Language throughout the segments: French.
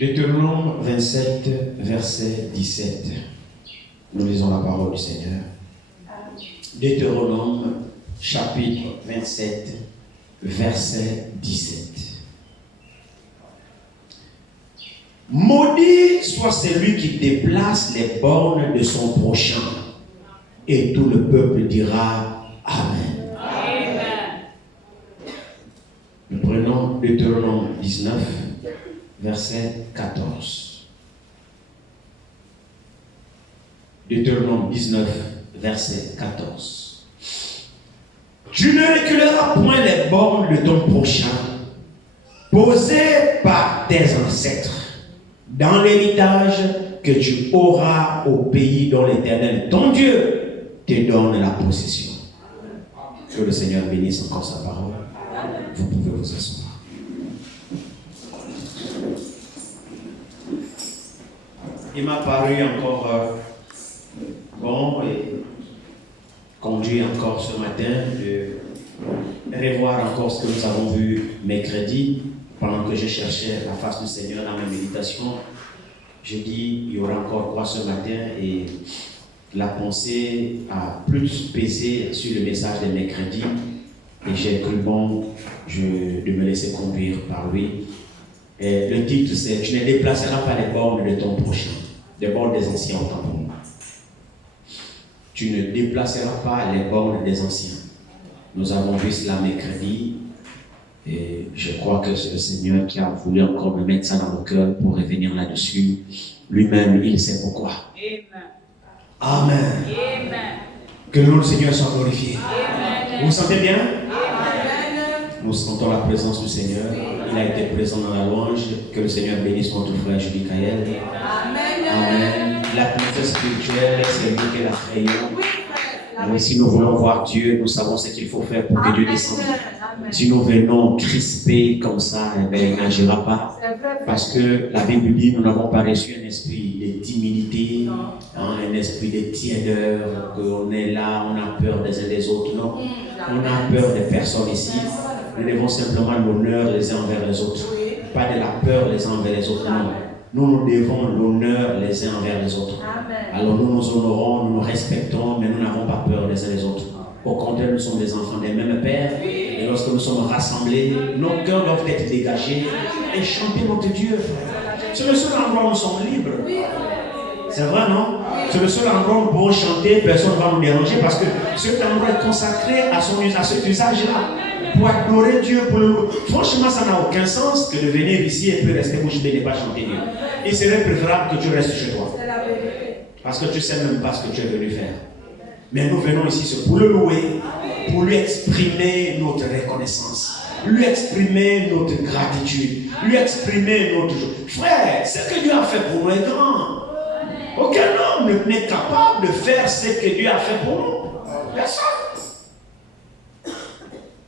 Deutéronome 27, verset 17. Nous lisons la parole du Seigneur. Deutéronome, chapitre 27, verset 17. Maudit soit celui qui déplace les bornes de son prochain. Et tout le peuple dira Amen. Amen. Nous prenons Deutéronome 19, verset 14. Deutéronome 19, verset 14. Tu ne reculeras point les bornes de ton prochain, posées par tes ancêtres, dans l'héritage que tu auras au pays dont l'Éternel, ton Dieu, te donne la possession. Que le Seigneur bénisse encore sa parole. Vous pouvez vous asseoir. Il m'a paru encore bon et conduit encore ce matin de revoir encore ce que nous avons vu mercredi pendant que je cherchais la face du Seigneur dans ma méditation. Je dis il y aura encore quoi ce matin et la pensée a plus pesé sur le message de mercredi et j'ai cru bon de me laisser conduire par lui. Et le titre c'est « Tu ne déplaceras pas les bornes de ton prochain », les bornes des anciens autant pour moi. Tu ne déplaceras pas les bornes des anciens. Nous avons vu cela mercredi et je crois que c'est le Seigneur qui a voulu encore me mettre ça dans le cœur pour revenir là-dessus. Lui-même, il sait pourquoi. Amen. Amen. Que le nom du Seigneur soit glorifié. Amen. Vous vous sentez bien? Amen. Nous sentons la présence du Seigneur. Il a été présent dans la louange. Que le Seigneur bénisse notre frère Julie Kael. Amen. Amen. L'atmosphère spirituelle, c'est lui qui l'a créé. Mais si nous voulons voir Dieu, nous savons ce qu'il faut faire pour que Dieu descende. Si nous venons crispés comme ça, eh bien, il n'agira pas. Parce que la Bible dit, nous n'avons pas reçu un esprit de timidité, un esprit de tiédeur, qu'on est là, on a peur des uns des autres. Non, on a peur des personnes ici. Nous devons simplement l'honneur les uns envers les autres. Pas de la peur les uns envers les autres, non. Nous devons l'honneur les uns envers les autres. Alors nous nous honorons, nous nous respectons, mais nous n'avons pas peur les uns des autres. Au contraire, nous sommes des enfants des mêmes pères. Et lorsque nous sommes rassemblés, nos cœurs doivent être dégagés et chanter notre Dieu. C'est le seul endroit où nous sommes libres. C'est vrai, non? C'est le seul endroit où nous pouvons chanter, personne ne va nous déranger parce que cet endroit est consacré à cet usage-là. Pour adorer Dieu, pour le... Franchement, ça n'a aucun sens que de venir ici et puis rester bouche bée et ne pas chanter Dieu. Il serait préférable que tu restes chez toi. Parce que tu ne sais même pas ce que tu es venu faire. Mais nous venons ici pour le louer, pour lui exprimer notre reconnaissance, lui exprimer notre gratitude, lui exprimer notre joie. Frère, ce que Dieu a fait pour nous est grand. Aucun homme n'est capable de faire ce que Dieu a fait pour nous. Personne.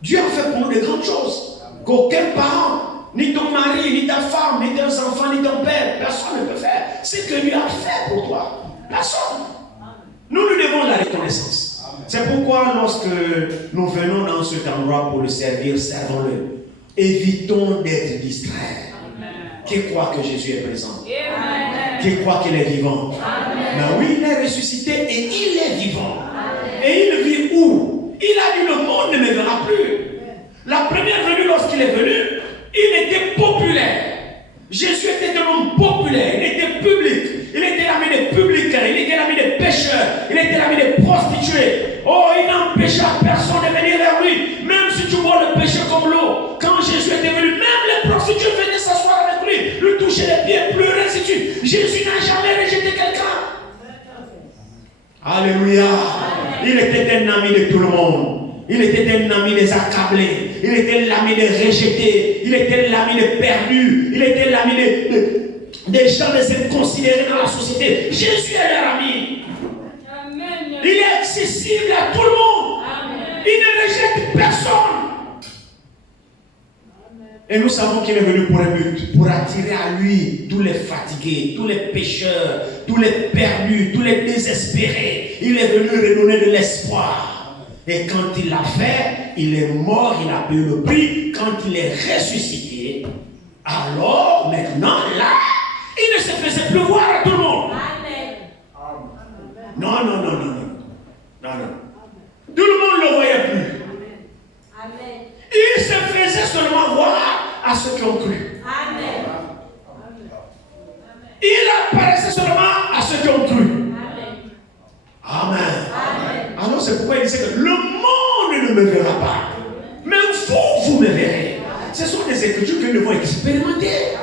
Dieu a fait pour nous de grandes choses qu'aucun parent, ni ton mari, ni ta femme, ni tes enfants, ni ton père, personne ne peut faire. Ce que Dieu a fait pour toi. Personne. Nous devons la reconnaissance. C'est pourquoi lorsque nous venons dans cet endroit pour le servir, servons-le. Évitons d'être distraits. Qui croit que Jésus est présent? Amen. Qui croit qu'il est vivant? Mais oui, il est ressuscité et il est vivant. Amen. Et il vit où? Il a dit le monde ne me verra plus. La première venue, lorsqu'il est venu, il était populaire. Jésus était un homme populaire, il était public. Il était l'ami des publicains, il était l'ami des pécheurs, il était l'ami des prostituées. Oh, il n'empêcha personne de venir vers lui. Même si tu vois le péché comme l'eau, quand Jésus était venu, même les prostituées venaient s'asseoir avec lui, lui toucher les pieds, pleurer, ainsi de suite. Jésus n'a jamais rejeté quelqu'un. Alléluia. Il était un ami de tout le monde. Il était un ami des accablés. Il était l'ami des rejetés. Il était l'ami des perdus. Il était l'ami des gens déconsidérés dans la société. Jésus est leur ami. Amen. Il est accessible à tout le monde. Amen. Il ne rejette personne. Amen. Et nous savons qu'il est venu pour un but, pour attirer à lui tous les fatigués, tous les pécheurs, tous les perdus, tous les désespérés. Il est venu redonner de l'espoir. Et quand il l'a fait, il est mort, il a payé le prix. Quand il est ressuscité, alors maintenant là, se faisait pleuvoir à tout le monde. Amen. Non, non, non, non, non. Non, non. Tout le monde ne le voyait plus. Amen. Il se faisait seulement voir à ceux qui ont cru. Amen. Il apparaissait seulement à ceux qui ont cru. Amen. Amen. Amen. Alors c'est pourquoi il disait que le monde ne me verra pas. Mais vous, vous me verrez. Ce sont des écritures que nous devons expérimenter.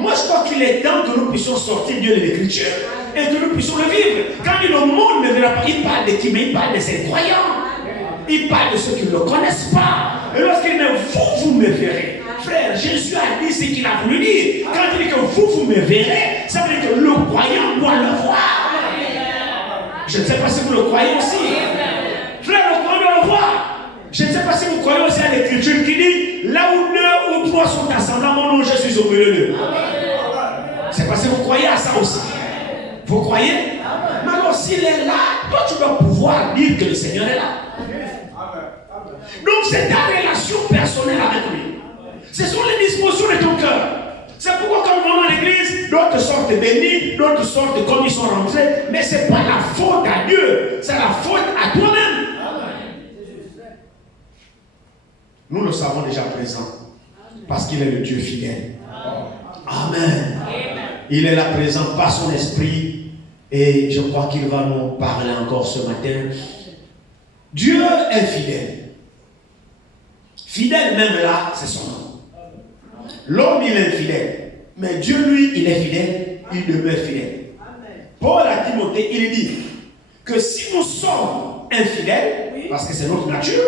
Moi je crois qu'il est temps que nous puissions sortir de l'écriture et que nous puissions le vivre. Quand il dit le monde ne me verra pas, il parle de qui? Mais il parle de ses croyants. Il parle de ceux qui ne le connaissent pas. Et lorsqu'il dit vous, vous me verrez. Frère, Jésus a dit ce qu'il a voulu dire. Quand il dit que vous me verrez, ça veut dire que le croyant doit le voir. Je ne sais pas si vous le croyez aussi. Frère, le croyant doit le voir. Je ne sais pas si vous croyez aussi à l'écriture qui dit là où deux ou trois sont assemblés, mon nom, je suis au milieu d'eux. C'est parce que vous croyez à ça aussi. Vous croyez? Mais alors s'il est là, toi tu dois pouvoir dire que le Seigneur est là. Donc c'est ta relation personnelle avec lui. Ce sont les dispositions de ton cœur. C'est pourquoi quand on va dans l'église, d'autres sortent bénis, d'autres sortent comme ils sont rentrés. Mais ce n'est pas la faute à Dieu, c'est la faute à toi-même. Nous le savons déjà présent. Parce qu'il est le Dieu fidèle. Amen. Il est là présent par son esprit. Et je crois qu'il va nous parler encore ce matin. Dieu est fidèle. Fidèle même là, c'est son nom. L'homme, il est fidèle. Mais Dieu, lui, il est fidèle. Il demeure fidèle. Paul à Timothée, il dit que si nous sommes infidèles, parce que c'est notre nature,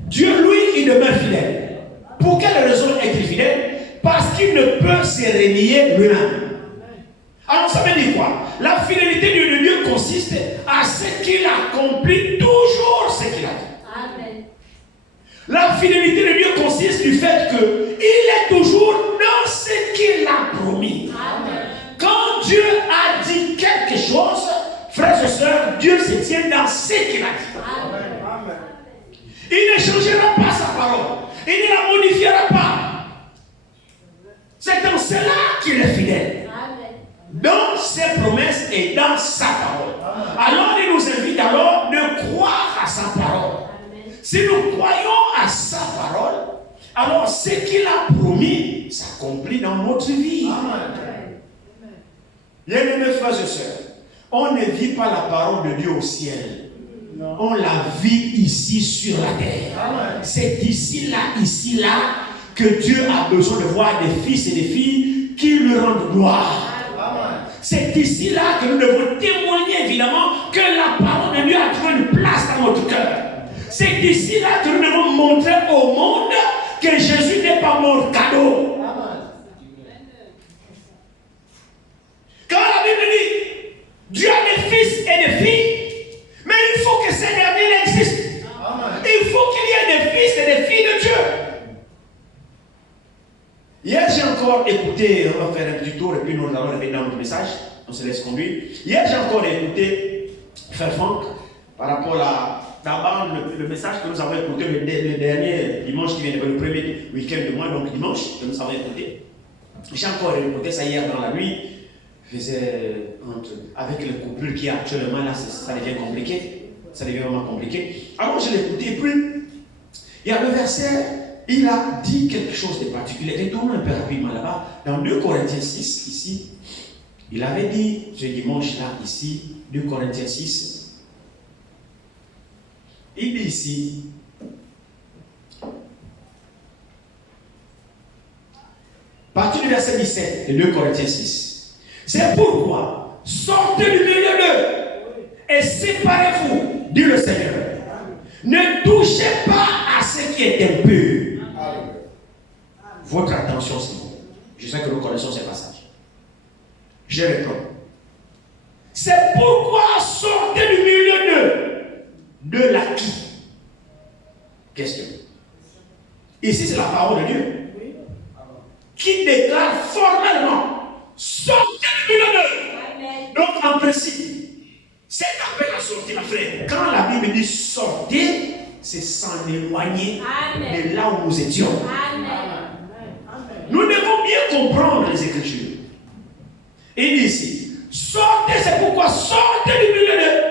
Dieu, lui, il demeure fidèle. Pour quelle raison est-il fidèle? Parce qu'il ne peut se renier lui-même. Alors ça veut dire quoi? La fidélité de Dieu consiste à ce qu'il accomplit toujours ce qu'il a dit. Amen. La fidélité de Dieu consiste du fait qu'il est toujours dans ce qu'il a promis. Amen. Quand Dieu a dit quelque chose, frères et sœurs, Dieu se tient dans ce qu'il a dit. Amen. Il ne changera pas sa parole. Il ne la modifiera pas. C'est dans cela qu'il est fidèle. Amen. Dans ses promesses et dans sa parole. Alors il nous invite alors de croire à sa parole. Si nous croyons à sa parole, alors ce qu'il a promis s'accomplit dans notre vie. Bien-aimés frères et sœurs, on ne vit pas la parole de Dieu au ciel. On la vit ici sur la terre. C'est ici, là, que Dieu a besoin de voir des fils et des filles qui lui rendent gloire. C'est ici, là, que nous devons témoigner, évidemment, que la parole de Dieu a trouvé une place dans notre cœur. C'est ici, là, que nous devons montrer au monde que Jésus n'est pas mort cadeau. Quand la Bible dit, Dieu a des fils et des filles, mais il faut que ces derniers existent. Il faut qu'il y ait des fils et des filles de Dieu. Hier, j'ai encore écouté, on va faire un petit tour et puis nous allons revenir dans notre message. On se laisse conduire. Hier, j'ai encore écouté Frère Franck par rapport à d'abord le message que nous avons écouté le dernier dimanche qui vient de le premier week-end de mois, donc dimanche, que nous avons écouté. J'ai encore écouté ça hier dans la nuit. Avec le couple qui est actuellement là, ça devient compliqué. Ça devient vraiment compliqué. Alors je l'ai écouté, puis il y a le verset, il a dit quelque chose de particulier. Retournons un peu rapidement là-bas. Dans 2 Corinthiens 6, ici, il avait dit, ce dimanche-là, ici, 2 Corinthiens 6, il dit ici, partir du verset 17 de 2 Corinthiens 6. C'est pourquoi, sortez du milieu d'eux et séparez-vous, dit le Seigneur. Ne touchez pas à ce qui est impur. Votre attention, c'est bon. Je sais que nous connaissons ces passages. Je réponds. C'est pourquoi sortez du milieu d'eux. De la qui? Question. Ici, c'est la parole de Dieu qui déclare formellement. Sortez du milieu d'eux. Donc, en principe, cet appel à sortir, frère, quand la Bible dit sortez, c'est s'en éloigner de là où nous étions. Amen. Nous devons bien comprendre les Écritures. Il dit ici, sortez, c'est pourquoi sortez du milieu d'eux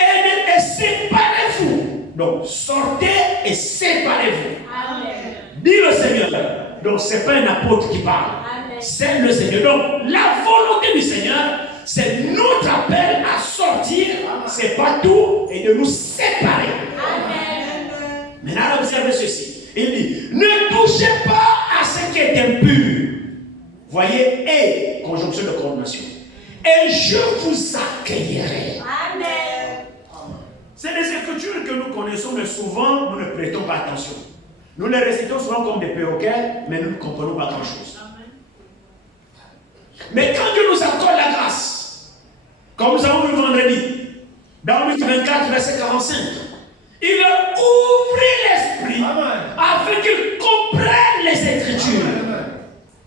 et séparez-vous. Donc, sortez et séparez-vous. Amen. Dit le Seigneur. Donc, ce n'est pas un apôtre qui parle. Amen. C'est le Seigneur. Donc, la volonté du Seigneur, c'est notre appel à sortir, c'est pas tout, et de nous séparer. Amen. Maintenant, observez ceci. Il dit, ne touchez pas à ce qui est impur. Voyez, et, conjonction de coordination. Et je vous accueillerai. Amen. C'est des écritures que nous connaissons, mais souvent, nous ne prêtons pas attention. Nous les récitons souvent comme des perroquets, mais nous ne comprenons pas grand-chose. Mais quand Dieu nous accorde la grâce, comme nous avons vu vendredi, dans Luc 24, verset 45, il a ouvert l'esprit afin qu'il comprenne les Écritures.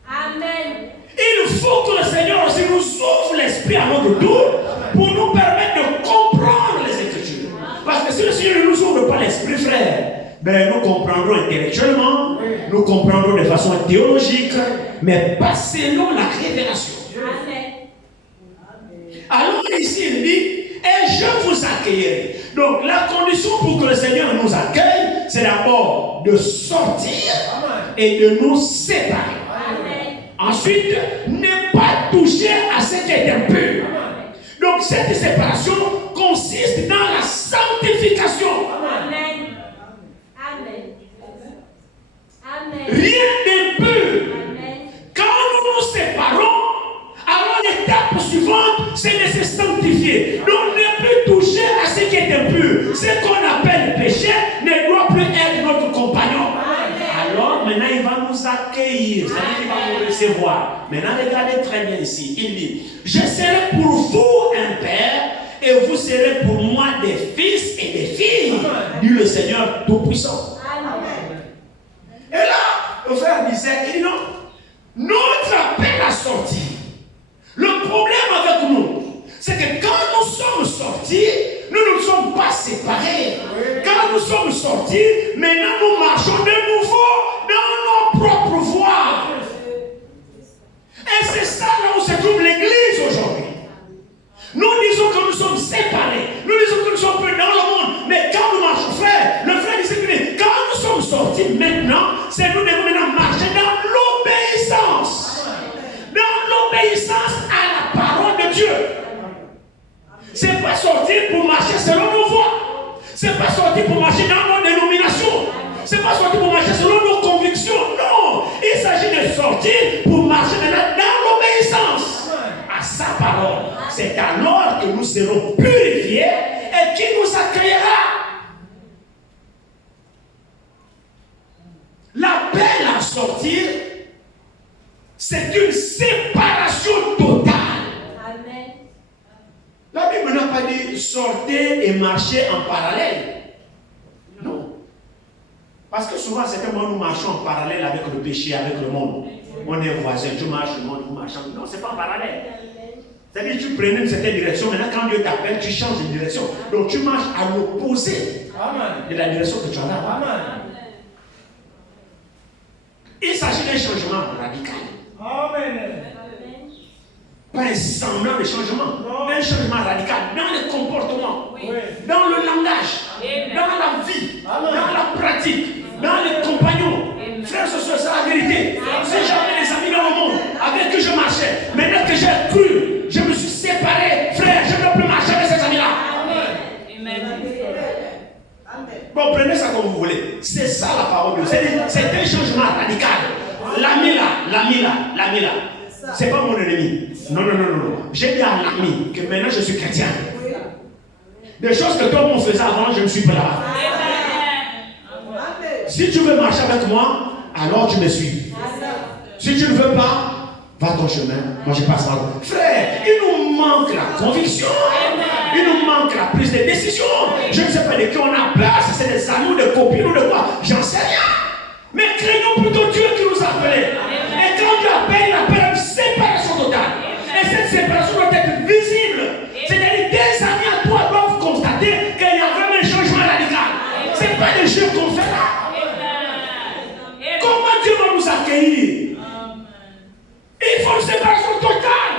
Amen. Il faut que le Seigneur aussi nous ouvre l'esprit à notre tour pour nous permettre de comprendre les Écritures. Parce que si le Seigneur ne nous ouvre pas l'esprit, frère, ben, nous comprendrons intellectuellement, nous comprendrons de façon théologique, mais pas selon la révélation. Amen. Alors ici, il dit, et je vous accueillerai. Donc la condition pour que le Seigneur nous accueille, c'est d'abord de sortir et de nous séparer. Amen. Ensuite, ne pas toucher à ce qui est impur. Donc cette séparation consiste dans la sanctification. Amen. Amen. Amen. Rien d'impur. Amen. Quand nous nous séparons, alors l'étape suivante, c'est de se sanctifier. Donc ne plus toucher à ce qui est impur. Ce qu'on appelle péché ne doit plus être notre compagnon. Alors maintenant il va nous accueillir, c'est-à-dire qu'il va nous recevoir. Maintenant regardez très bien ici, il dit, je serai pour vous un père et vous serez pour moi des fils et des filles, dit le Seigneur Tout-Puissant. Et là, le frère disait, il dit non, notre appel à sortir. Le problème avec nous, c'est que quand nous sommes sortis, nous ne sommes pas séparés. Quand nous sommes sortis, maintenant nous marchons de nouveau dans nos propres voies. Et c'est ça là où se trouve l'église aujourd'hui. Nous disons que nous sommes séparés. Nous disons que nous sommes peu dans le monde. Mais quand nous marchons, frère, le frère disait que quand nous sommes sortis maintenant, c'est nous devons maintenant marcher dans l'obéissance. Dans l'obéissance à la parole de Dieu. C'est pas sortir pour marcher selon nos voies. C'est pas sortir pour marcher dans nos dénominations. C'est pas sortir pour marcher selon nos convictions. Non. Il s'agit de sortir pour marcher maintenant dans l'obéissance à sa parole. C'est alors que nous serons purifiés et qui nous accueillera. L'appel à sortir, c'est une séparation totale. Amen. La Bible n'a pas dit sortez et marchez en parallèle. Non. Parce que souvent, certains moments, nous marchons en parallèle avec le péché, avec le monde. On est voisins, tu marches, le monde, vous marchez. Non, ce n'est pas en parallèle. C'est-à-dire que tu prenais une certaine direction, maintenant quand Dieu t'appelle, tu changes de direction. Donc tu marches à l'opposé de la direction que tu as là. Il s'agit d'un changement radical. Amen. Pas un semblant de changement, un changement radical dans le comportement, Oui. dans le langage, Amen. dans la vie, Amen. dans la pratique, dans les compagnons. Amen. Frères et sœurs, c'est la vérité. Amen. Si j'avais des amis dans le monde avec qui je marchais, maintenant que j'ai cru, je me suis séparé, frère, je ne peux plus marcher avec ces amis-là. Bon, prenez ça comme vous voulez. C'est ça la parole de Dieu. C'est un changement radical. L'ami là. C'est pas mon ennemi. Non. J'ai dit à l'ami que maintenant je suis chrétien. Des choses que toi on faisait avant, je ne suis pas là. Si tu veux marcher avec moi, alors tu me suis. Si tu ne veux pas, va ton chemin. Moi je passe par là. Frère, il nous manque la conviction. Il nous manque la prise de décision. Je ne sais pas de qui on a peur, si c'est des amis ou des copines ou de quoi. J'en sais rien. Mais craignons plutôt Dieu qui nous a appelés. Et quand Dieu appelle, il appelle une séparation totale. Et cette séparation doit être visible. C'est-à-dire que des amis à toi doivent constater qu'il y a vraiment un changement radical. Ce n'est pas des jeux qu'on fait là. Comment Dieu va nous accueillir? Il faut une séparation totale.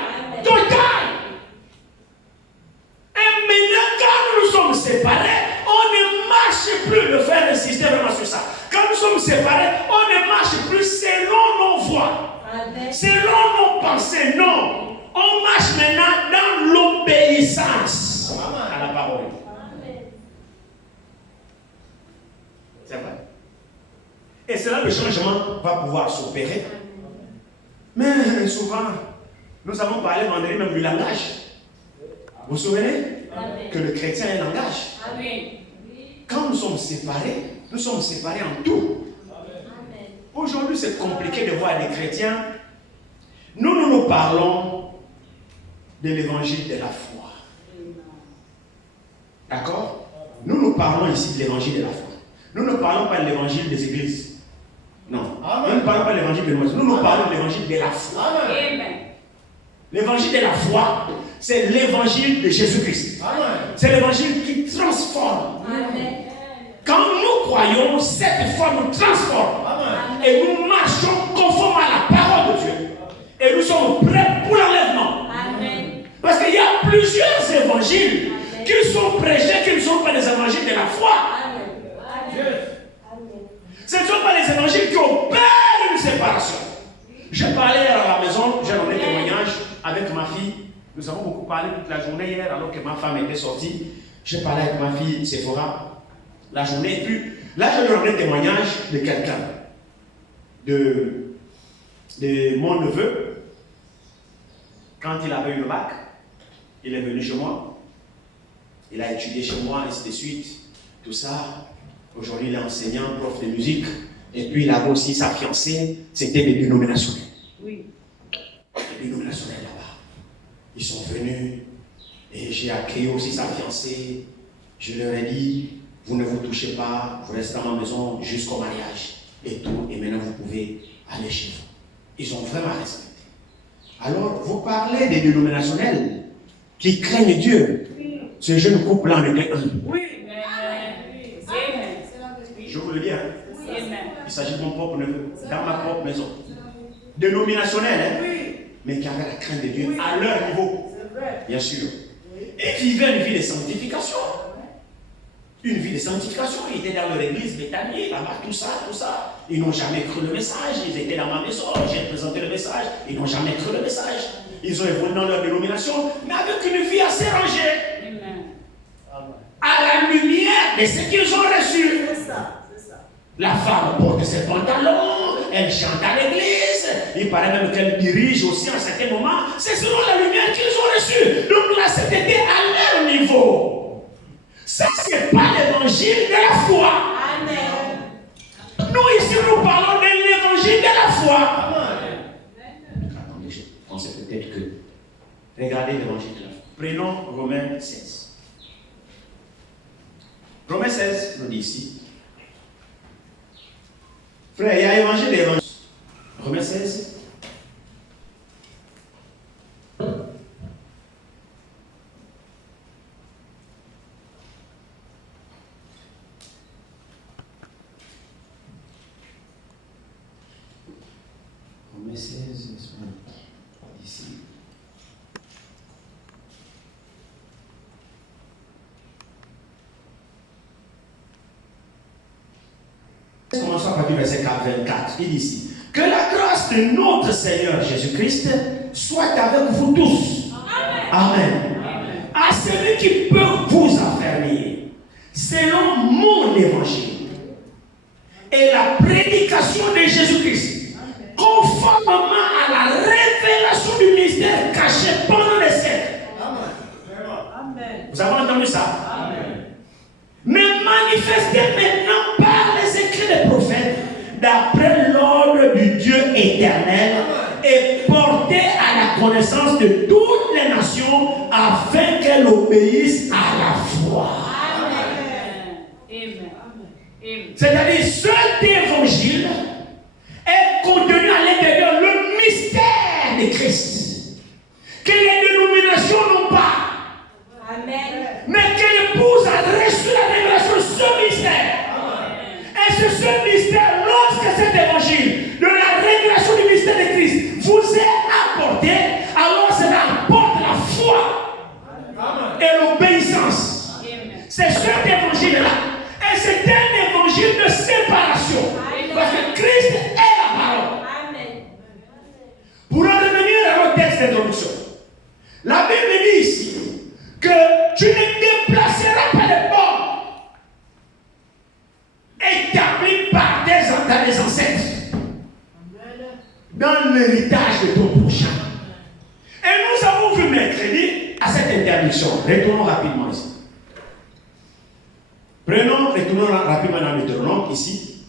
penser. Non. On marche maintenant dans l'obéissance à la parole. C'est vrai. Et c'est là que le changement va pouvoir s'opérer. Mais souvent, nous avons parlé vendredi même du langage. Vous vous souvenez? Que le chrétien a un langage. Quand nous sommes séparés en tout. Aujourd'hui, c'est compliqué de voir des chrétiens. Nous parlons de l'évangile de la foi. D'accord? Nous parlons ici de l'évangile de la foi. Nous ne parlons pas de l'évangile des églises. Non. Nous ne parlons pas de l'évangile de l'Ouest. Nous parlons de l'évangile de la foi. L'évangile de la foi, c'est l'évangile de Jésus-Christ. C'est l'évangile qui transforme. Amen. Quand nous croyons, cette foi nous transforme. Et nous marchons conforme à la parole de Dieu. Et nous sommes prêts pour l'enlèvement. Parce qu'il y a plusieurs évangiles qui sont prêchés, qui ne sont pas des évangiles de la foi. Ce ne sont pas les évangiles qui opèrent une séparation. Je parlais à la maison, j'ai donné témoignage avec ma fille. Nous avons beaucoup parlé toute la journée hier alors que ma femme était sortie. J'ai parlé avec ma fille Sephora la journée. Et puis là, je lui ai donné témoignage de quelqu'un, de mon neveu. Quand il avait eu le bac, il est venu chez moi. Il a étudié chez moi, et ainsi de suite. Tout ça. Aujourd'hui, il est enseignant, prof de musique. Et puis, il avait aussi sa fiancée. C'était des dénominationnels. Oui. Les dénominationnels là-bas. Ils sont venus. Et j'ai accueilli aussi sa fiancée. Je leur ai dit, vous ne vous touchez pas. Vous restez dans ma maison jusqu'au mariage. Et tout. Et maintenant, vous pouvez aller chez vous. Ils ont vraiment respecté. Alors, vous parlez des dénominationnels qui craignent Dieu. Oui. Ce jeune couple-là en était un. Oui. Je vous le dis, hein. Il s'agit de mon propre neveu, dans ma propre maison. Dénominationnel, hein? Mais qui avait la crainte de Dieu à leur niveau. Bien sûr. Et vivaient une vie de sanctification. Une vie de sanctification. Ils étaient dans leur église Béthanie, là-bas, tout ça. Ils n'ont jamais cru le message. Ils étaient dans ma maison, j'ai présenté le message. Ils n'ont jamais cru le message. Ils ont évolué dans leur dénomination, mais avec une vie assez rangée. À la lumière de ce qu'ils ont reçu. La femme porte ses pantalons, elle chante à l'église, il paraît même qu'elle dirige aussi à un certain moment. C'est selon la lumière qu'ils ont reçue. Donc là, c'était à leur niveau. Ça, c'est pas l'évangile de la foi. Amen. Nous, ici, nous parlons de l'évangile de la foi. Attendez, je pensais peut-être que... Regardez l'évangile de la foi. Prenons Romains 16. Romains 16 nous dit ici. Frère, il y a évangile et évangile. Romains 16. Romains 16, ici. Commençons à partir du verset 24. Il dit ici: que la grâce de notre Seigneur Jésus-Christ soit avec vous tous. Amen. À celui qui peut vous affermir, selon mon évangile et la prédication de Jésus-Christ, conformément à la révélation du mystère caché pendant les siècles. Vous avez entendu ça? Mais manifesté maintenant par les écrits des prophètes, d'après l'ordre du Dieu éternel, et porté à la connaissance de toutes les nations, afin qu'elles obéissent à la foi. C'est-à-dire, cet évangile est contenu à l'intérieur le mystère de Christ, que les dénominations n'ont pas. Amen. Mais que l'épouse a reçu la révélation de ce mystère. Et c'est ce mystère, lorsque cet évangile de la révélation du mystère de Christ vous est apporté, alors cela apporte la foi et l'obéissance. C'est cet évangile-là. Et c'est un évangile de séparation. Parce que Christ est la parole. Pour en revenir à notre Bible dit ici que tu ne déplaceras pas les bornes établies par tes ancêtres dans l'héritage de ton prochain. Et nous avons vu mercredi à cette interdiction. Retournons rapidement ici. Retournons rapidement dans Deutéronome ici.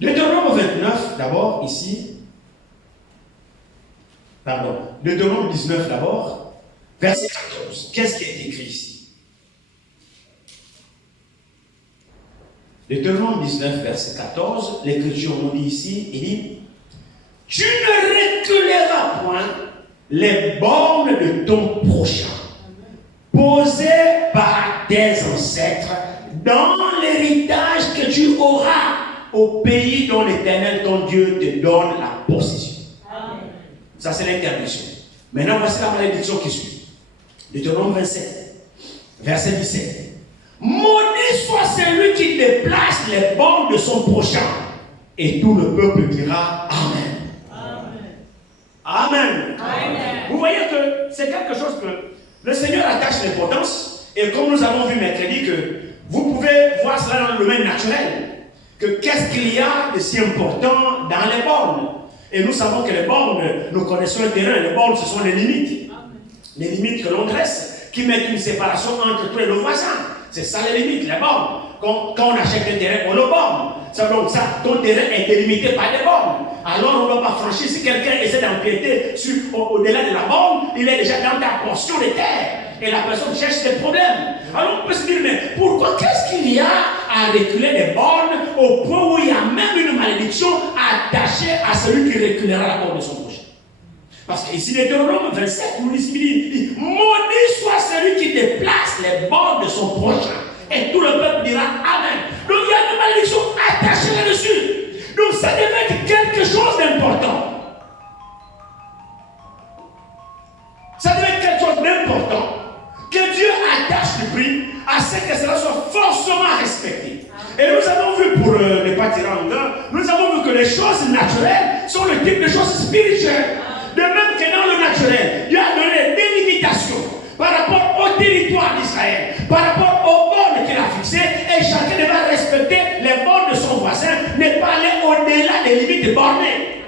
Deutéronome 29 d'abord ici. Pardon. Deutéronome 19 d'abord. Verset 14. Qu'est-ce qui est écrit ici? Deutéronome 19 verset 14. L'écriture nous dit ici, il dit: tu ne reculeras point les bornes de ton prochain, posées par tes ancêtres, dans l'héritage que tu auras au pays dont l'Éternel ton Dieu te donne la possession. Amen. Ça, c'est l'interdiction. Maintenant, voici la malédiction qui suit. Deutéronome 27, verset 17. Maudit soit celui qui déplace les bornes de son prochain. Et tout le peuple dira Amen. Amen. Amen. Vous voyez que c'est quelque chose que le Seigneur attache l'importance. Et comme nous avons vu mercredi, que vous pouvez voir cela dans le domaine naturel. Que qu'est-ce qu'il y a de si important dans les bornes? Et nous savons que les bornes, nous connaissons le terrain. Les bornes, ce sont les limites. Les limites que l'on dresse, qui mettent une séparation entre toi et le voisin. C'est ça les limites, les bornes. Quand on achète un terrain, on le borne. Donc ça, ton terrain est délimité par des bornes. Alors on ne doit pas franchir. Si quelqu'un essaie d'empiéter au-delà de la borne, il est déjà dans ta portion de terre. Et la personne cherche des problèmes. Alors on peut se dire, mais pourquoi, qu'est-ce qu'il y a à reculer des bornes au point où il y a même une malédiction attachée à celui qui reculera la borne de son prochain? Parce qu'ici, Deutéronome 27, nous dit, maudit soit celui qui déplace les bornes de son prochain. Et tout le peuple dira Amen. Donc il y a une malédiction attachée là-dessus. Donc ça devait être quelque chose d'important. Ça devait être quelque chose d'important. Que Dieu attache le prix à ce que cela soit forcément respecté. Et nous avons vu, pour ne pas tirer en l'air, nous avons vu que les choses naturelles sont le type de choses spirituelles. De même que dans le naturel, Dieu a donné des limitations par rapport au territoire d'Israël, par rapport aux bornes qu'il a fixées, et chacun devra respecter les bornes de son voisin, ne pas aller au-delà des limites bornées.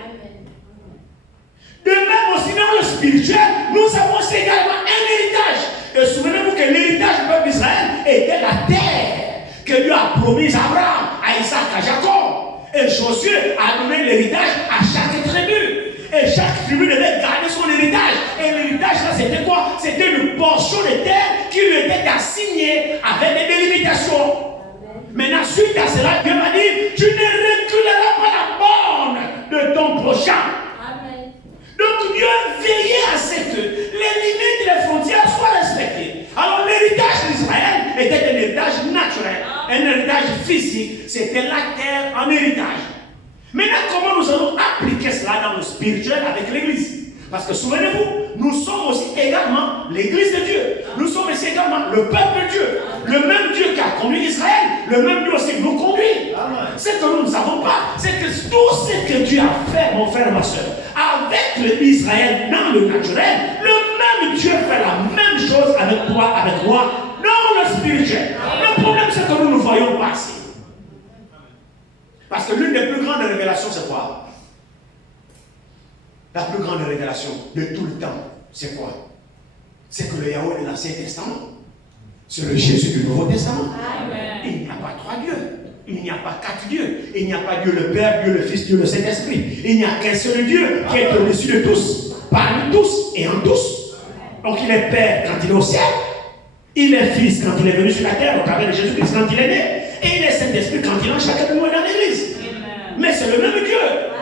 De même aussi dans le spirituel, nous avons aussi également un héritage. Et souvenez-vous que l'héritage du peuple d'Israël était la terre que Dieu a promise à Abraham, à Isaac, à Jacob. Et Josué a donné l'héritage à chaque tribu. Et chaque tribu devait garder son héritage. Et l'héritage, là, c'était quoi? C'était une portion de terre qui lui était assignée avec des délimitations. Maintenant, suite à cela, Dieu m'a dit, tu ne reculeras pas la borne de ton prochain. Amen. Donc, Dieu veillait à ce que les limites et les frontières soient respectées. Alors, l'héritage d'Israël était un héritage naturel, un héritage physique. C'était la terre en héritage. Maintenant, comment nous allons appliquer cela dans le spirituel avec l'Église? Parce que souvenez-vous, nous sommes aussi également l'Église de Dieu. Nous sommes aussi également le peuple de Dieu. Le même Dieu qui a conduit Israël, le même Dieu aussi nous conduit. Ce que nous ne savons pas, c'est que tout ce que Dieu a fait, mon frère, ma soeur, avec l'Israël dans le naturel, le même Dieu fait la même chose avec toi, avec moi, dans le spirituel. Le problème, c'est que nous ne voyons pas assez. Parce que l'une des plus grandes révélations, c'est quoi? La plus grande révélation de tout le temps, c'est quoi? C'est que le Yahweh de l'Ancien Testament, c'est le Jésus du Nouveau Testament. Amen. Il n'y a pas trois dieux. Il n'y a pas quatre dieux. Il n'y a pas Dieu le Père, Dieu le Fils, Dieu le Saint-Esprit. Il n'y a qu'un seul Dieu qui est au-dessus de tous, parmi tous et en tous. Donc il est Père quand il est au ciel. Il est Fils quand il est venu sur la terre, au travers de Jésus-Christ quand il est né. Et il est Saint-Esprit quand il est en chacun de nous dans l'Église. Mais c'est le même Dieu,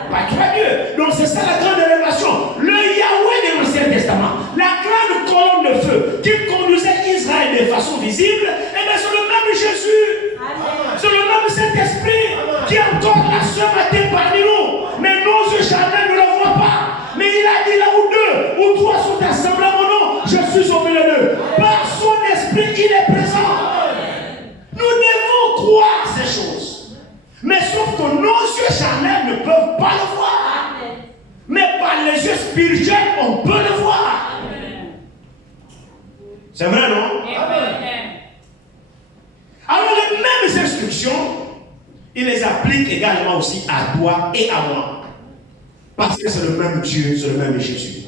pas trois dieux. Donc c'est ça la grande révélation. Le Yahweh de l'Ancien Testament, la grande colonne de feu qui conduisait Israël de façon visible, et bien c'est le même Jésus. Amen. C'est le même Saint-Esprit qui est encore là ce matin parmi nous. Mais nos yeux charnels ne le voient pas. Mais il a dit là où deux ou trois sont assemblés à mon nom, je suis au milieu d'eux. Par son esprit, il est présent. Nous devons croire ces choses. Mais sauf que nos yeux charnels ne peuvent pas le voir. Mais par les yeux spirituels, on peut le voir. C'est vrai, non? Amen. Alors les mêmes instructions, il les applique également aussi à toi et à moi. Parce que c'est le même Dieu, c'est le même Jésus.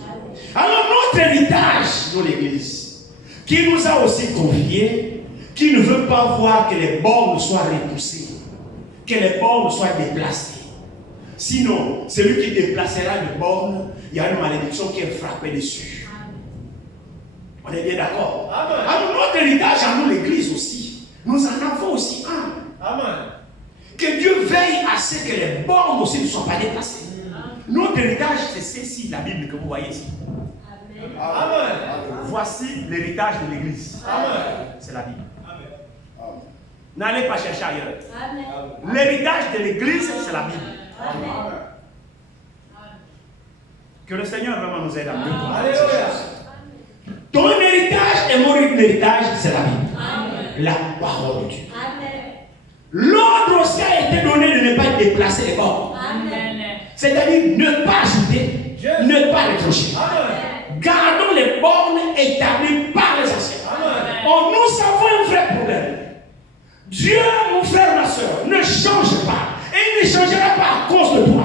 Alors notre héritage dans l'Église, qui nous a aussi confié, qui ne veut pas voir que les bornes soient repoussées, que les bornes soient déplacées. Sinon, celui qui déplacera les bornes, il y a une malédiction qui est frappée dessus. On est bien d'accord? Alors notre héritage à nous, l'Église aussi, nous en avons aussi un. Amen. Que Dieu veille à ce que les bornes aussi ne soient pas déplacées. Notre héritage, c'est ceci, la Bible que vous voyez ici. Amen. Voici l'héritage de l'Église. Amen. C'est la Bible. N'allez pas chercher ailleurs. Amen. L'héritage de l'Église, c'est la Bible. Amen. Que le Seigneur vraiment nous aide à mieux comprendre ces Alléluia. choses. Ton héritage et mon héritage, c'est la Bible. Amen. La parole de Dieu. Amen. L'ordre aussi a été donné de ne pas déplacer les bornes. Amen. C'est-à-dire ne pas ajouter, ne pas retrancher. Amen. Gardons les bornes établies par les anciens. Amen. Or, nous avons un vrai problème. Dieu, mon frère, ma soeur, ne change pas. Et il ne changera pas à cause de toi.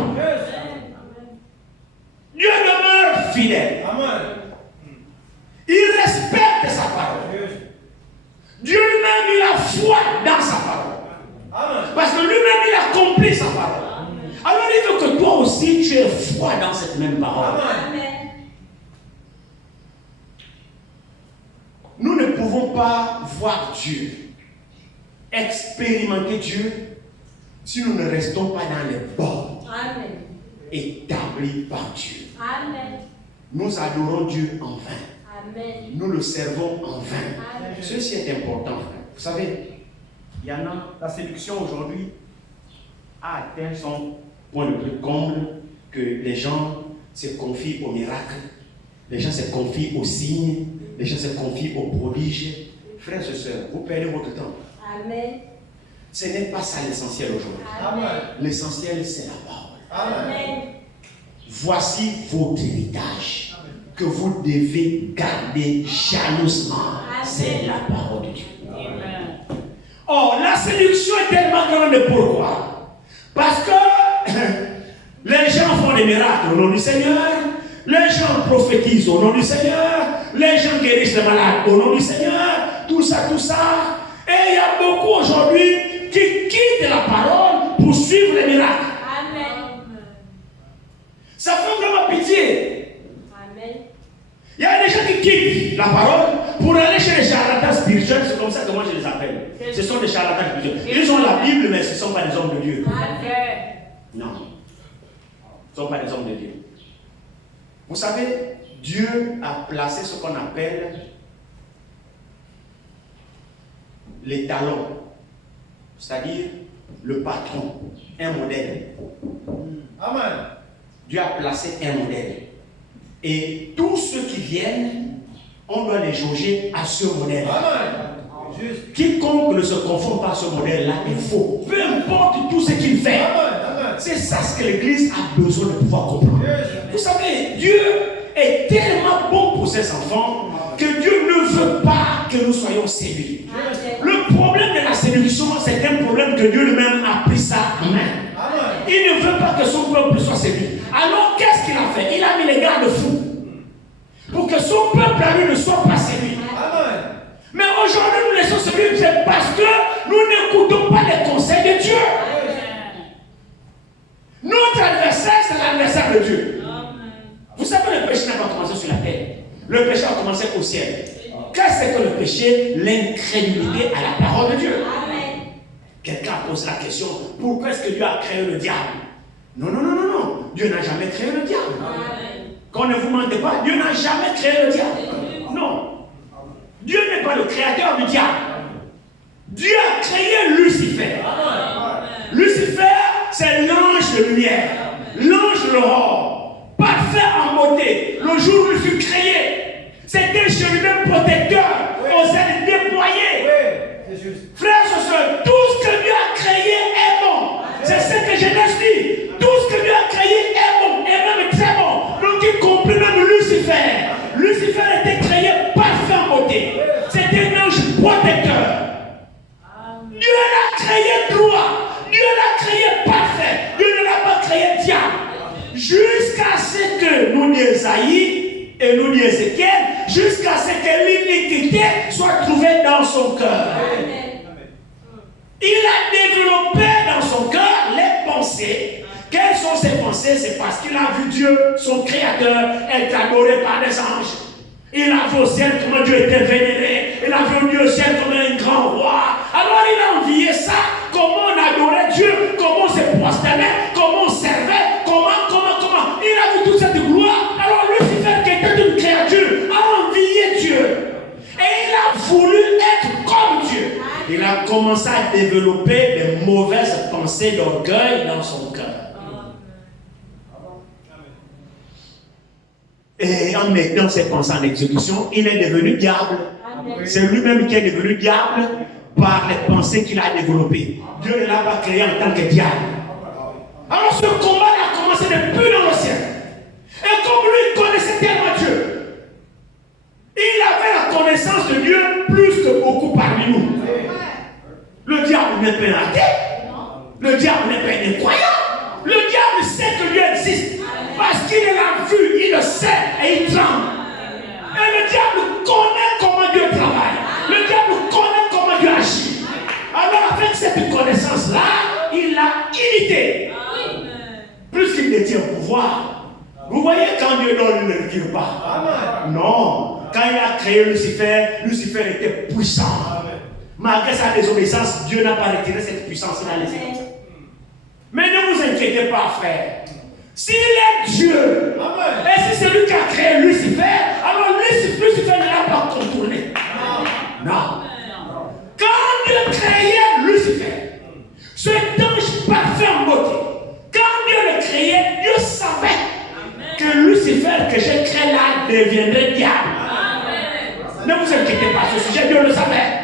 Dieu demeure fidèle. Amen. Il respecte sa parole. Dieu lui-même, il a foi dans sa parole. Amen. Parce que lui-même, il a accompli sa parole. Alors il veut que toi aussi, tu aies foi dans cette même parole. Amen. Nous ne pouvons pas voir Dieu, expérimenter Dieu, si nous ne restons pas dans les bornes Amen. établies par Dieu. Amen. Nous adorons Dieu en vain. Amen. Nous le servons en vain. Amen. Ceci est important, frère. Vous savez, il y en a, la séduction aujourd'hui a atteint son point le plus comble, que les gens se confient aux miracles, les gens se confient aux signes, les gens se confient aux prodiges. Frères et sœurs, vous perdez votre temps. Amen. Ce n'est pas ça l'essentiel aujourd'hui. Amen. L'essentiel, c'est la parole. Amen. Voici votre héritage que vous devez garder jalousement. C'est la parole de Dieu. Or, la séduction est tellement grande. Pourquoi? Parce que les gens font des miracles au nom du Seigneur, les gens prophétisent au nom du Seigneur, les gens guérissent les malades au nom du Seigneur, tout ça. Et il y a beaucoup aujourd'hui qui quittent la parole pour suivre les miracles. Amen. Ça fait vraiment pitié. Amen. Il y a des gens qui quittent la parole pour aller chez les charlatans spirituels, c'est comme ça que moi je les appelle. Ce sont des charlatans spirituels. Ils ont la Bible, mais ce ne sont pas des hommes de Dieu. Amen. Non. Ce ne sont pas des hommes de Dieu. Vous savez, Dieu a placé ce qu'on appelle les talons, c'est-à-dire le patron, un modèle. Amen. Dieu a placé un modèle. Et tous ceux qui viennent, on doit les jauger à ce modèle. Amen. Juste. Quiconque ne se conforme pas à ce modèle-là est faux. Peu importe tout ce qu'il fait. Amen. C'est ça ce que l'Église a besoin de pouvoir comprendre. Vous savez, Dieu est tellement bon pour ses enfants que Dieu ne veut pas que nous soyons séduits. Le problème de la séduction, c'est un problème que Dieu lui-même a pris ça en main. Amen. Il ne veut pas que son peuple soit séduit. Alors qu'est-ce qu'il a fait? Il a mis les garde-fous pour que son peuple à lui ne soit pas séduit. Amen. Mais aujourd'hui, nous laissons séduire, c'est parce que nous n'écoutons pas les conseils de Dieu. Notre adversaire, c'est l'adversaire de Dieu. Vous savez, le péché n'a pas commencé sur la terre. Le péché a commencé au ciel. Qu'est-ce que le péché? L'incrédulité à la parole de Dieu. Amen. Quelqu'un pose la question, pourquoi est-ce que Dieu a créé le diable? Non. Dieu n'a jamais créé le diable. Amen. Qu'on ne vous mentez pas, Dieu n'a jamais créé le diable. Non. Dieu n'est pas le créateur du diable. Dieu a créé Lucifer. Lucifer, c'est l'ange de lumière, l'ange de l'aurore, parfait en beauté. Le jour où il fut créé, c'était un chérubin protecteur aux ailes déployées. Oui, c'est juste. Frères et sœurs, tout ce que Dieu a créé est bon. C'est ce que Genèse dit. Tout ce que Dieu a créé est bon, et même très bon. Donc il comprit même Lucifer. Lucifer était créé parfait en beauté. que nous dit Ézéchiel, jusqu'à ce que l'iniquité soit trouvée dans son cœur. Il a développé dans son cœur les pensées. Quelles sont ces pensées? C'est parce qu'il a vu Dieu, son créateur, être adoré par des anges. Il a vu au ciel comment Dieu était vénéré. Il a vu au ciel comme un grand roi. Alors il a envié ça. Comment on adorait Dieu, comment on se prosternait, comment on servait, comment. Il a vu toute cette gloire. Alors Lucifer, qui était une créature, a envié Dieu. Et il a voulu être comme Dieu. Il a commencé à développer de mauvaises pensées d'orgueil dans son cœur. Et en mettant ses pensées en exécution, il est devenu diable. C'est lui-même qui est devenu diable par les pensées qu'il a développées. Dieu ne l'a pas créé en tant que diable. Alors ce combat a commencé depuis dans le ciel. Et comme lui connaissait tellement Dieu, il avait la connaissance de Dieu plus que beaucoup parmi nous. Le diable n'est pas un athée. Le diable n'est pas un incroyant. Le diable sait que Dieu existe. Parce qu'il l'a vu, il le sait et il tremble. Et le diable connaît comment Dieu travaille. Le diable connaît comment Dieu agit. Alors avec cette connaissance-là, il l'a imité. Plus qu'il détient le pouvoir. Vous voyez quand Dieu donne, il ne retire pas. Non. Quand il a créé Lucifer, Lucifer était puissant. Malgré sa désobéissance, Dieu n'a pas retiré cette puissance, il a laissé comme ça. Mais ne vous inquiétez pas, frère. S'il est Dieu, et si c'est lui qui a créé Lucifer, alors Lucifer ne l'a pas contourné. Non. Quand Dieu créait Lucifer, cet ange parfait en beauté, quand Dieu le créait, Dieu savait que Lucifer que j'ai créé là deviendrait diable. Ne vous inquiétez pas, ce sujet, Dieu le savait.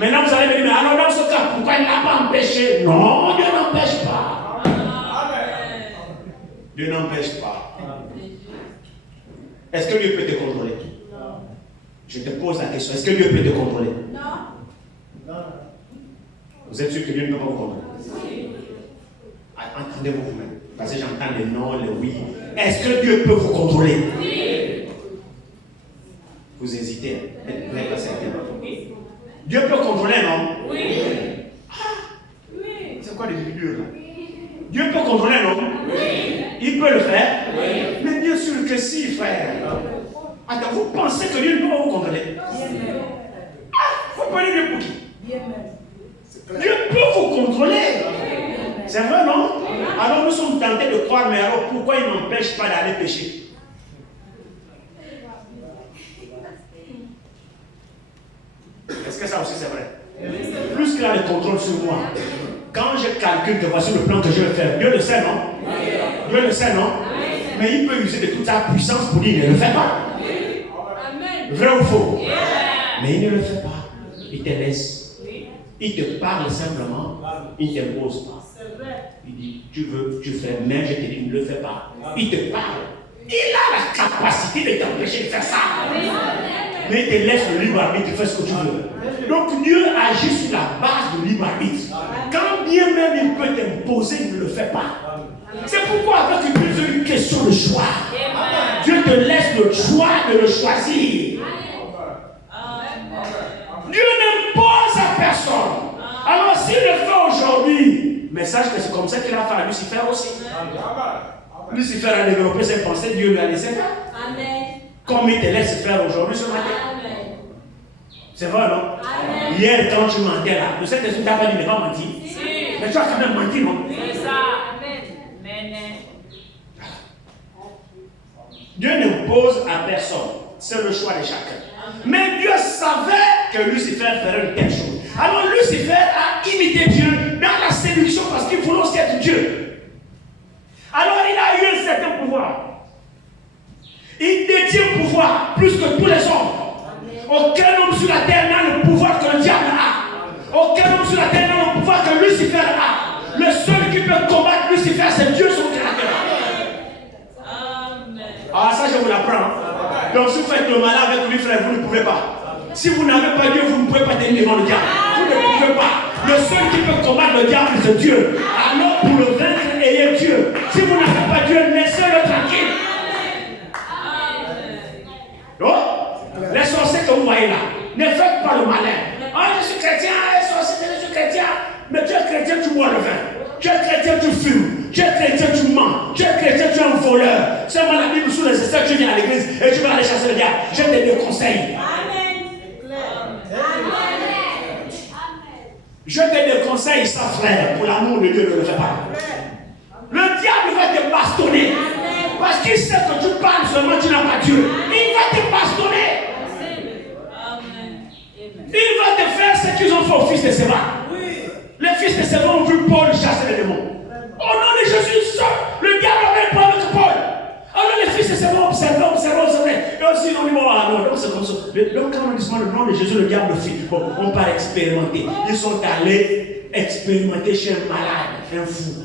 Maintenant vous allez me dire, mais alors dans ce cas, pourquoi il ne l'a pas empêché? Non, Dieu n'empêche pas. Dieu n'empêche pas. Est-ce que Dieu peut te contrôler? Non. Je te pose la question, est-ce que Dieu peut te contrôler? Non. Vous êtes sûr que Dieu ne peut pas vous contrôler? Oui. Entendez-vous vous-même. Parce que j'entends les non, les oui. Est-ce que Dieu peut vous contrôler? Oui. Vous hésitez. Vous n'êtes pas certain. Dieu peut contrôler, non? Oui. C'est quoi les figures là? Dieu peut contrôler, non? Oui. Il peut le faire? Oui. Mais bien sûr que si, frère. Attends, vous pensez que Dieu ne peut pas vous contrôler? Vous prenez Dieu pour qui? Dieu peut vous contrôler. C'est vrai, non? Alors nous sommes tentés de croire, mais alors pourquoi il n'empêche pas d'aller pécher? Est-ce que ça aussi c'est vrai? Plus qu'il a le contrôle sur moi. Quand je calcule que voici le plan que je vais faire, Dieu le sait, non? Dieu le sait, non? Mais il peut user de toute sa puissance pour dire il ne le fait pas. Vrai ou faux? Mais il ne le fait pas. Il te laisse. Il te parle simplement. Il ne t'impose pas. Il dit tu veux, tu fais, mais je te dis ne le fais pas. Il te parle. Il a la capacité de t'empêcher de faire ça. Mais il te laisse le libre arbitre, tu fais ce que tu veux. Donc Dieu agit sur la base du libre arbitre. Quand bien même il peut t'imposer, il ne le fait pas. C'est pourquoi avec une question de choix, Dieu te laisse le choix de le choisir. Dieu n'impose à personne. Alors s'il le fait aujourd'hui, mais sache que c'est comme ça qu'il a fait à Lucifer aussi. Lucifer a développé ses pensées, Dieu lui a laissé faire. Amen. Comme il te laisse faire aujourd'hui ce matin. C'est vrai, non? Amen. Hier, quand tu mentais là, de cette façon, tu n'as pas dit, mais pas menti. Si. Mais tu as quand même menti, non? C'est ça. Amen. Dieu n'impose à personne. C'est le choix de chacun. Mais Dieu savait que Lucifer ferait une telle chose. Alors Lucifer a imité Dieu dans la séduction parce qu'il voulait aussi être Dieu. Alors il a eu un certain pouvoir. Il détient le pouvoir plus que tous les hommes. Aucun homme sur la terre n'a le pouvoir que le diable a. Aucun homme sur la terre n'a le pouvoir que Lucifer a. Le seul qui peut combattre Lucifer, c'est Dieu son créateur. Ah, ça je vous l'apprends. Donc si vous faites le malin avec lui, frère, vous ne pouvez pas. Si vous n'avez pas Dieu, vous ne pouvez pas tenir devant le diable. Vous ne pouvez pas. Le seul qui peut combattre le diable, c'est Dieu. Alors pour le vaincre, ayez Dieu. Si vous n'avez pas Dieu, laissez-le tranquille. voyez là. Ne faites pas le malin. Ah, je suis chrétien, je suis chrétien. Mais tu es chrétien, tu bois le vin. Tu es chrétien, tu fumes. Tu es chrétien, tu mens. Tu es chrétien, tu es un voleur. Seulement la Bible sous les essais, tu viens à l'église et tu vas aller chasser le diable. Je te déconseille. Je te déconseille ça, frère. Pour l'amour de Dieu, ne le fais pas. Le diable va te bastonner. Parce qu'il sait que tu parles seulement, tu n'as pas Dieu. Il va te bastonner. Il va te faire ce qu'ils ont fait au fils de Séba. Les fils de Séba ont vu Paul chasser les démons. Au nom de Jésus, le diable a même pas avec Paul. Alors les fils de Séba observaient. Et aussi, ils ont dit, non, c'est comme ça. Donc quand on dit le nom de Jésus, le diable fit. Bon, on part expérimenter. Ils sont allés expérimenter chez un malade, un fou.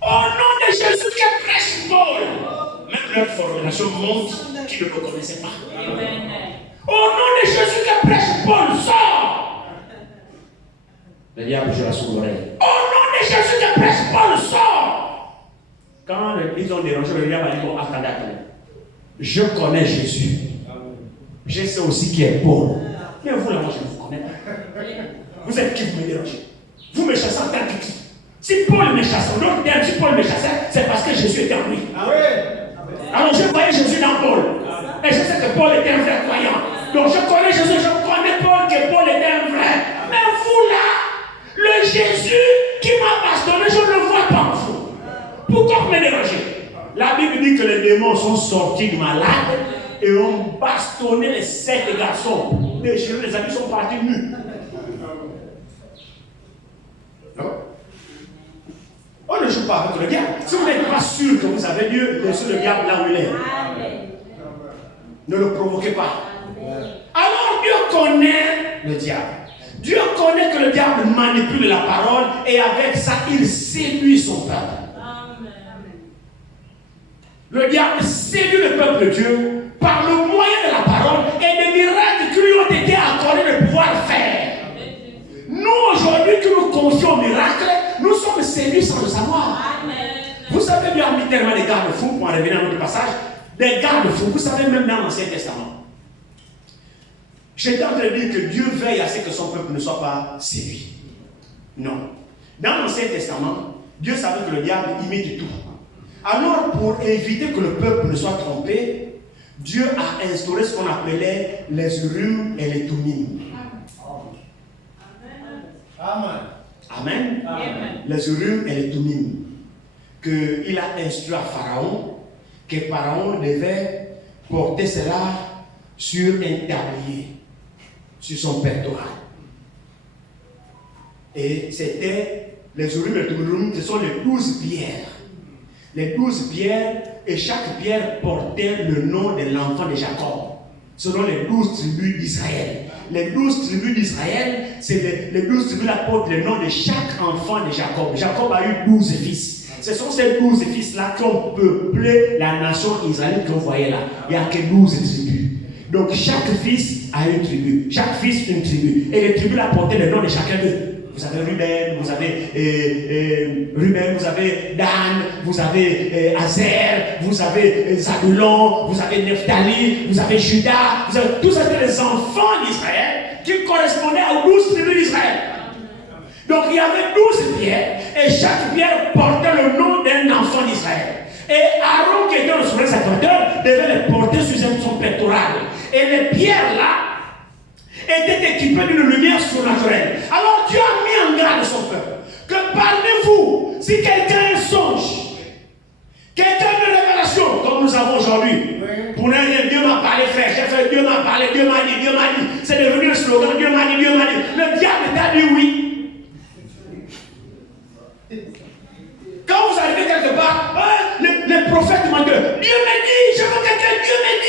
Au nom de Jésus qui prêche Paul. Même leur formation montre qu'ils ne le connaissaient pas. Amen. Au nom de Jésus qui prêche Paul, sort. Le diable joue sur l'oreille. Au nom de Jésus qui prêche Paul, sort. Quand ils ont dérangé, le diable a dit, bon, attendez. Je connais Jésus. Je sais aussi qui est Paul. Mais vous là, moi je ne vous connais pas. Vous êtes qui vous me dérangez? Vous me chassez en tant que qui? Si Paul me chassait, l'autre terme, si Paul me chassait, c'est parce que Jésus était en lui. Alors je voyais Jésus dans Paul. Et je sais que Paul était un vrai croyant. Donc je connais Jésus, je connais Paul, que Paul était un vrai. Mais vous là, le Jésus qui m'a bastonné, je ne le vois pas en vous. Pourquoi vous me dérangez? La Bible dit que les démons sont sortis du malade et ont bastonné les 7 garçons. Déchirés, les amis sont partis nus. Non? On ne joue pas avec le diable. Si vous n'êtes pas sûr que vous avez Dieu, laissez le diable là où il est. Ne le provoquez pas. Alors Dieu connaît le diable. Dieu connaît que le diable manipule la parole et avec ça, il séduit son peuple. Le diable séduit le peuple de Dieu par le moyen de la parole et des miracles qui lui ont été accordés de pouvoir faire. Nous, aujourd'hui, qui nous confions aux miracles, nous sommes séduits sans le savoir. Amen. Vous savez, Dieu a mis tellement de garde-fous, pour en revenir à notre passage, des garde-fous, vous savez, même dans l'Ancien Testament. J'étais en train de dire que Dieu veille à ce que son peuple ne soit pas séduit. Non. Dans l'Ancien Testament, Dieu savait que le diable imite tout. Alors, pour éviter que le peuple ne soit trompé, Dieu a instauré ce qu'on appelait les Urim et les Thummim. Amen. Amen. Amen. Les Urim et les Thummim. Qu'il a instruit à Pharaon, que Pharaon devait porter cela sur un tablier, sur son pectoral. Et c'était les Urim et les Thummim, ce sont les 12 pierres. Les 12 pierres, et chaque pierre portait le nom de l'enfant de Jacob, selon les 12 tribus d'Israël. Les 12 tribus d'Israël, c'est les 12 tribus qui portent le nom de chaque enfant de Jacob. Jacob a eu 12 fils. Ce sont ces 12 fils-là qui ont peuplé la nation israélite que vous voyez là. Il n'y a que 12 tribus. Donc chaque fils a une tribu. Chaque fils une tribu. Et les tribus là portaient le nom de chacun d'eux. Vous avez Ruben, vous avez Dan, vous avez Azer, vous avez Zabulon, vous avez Nephtali, vous avez Judas, vous avez tous les enfants d'Israël qui correspondaient aux 12 tribus d'Israël. Donc il y avait 12 pierres et chaque pierre portait le nom d'un enfant d'Israël. Et Aaron, qui était le souverain sacerdoce, devait les porter sur son pectoral. Et les pierres là était équipé d'une lumière surnaturelle. Alors Dieu a mis en garde son peuple que parmi vous, si quelqu'un a un songe, quelqu'un a une révélation, comme nous avons aujourd'hui, pour ne rien, Dieu m'a parlé, frère, j'ai fait, Dieu m'a parlé, Dieu m'a dit, c'est devenu un slogan, Dieu m'a dit, le diable t'a dit oui. Quand vous arrivez quelque part, les prophètes m'ont dit, Dieu m'a dit, je veux quelqu'un, Dieu m'a dit.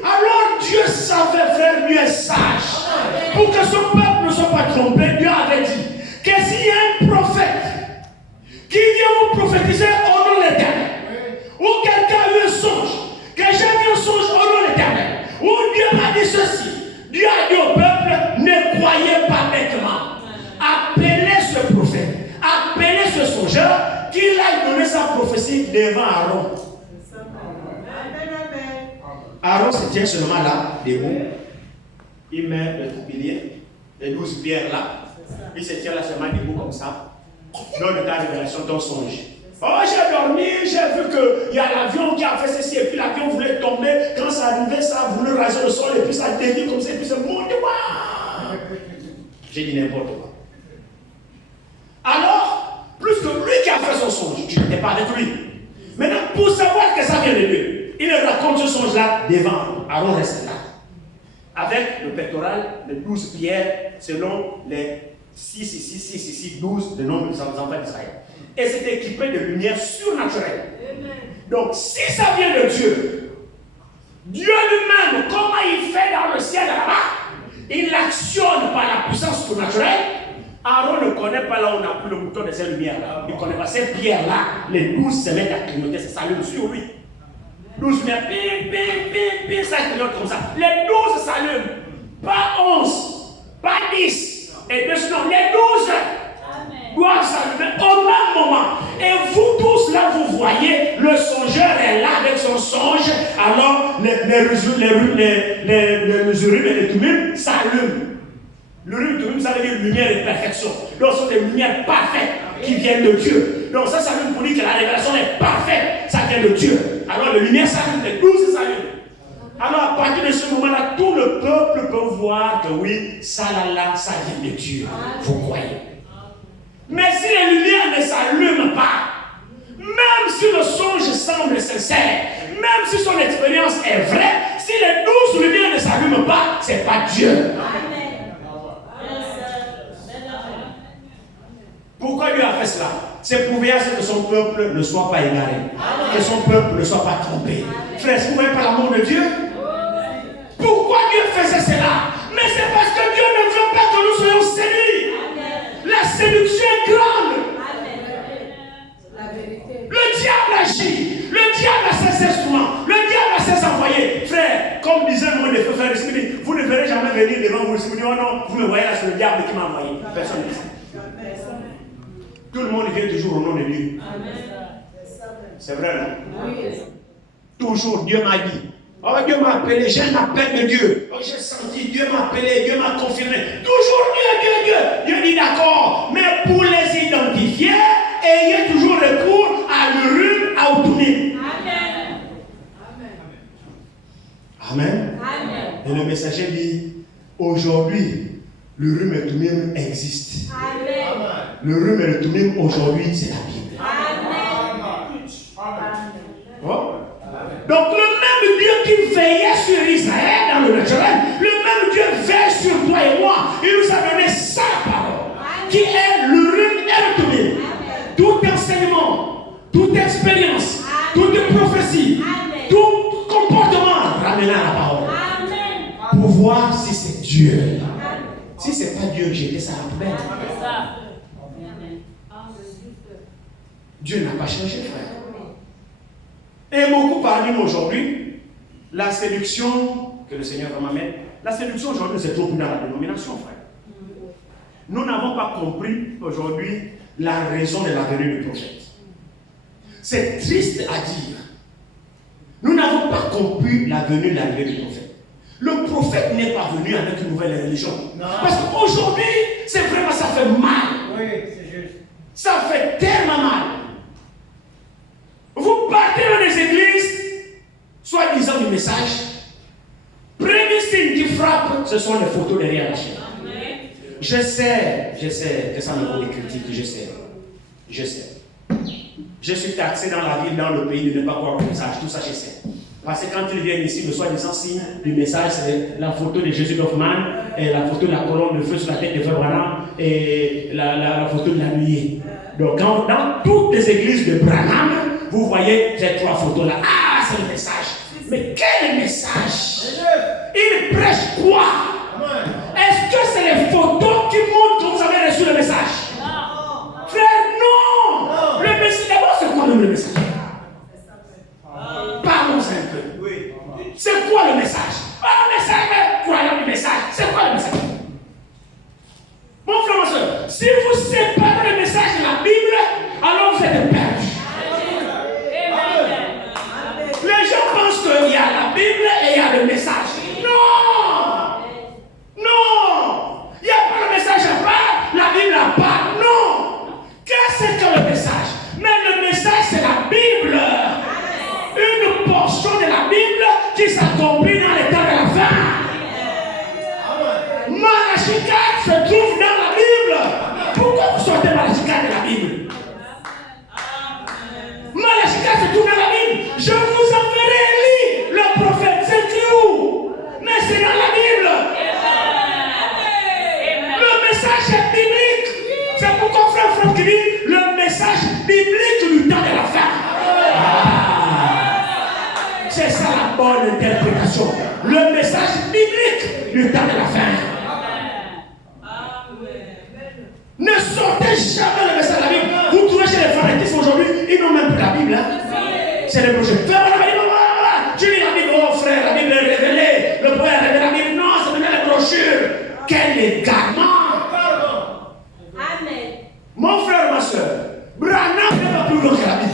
Alors Dieu savait, frère, Dieu est sage. Pour que son peuple ne soit pas trompé, Dieu avait dit que s'il y a un prophète qui vient vous prophétiser au nom de l'Éternel, ou quelqu'un a eu un songe, que j'ai vu un songe au nom de l'Éternel, ou Dieu m'a dit ceci, Dieu a dit au peuple, ne croyez pas bêtement. Aaron se tient seulement là, debout. Il met le pilier, les 12 pierres là. Il se tient là seulement debout comme ça. Dans le cas de révélation, ton songe. Oh, j'ai dormi, j'ai vu qu'il y a l'avion qui a fait ceci, et puis l'avion voulait tomber. Quand ça arrivait, ça a voulu raser le sol, et puis ça dévie comme ça, et puis ça monte. J'ai dit n'importe quoi. Alors, plus que lui qui a fait son songe, tu n'étais pas avec lui. Maintenant, pour savoir que ça vient de lui, il raconte ce songe-là devant. Aaron reste là. Avec le pectoral de 12 pierres, selon les 12, le nombre des enfants d'Israël. Et c'est équipé de lumière surnaturelle. Donc, si ça vient de Dieu, Dieu lui-même, comment il fait dans le ciel là-bas, il actionne par la puissance surnaturelle. Aaron ne connaît pas là où on a pris le bouton de ces lumières-là. Il ne connaît pas ces pierres-là. Les 12 se mettent à clignoter, ça s'allume sur lui. 12 lumières, ça clignote comme ça. Les 12 s'allument. Pas 11, pas 10. Et bien sinon, les 12 doivent s'allumer au même moment. Et vous tous là, vous voyez, le songeur est là avec son songe. Alors, les Urim et les Thummim s'allument. Le Urim et Thummim, ça veut dire lumière et perfection. Donc, ce sont des lumières parfaites qui viennent de Dieu. Donc, ça s'allume pour dire que la révélation est parfaite. Ça vient de Dieu. Alors, les lumières s'allument, les 12 s'allument. Alors, à partir de ce moment-là, tout le peuple peut voir que oui, ça là, ça vient de Dieu. Vous croyez? Mais si les lumières ne s'allument pas, même si le songe semble sincère, même si son expérience est vraie, si les 12 lumières ne s'allument pas, ce n'est pas Dieu. Pourquoi Dieu a fait cela? C'est pour veiller à ce que son peuple ne soit pas égaré, que son peuple ne soit pas trompé. Frère, vous ne voyez pas l'amour de Dieu? Pourquoi Dieu faisait cela? Mais c'est parce que Dieu ne veut pas que nous soyons séduits. La séduction est grande. Le diable agit. Le diable a ses instruments. Le diable a ses envoyés. Frère, comme disait mon frère, vous ne verrez jamais venir devant vous. Si vous dites, oh non, vous me voyez là, c'est le diable qui m'a envoyé. Personne ne dit. Tout le monde vient toujours au nom de Dieu. C'est vrai, non? Toujours, Dieu m'a dit. Oh, Dieu m'a appelé, j'ai un appel de Dieu. Oh, j'ai senti, Dieu m'a appelé, Dieu m'a confirmé. Toujours Dieu. Dieu dit d'accord. Mais pour les identifier, ayez toujours recours à l'Urim, à Thummim. Amen. Et le messager dit, aujourd'hui, l'Urim et Thummim existent. L'Urim et le Thummim aujourd'hui, c'est la Bible. Oh. Donc le même Dieu qui veillait sur Israël dans le naturel, le même Dieu veille sur toi et moi. Il nous a donné sa parole, qui est l'Urim et le Thummim. Tout enseignement, toute expérience, toute prophétie, tout comportement ramène à la parole. Pour voir si c'est Dieu. Si ce n'est pas Dieu, jetez ça à la poubelle. Dieu n'a pas changé, frère. Et beaucoup parmi nous aujourd'hui, la séduction que le Seigneur va m'amener, la séduction aujourd'hui ne se trouve plus dans la dénomination, frère. Nous n'avons pas compris aujourd'hui la raison de la venue du prophète. C'est triste à dire. Nous n'avons pas compris la venue de l'arrivée du prophète. Le prophète n'est pas venu avec une nouvelle religion. Non. Parce qu'aujourd'hui, c'est vraiment, ça fait mal. Oui, c'est juste. Ça fait tellement mal. Vous partez dans des églises, soi-disant du message. Premier signe qui frappe, ce sont les photos derrière la chaîne. Je sais que ça me vaut des critiques, je sais. Je suis taxé dans la ville, dans le pays de ne pas voir le message, tout ça je sais. Parce que quand ils viennent ici, le soi-disant signe du message, c'est la photo de Jésus d'Hoffmann, et la photo de la colonne de feu sur la tête de Frère Branham, et la photo de la nuée. Donc dans toutes les églises de Branham, vous voyez ces trois photos-là. Ah, c'est le message. Mais quel message? Il prêche quoi? Est-ce que c'est les photos qui montrent que vous avez reçu le message? Non. Frère, non. Le message, d'abord, c'est quoi le message? Parlons un peu. Oui. C'est quoi le message? Pas le message, mais croyons le message. C'est quoi le message? Mon frère, ma soeur, si vous séparez le message de la Bible, alors vous êtes perdus. Les gens pensent qu'il y a la Bible et il y bonne interprétation. Le message biblique du temps de la fin. Ne sortez jamais le message de la Bible. Vous trouvez chez les fanatistes aujourd'hui, ils n'ont même plus la Bible. Hein? C'est les projets. Tu lis la Bible, oh frère, la Bible est révélée. Le poète révèle la Bible. Non, c'est maintenant les brochures. Quel égarement. Amen. Mon frère, ma soeur, Branham n'est pas plus grand que la Bible.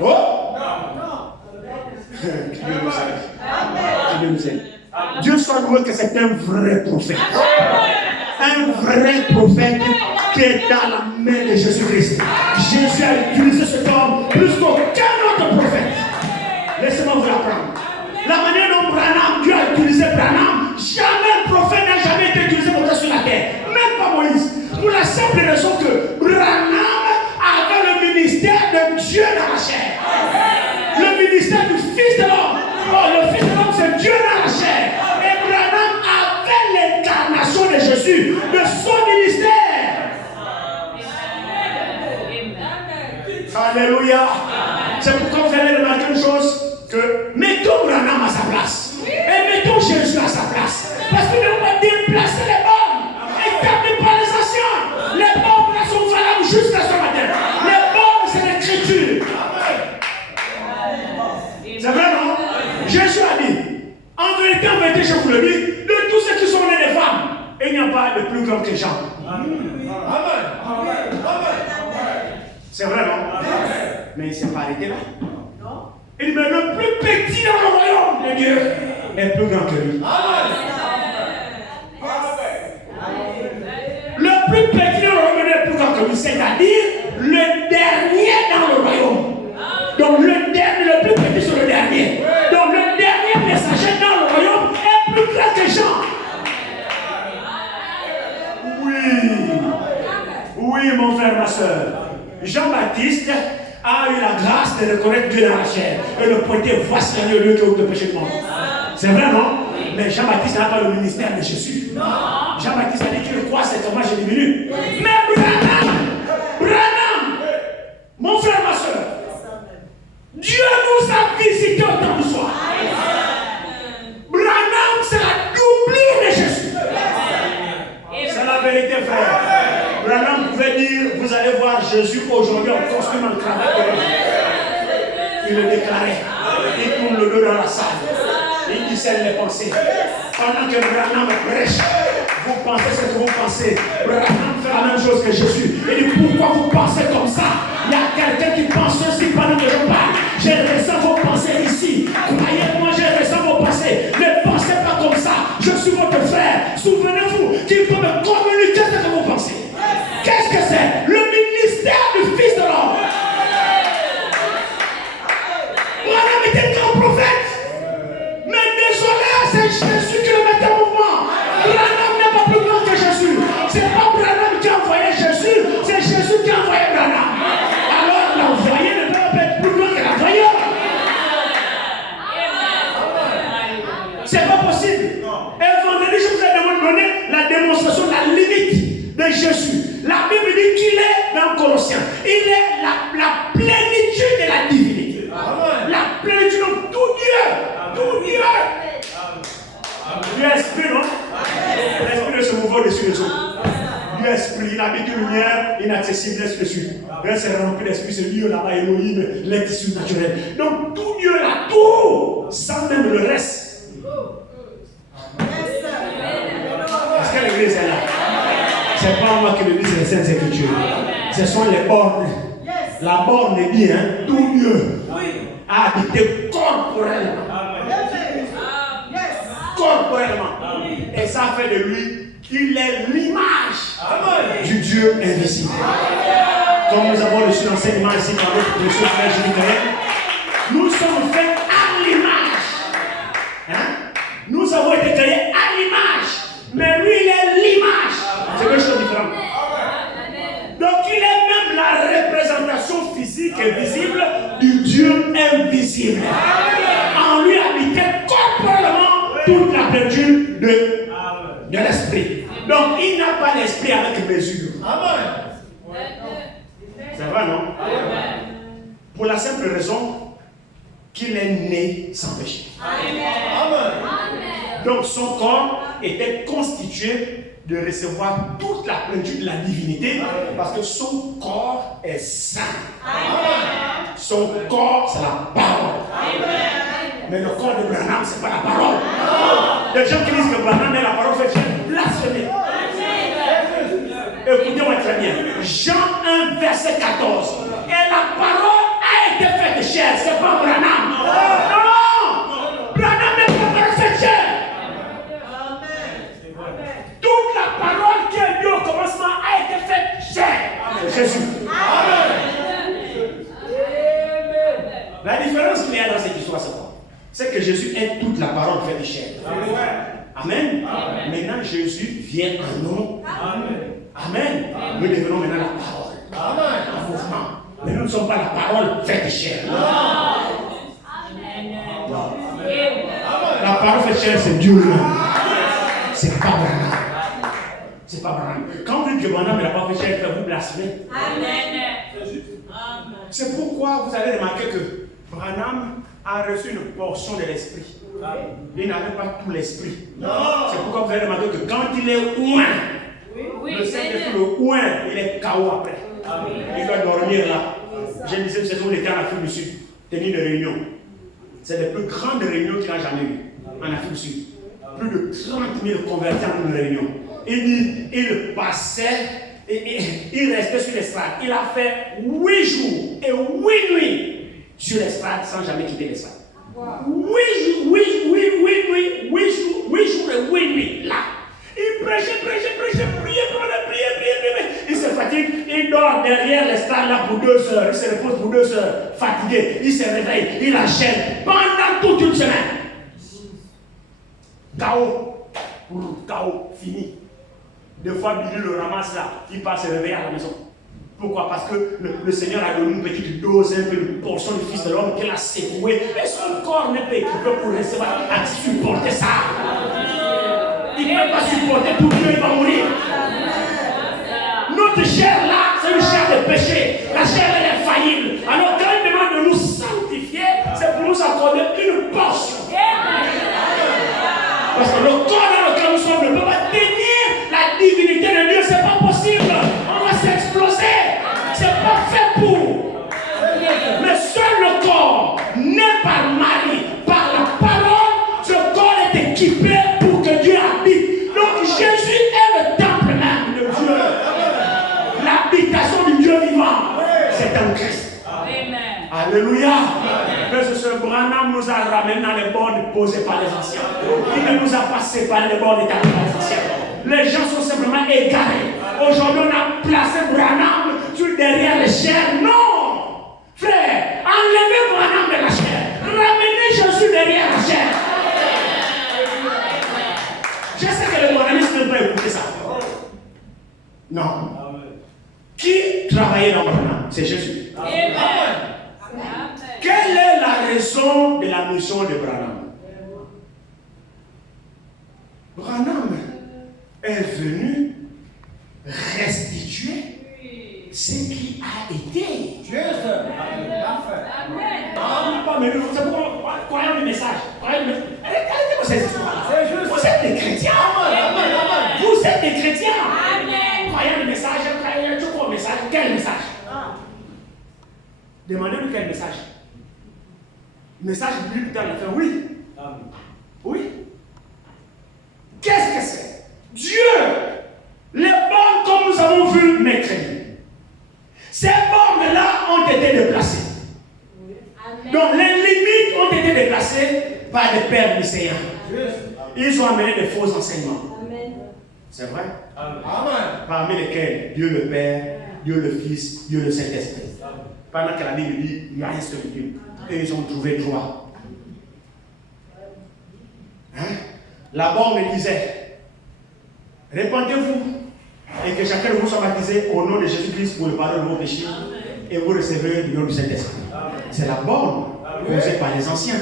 Oh! Dieu nous aide. Dieu soit loué que c'est un vrai prophète. Un vrai prophète qui est dans la main de Jésus-Christ. Jésus a utilisé cet homme plus qu'aucun autre prophète. Laissez-moi vous l'apprendre. La manière dont Dieu a utilisé Branham, jamais un prophète n'a jamais été utilisé comme ça sur la terre. Même pas Moïse. Pour la simple raison que Branham avait le ministère de Dieu dans la chair. Le ministère du Fils de l'homme. Oh, le Fils de l'homme, c'est Dieu dans la chair. Et Branham avait l'incarnation de Jésus, de son ministère. Alléluia. C'est pourquoi vous allez remarquer une chose, que mettons Branham à sa place. Et mettons Jésus à sa place. Parce que nous devons déplacer les bornes. Établis par les anciens. Les bornes là sont valables jusqu'à ce matin. Les bornes, c'est l'écriture. C'est vrai, non? Jésus a dit, en vérité, je vous le dis, de tous ceux qui sont nés des femmes, il n'y a pas de plus grand que Jean. Amen. C'est vrai, non? Mais il ne s'est pas arrêté là. Il dit, mais le plus petit dans le royaume de Dieu est plus grand que lui. Le plus petit dans le royaume de Dieu est plus grand que lui, c'est-à-dire le dernier dans le royaume. Donc le dernier, le plus petit sur le dernier. Donc le dernier messager dans le royaume est plus grand que Jean. Oui, mon frère, ma soeur. Jean-Baptiste a eu la grâce de reconnaître Dieu dans la chair et de pointer, voici le lieu qui ôte le péché du monde. C'est vrai, non? Mais Jean-Baptiste n'a pas le ministère de Jésus. Jean-Baptiste a dit qu'il croit, c'est comment je diminue. Mais Branham, mon frère, ma soeur, Dieu nous a visités au temps du soir. Branham, c'est la doublure de Jésus. C'est la vérité, frère. Branham pouvait dire, vous allez voir Jésus aujourd'hui en costume en cravate. Il le déclarait. Il tourne le dos dans la salle. Il discerne les pensées. Pendant que Branham prêche, vous pensez ce que vous pensez. Branham fait la même chose que Jésus. Il dit, pourquoi vous pensez comme ça? Il y a quelqu'un qui pense ceci pendant que je parle. Je ressens vos pensées ici. Croyez-moi, je ressens vos pensées. Ne pensez pas comme ça. Je suis votre frère. Souvenez-vous qu'il peut me communiquer ce que vous pensez. Qu'est-ce que c'est? Le ministère du Fils de l'homme. Branham était un grand prophète. Mais désolé, c'est Jésus qui le mettait en mouvement. Branham n'est pas plus grand que Jésus. C'est pas Branham qui a envoyé Jésus, c'est Jésus qui a envoyé Branham. Alors l'envoyé ne peut pas être plus grand que l'envoyé. C'est pas possible. Et vendredi, je vous ai donné la démonstration de la limite de Jésus. La Bible dit qu'il est dans Colossiens. Il est la plénitude de la divinité. La plénitude de tout Dieu. Tout Dieu. Dieu est esprit, non? L'esprit ne se mouve au-dessus des autres. Dieu est esprit, il habite une lumière inaccessible, laisse dessus. Reste rempli d'esprit, c'est Dieu là-bas, Elohim, l'être surnaturel. Donc tout Dieu là, tout, sans même le reste. Est-ce que l'église est là? C'est pas moi qui le dis, c'est les Saintes Écritures. Ce sont les bornes. La borne dit, hein, tout Dieu a habité corporellement. Corporellement. Et ça fait de lui qu'il est l'image du Dieu invisible. Comme nous avons reçu l'enseignement ici par notre précieux frère Jésus, nous sommes faits à l'image. Hein? Nous avons été créés à l'image. Mais lui, il est l'image. C'est deux choses différentes. Donc il est même la représentation physique et visible du Dieu invisible. En lui habitait corporellement toute la plénitude de l'esprit. Donc il n'a pas l'esprit avec mesure. C'est vrai, non? Pour la simple raison qu'il est né sans péché. Amen. Donc son corps était constitué de recevoir toute la plénitude de la divinité parce que son corps est saint. Son corps, c'est la parole. Mais le corps de Branham, ce n'est pas la parole. Les gens qui disent que Branham est la parole, fait blasphémer. Écoutez-moi très bien. Jean 1, verset 14. Et la parole a été faite chair. Ce n'est pas Branham. Non! Branham n'est pas parole faite chair. Toute la parole qui est due au commencement a été faite chair. Jésus. La différence qu'il y a dans cette histoire, c'est quoi? C'est que Jésus est toute la parole faite chair. Amen. Maintenant, Jésus vient en nous. Amen. Nous devenons maintenant la parole. En mouvement. Mais nous ne sommes pas la parole faite chair. La parole faite chair, c'est Dieu lui-même. C'est pas Branham. C'est pas Branham. Quand vous dites que Branham n'a pas fait chair, vous blasphémez. C'est pourquoi vous avez remarqué que Branham a reçu une portion de l'esprit. Il n'avait pas tout l'esprit. C'est pourquoi vous avez remarqué que quand il est ouin, le Saint-Esprit, le ouin, il est KO après. Il doit dormir là. J'ai dit cette saison, il était en Afrique du Sud, tenir des réunions. C'est les plus grandes réunions qu'il a jamais eues en Afrique du Sud. Plus de 30 000 convertis en une réunion. Il dit, il passait, il restait sur l'estrade. Il a fait 8 jours et 8 nuits sur l'estrade sans jamais quitter l'estrade. 8 jours et 8 nuits là. Il prêchait, priait. Il se fatigue, il dort derrière l'estrade là pour 2 heures. Il se repose pour 2 heures, fatigué. Il se réveille, il enchaîne pendant toute une semaine. Chaos, fini. Des fois, Billy le ramasse là, il part se réveiller à la maison. Pourquoi? Parce que le Seigneur a donné une petite dose, un peu de portion du Fils de l'homme qu'il a secoué. Et son corps n'est pas équipé pour recevoir, à supporter ça. Il ne peut pas supporter tout Dieu, il va mourir. Notre chair là, c'est une chair de péché. La chair, elle est faillible. Alors, quand il demande de nous sanctifier, c'est pour nous accorder une portion. Parce que le corps dans lequel nous sommes ne peut pas tenir la divinité de Dieu. C'est pas possible. On va s'exploser. C'est pas fait pour. Mais seul le corps, né par Marie, par la parole, ce corps est équipé pour que Dieu habite. Donc Jésus est le temple même de Dieu. L'habitation du Dieu vivant, c'est en Christ. Amen. Alléluia. Frère, ce Branham nous a ramenés dans les bornes posées par les anciens. Il ne nous a pas séparés des bornes établies par les anciens. Les gens sont simplement égarés. Aujourd'hui, on a placé Branham derrière les chairs. Non! Frère, enlevez Branham de la chair. Ramenez Jésus derrière la chair. Je sais que les moralistes ne peuvent pas écouter ça. Non. Qui travaillait dans Branham? C'est Jésus. Amen. Quelle est la raison de la mission de Branham? Branham est venu restituer ce qui a été. Juste. Amen. Pas mais c'est pourquoi croyez le message. Arrêtez-moi ces histoires. C'est juste. Vous êtes des chrétiens. Amen. Vous êtes des chrétiens. Amen. Croyez le message. Croyez le message. Quel message? Demandez-lui quel message. Le message biblique dans la fin, oui. Oui. Qu'est-ce que c'est? Dieu, les bornes comme nous avons vu mercredi. Ces bornes-là ont été déplacées. Amen. Donc les limites ont été déplacées par des pères lycéens. Ils ont amené des faux enseignements. Amen. C'est vrai? Amen. Parmi lesquels Dieu le Père, Dieu le Fils, Dieu le Saint-Esprit. Pendant que la Bible dit il y a un seul Dieu. Et ils ont trouvé droit. Hein? La borne disait, répandez-vous et que chacun de vous soit baptisé au nom de Jésus-Christ pour le pardon de vos péchés et vous recevrez le nom du Saint-Esprit. C'est la borne posée par les anciens.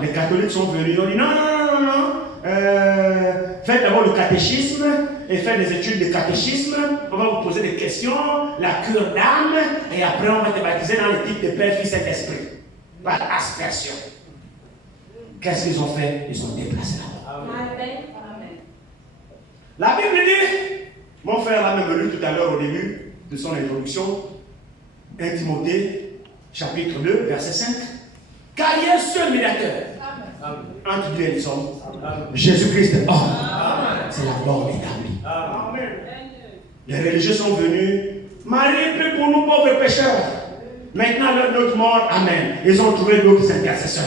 Les catholiques sont venus, ils ont dit non. Faites d'abord le catéchisme et faites des études de catéchisme. On va vous poser des questions, la cure d'âme, et après on va te baptiser dans le titre de Père, Fils et Esprit. par aspersion. Qu'est-ce qu'ils ont fait? Ils ont déplacé la mort. Amen. La Bible dit, mon frère l'a même lu tout à l'heure au début de son introduction, 1 Timothée, chapitre 2, verset 5. Car il y a un seul médiateur entre Dieu et les hommes, Jésus-Christ homme. C'est la mort établie. Amen. Les religieux sont venus, Marie, prie pour nous pauvres pécheurs. Maintenant, notre mort, amen. Ils ont trouvé d'autres intercesseurs.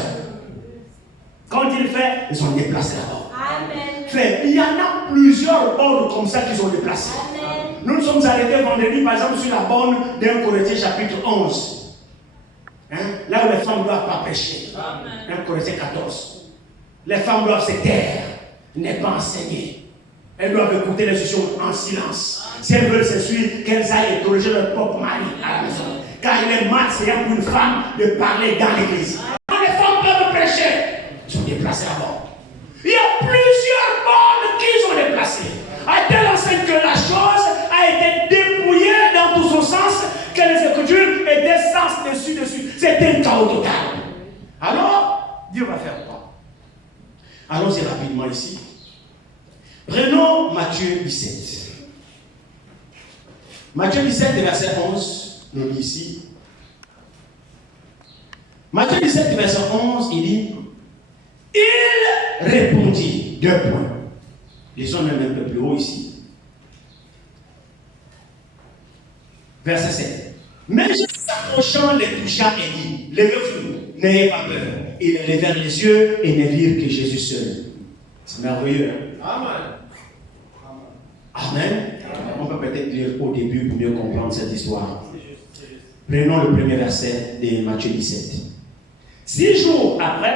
Quand il fait, ils ont déplacé la mort. Amen. Frère, il y en a plusieurs bornes comme ça qu'ils ont déplacées. Amen. Nous nous sommes arrêtés vendredi, par exemple, sur la borne d'un Corinthiens chapitre 11. Hein? Là où les femmes ne doivent pas prêcher. 1 Corinthiens 14. Les femmes doivent se taire, ne pas enseigner. Elles doivent écouter les instructions en silence. Si elles veulent se suivre, qu'elles aillent interroger leur propre mari à la maison. Car il est malséant pour une femme de parler dans l'église. Quand les femmes peuvent prêcher, ils ont déplacé la mort. Il y a plusieurs bornes qu'ils ont déplacées. À telle enseigne que la chose a été dépouillée dans tout son sens, que les Écritures étaient sens dessus. C'était un chaos total. Alors, Dieu va faire quoi? Allons-y rapidement ici. Prenons Matthieu 17. Matthieu 17, verset 11, nous lit ici. Matthieu 17, verset 11, il dit, il répondit, 2 points. Lisons même un peu plus haut ici. Verset 7. Mais Jésus s'approchant, les toucha et dit, levez-vous, n'ayez pas peur. Ils levèrent les yeux et ne virent que Jésus seul. C'est merveilleux. Hein? Amen. On peut peut-être lire au début pour mieux comprendre cette histoire. Prenons le premier verset de Matthieu 17. 6 jours après,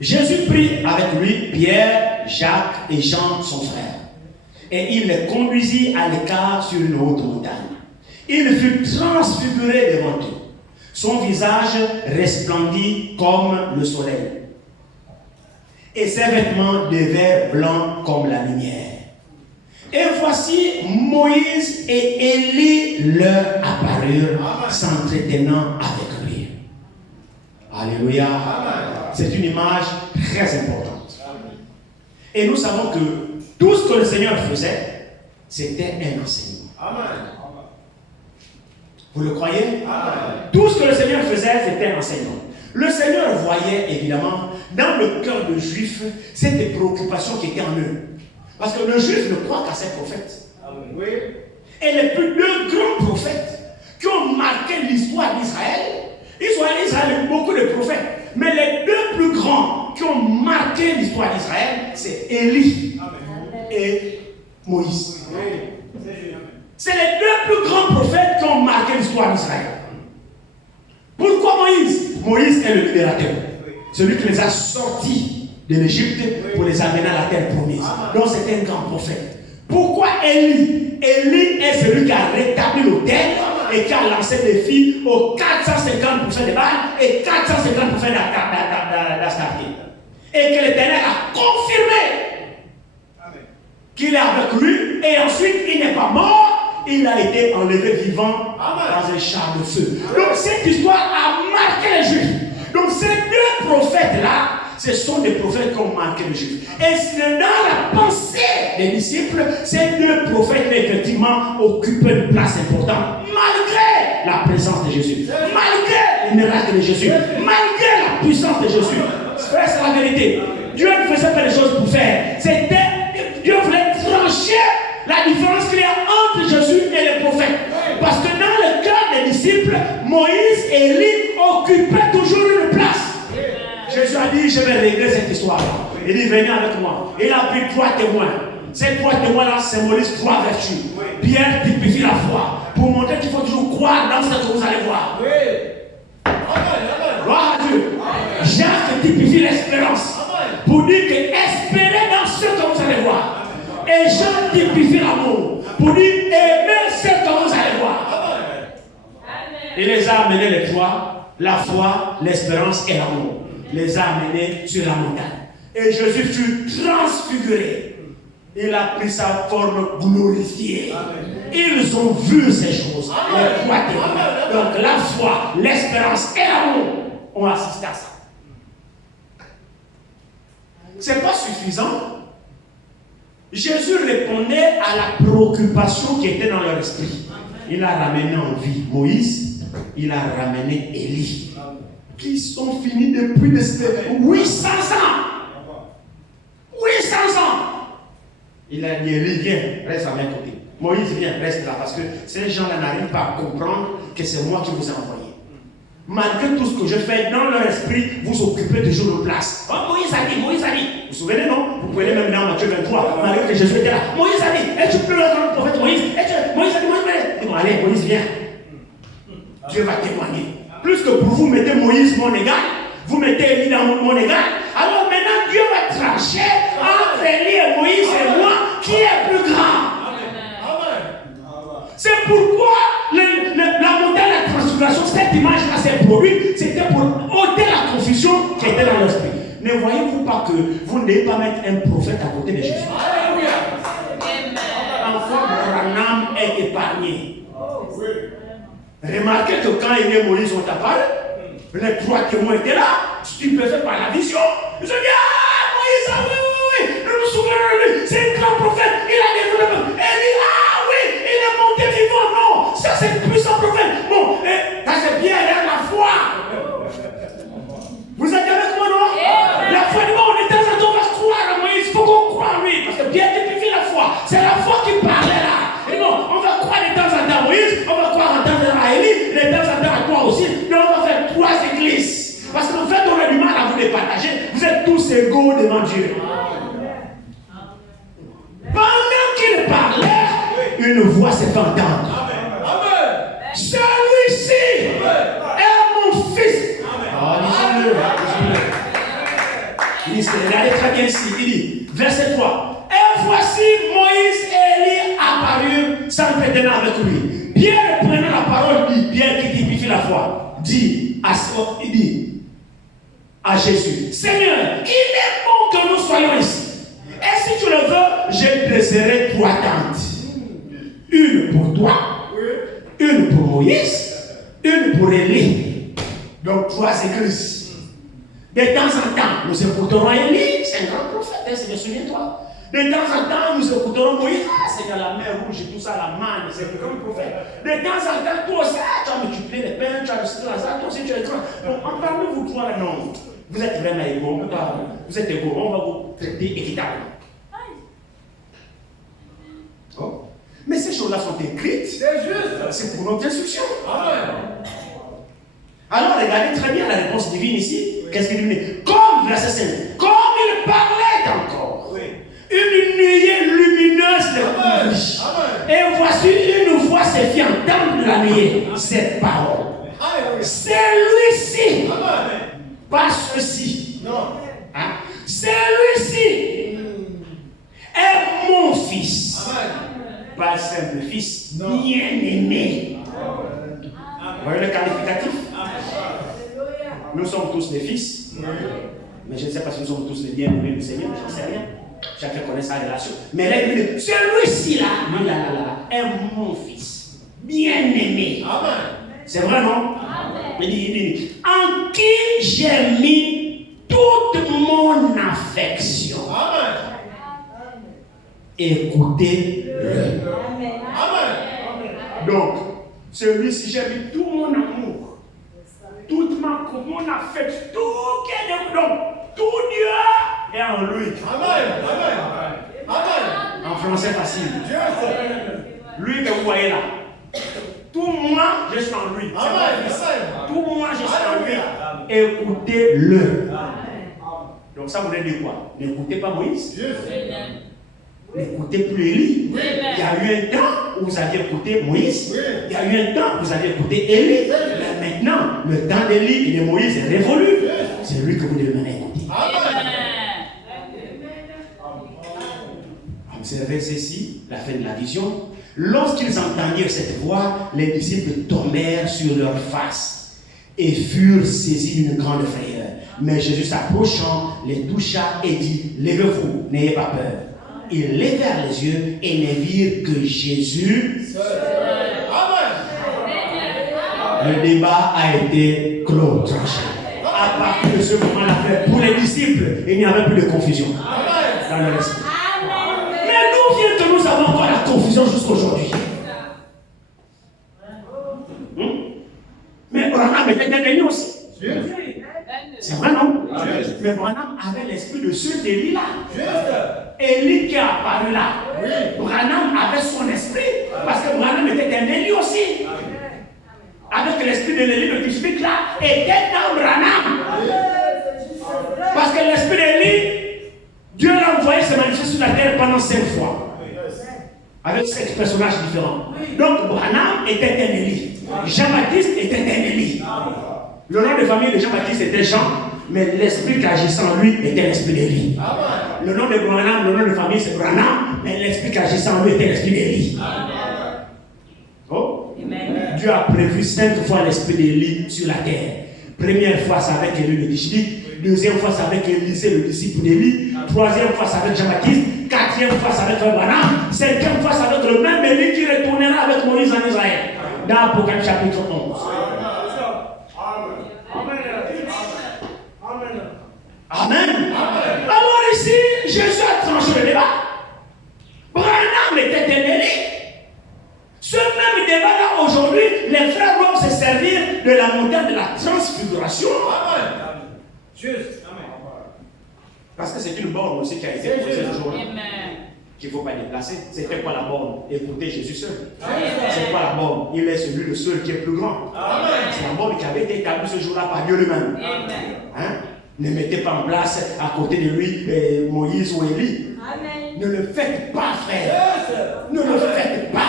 Jésus prit avec lui Pierre, Jacques et Jean, son frère. Et il les conduisit à l'écart sur une haute montagne. Il fut transfiguré devant eux. Son visage resplendit comme le soleil. Et ses vêtements devinrent blancs comme la lumière. Et voici Moïse et Élie leur apparurent, s'entretenant avec lui. Alléluia. C'est une image très importante. Et nous savons que tout ce que le Seigneur faisait, c'était un enseignement. Vous le croyez? Tout ce que le Seigneur faisait, c'était un enseignement. Le Seigneur voyait évidemment dans le cœur des Juifs cette préoccupation qui était en eux. Parce que le Juif ne croit qu'à ses prophètes. Oui. Et les plus 2 grands prophètes qui ont marqué l'histoire d'Israël, Israël a eu beaucoup de prophètes, mais les 2 plus grands qui ont marqué l'histoire d'Israël, c'est Élie et Moïse. C'est les 2 plus grands prophètes qui ont marqué l'histoire d'Israël. Pourquoi Moïse? Moïse est le libérateur. Celui qui les a sortis de l'Égypte pour les amener à la terre promise. Donc c'est un grand prophète. Pourquoi Élie? Élie est celui qui a rétabli l'autel et qui a lancé des filles aux 450% de Baal et 450% d'Astarté. Et que l'Éternel a confirmé qu'il est avec lui et ensuite il n'est pas mort, il a été enlevé vivant dans un char de feu. Donc cette histoire a marqué les Juifs. Donc ces 2 prophètes-là, ce sont des prophètes qui ont marqué les Juifs. Et dans la pensée des disciples, ces 2 prophètes effectivement occupaient une place importante, malgré la présence de Jésus, malgré les miracles de Jésus, malgré la puissance de Jésus. Frère, c'est la vérité. Dieu ne faisait pas les choses pour faire. Dieu voulait trancher la différence qu'il y a entre Jésus et les prophètes. Parce que dans le cœur des disciples, Moïse et Élie occupaient toujours une place. Jésus a dit, je vais régler cette histoire. Il dit, venez avec moi. Il a pris 3 témoins. Ces 3 témoins-là symbolisent 3 vertus. Pierre typifie la foi. Pour montrer qu'il faut toujours croire dans ce que vous allez voir. Gloire à Dieu. Jacques typifie l'espérance. Pour dire que espérez dans ce que vous allez voir. Et Jean typifie l'amour. Pour dire aimez ce que vous allez voir. Il les a amenés les 3. La foi, l'espérance et l'amour. Les a amenés sur la montagne. Et Jésus fut transfiguré. Il a pris sa forme glorifiée. Ils ont vu ces choses. Les 3 témoins. Donc la foi, l'espérance et l'amour. ont assisté à ça. Ce n'est pas suffisant. Jésus répondait à la préoccupation qui était dans leur esprit. Il a ramené en vie Moïse, il a ramené Élie, qui sont finis depuis 800 ans. 800 ans. Il a dit, Élie, viens, reste à mes côtés. Moïse, viens, reste là, parce que ces gens-là n'arrivent pas à comprendre que c'est moi qui vous ai envoyé. Malgré tout ce que je fais dans leur esprit, vous occupez toujours de place. Oh, Moïse a dit, Moïse a dit. Vous vous souvenez, non? Vous pouvez même dans Matthieu 23, malgré que Jésus était là. Moïse a dit, et tu peux le dans le prophète Moïse. Moïse a dit, Moïse a dit. Bon, allez, Moïse, viens. Dieu va témoigner. Plus que pour vous mettez Moïse mon égal, vous mettez Élie dans mon égal, alors maintenant Dieu va trancher entre Élie et Moïse et moi, qui est plus grand. C'est pourquoi la montée de la transfiguration, cette image-là s'est produite, c'était pour ôter la confusion qui était dans l'esprit. Ne voyez-vous pas que vous n'allez pas mettre un prophète à côté de Jésus? L'enfant Branham est épargné. Remarquez que quand il est Moïse, on t'appelle, les trois témoins étaient là, stupéfaits par la vision. Ils ont dit, ah, Moïse, ah oui, nous nous souvenons de lui, c'est un grand prophète, il a des problèmes. Élie, ah oui, il est monté vivant, non, ça c'est un puissant prophète. Bon, ça c'est bien, hein, la foi. Vous êtes avec moi, non? La foi du monde, de temps en temps, on va croire à Moïse, il faut qu'on croie en lui, parce que bien typifie la foi, c'est la foi qui parlait là. Et bon, on va croire de temps en temps à Moïse, on va croire de temps en temps à Élie, de temps en temps à toi aussi, mais on va faire 3 églises. Parce qu'en fait, on a du mal à vous les partager. Vous êtes tous égaux devant Dieu. Pendant qu'il parlait, une voix s'est fait entendre. Celui-ci est mon fils. Il dit, regardez très bien ici. Il dit, verset 3. Et voici Moïse et Élie apparus sans prétenant avec lui. Pierre prenant la parole, dit, Pierre qui typifie la foi, dit à Jésus, Seigneur, il est bon que nous soyons ici. Et si tu le veux, je dresserai 3 tentes. Une pour toi, une pour Moïse, une pour Élie. Donc 3 églises. De temps en temps, nous écouterons Élie, c'est un grand prophète, c'est bien, souviens-toi. De temps en temps, nous écouterons Moïse, c'est dans la mer rouge et tout ça, la manne, c'est un grand prophète. De temps en temps, toi aussi, tu as multiplié les pains, tu as réussi dans ça, toi aussi tu es grand. Bon, en parlant vous 3 là, non. Vous êtes vraiment égaux, vous êtes égaux, on va vous traiter équitablement. Oh. Mais ces choses-là sont écrites, c'est pour notre instruction. Alors regardez très bien la réponse divine ici. Qu'est-ce qu'il dit? Comme, verset 5, comme il parlait encore, une nuée lumineuse le couvrit. Et voici une voix s'est fait entendre de la nuée. Cette parole. Celui-ci, pas ceci. Hein? Celui-ci est mon fils. Pas simple fils, bien-aimé. Vous voyez le qualificatif? Nous sommes tous des fils, mais je ne sais pas si nous sommes tous les bien-aimés du Seigneur, je ne sais rien. Chacun connaît sa relation. Mais là, il dit, celui-ci là, est mon fils, bien-aimé. C'est vrai, non? Il dit, en qui j'ai mis toute mon affection. Écoutez-le. Donc, celui-ci, j'ai mis tout mon amour, toute mon affection, tout qui est de donc, tout Dieu est en lui. En français facile. Lui que vous voyez là. Tout moi, je suis en lui. Tout moi, je suis en lui. Écoutez-le. Donc ça voulait dire quoi? N'écoutez pas Moïse. N'écoutez plus Élie. Il y a eu un temps où vous aviez écouté Moïse. Il y a eu un temps où vous avez écouté Élie. Mais maintenant, le temps d'Élie et de Moïse est révolu. C'est lui que vous devez maintenant écouter. Observez ceci, la fin de la vision. Lorsqu'ils entendirent cette voix, les disciples tombèrent sur leurs faces et furent saisis d'une grande frayeur. Mais Jésus s'approchant, les toucha et dit, levez-vous, n'ayez pas peur. Ils levèrent les yeux et ne virent que Jésus. Le débat a été clos, tranché. partir de ce moment-là, pour les disciples, il n'y avait plus de confusion dans le esprit. Mais d'où vient que nous avons encore la confusion jusqu'aujourd'hui? Mais Branham était dédaigné aussi. C'est vrai, non? Mais Branham avait l'esprit de ceux d'Élie là. Élie qui est apparu là. Branham avait son esprit. Parce que Branham était un Élie aussi. Avec l'esprit de l'Élie, le typique là, était dans Branham. Parce que l'esprit d'Élie, Dieu l'a envoyé se manifester sur la terre pendant 5 fois. Avec 5 personnages différents. Donc Branham était un Élie. Jean-Baptiste était un Élie. Le nom de famille de Jean-Baptiste était Jean, mais l'esprit qui agissait en lui était l'esprit d'Élie. Le nom de Branham, le nom de famille c'est Branham, mais l'esprit qui agissait en lui était l'esprit d'Élie. Oh. Dieu a prévu 5 fois l'esprit d'Élie sur la terre. Première fois c'est avec Élie le Tishbite, deuxième fois c'est avec Élisée le disciple d'Élie, troisième fois c'est avec Jean-Baptiste, quatrième fois c'est avec Branham, cinquième fois c'est avec le même Élie qui retournera avec Moïse en Israël. Dans Apocalypse chapitre 11. Amen. Alors ici, Jésus a tranché le débat. Branham était un Élie. Ce même débat-là, aujourd'hui, les frères doivent se servir de la montagne de la transfiguration. Parce que c'est une borne aussi qui a été posée ce jour-là. Qu'il ne faut pas déplacer. C'était quoi la borne? Écoutez Jésus seul. C'est quoi la borne? Il est celui le seul qui est plus grand. C'est la borne qui avait été établie ce jour-là par Dieu lui-même. Hein? Ne mettez pas en place à côté de lui Moïse ou Élie. Ne le faites pas, frère. Ne le faites pas.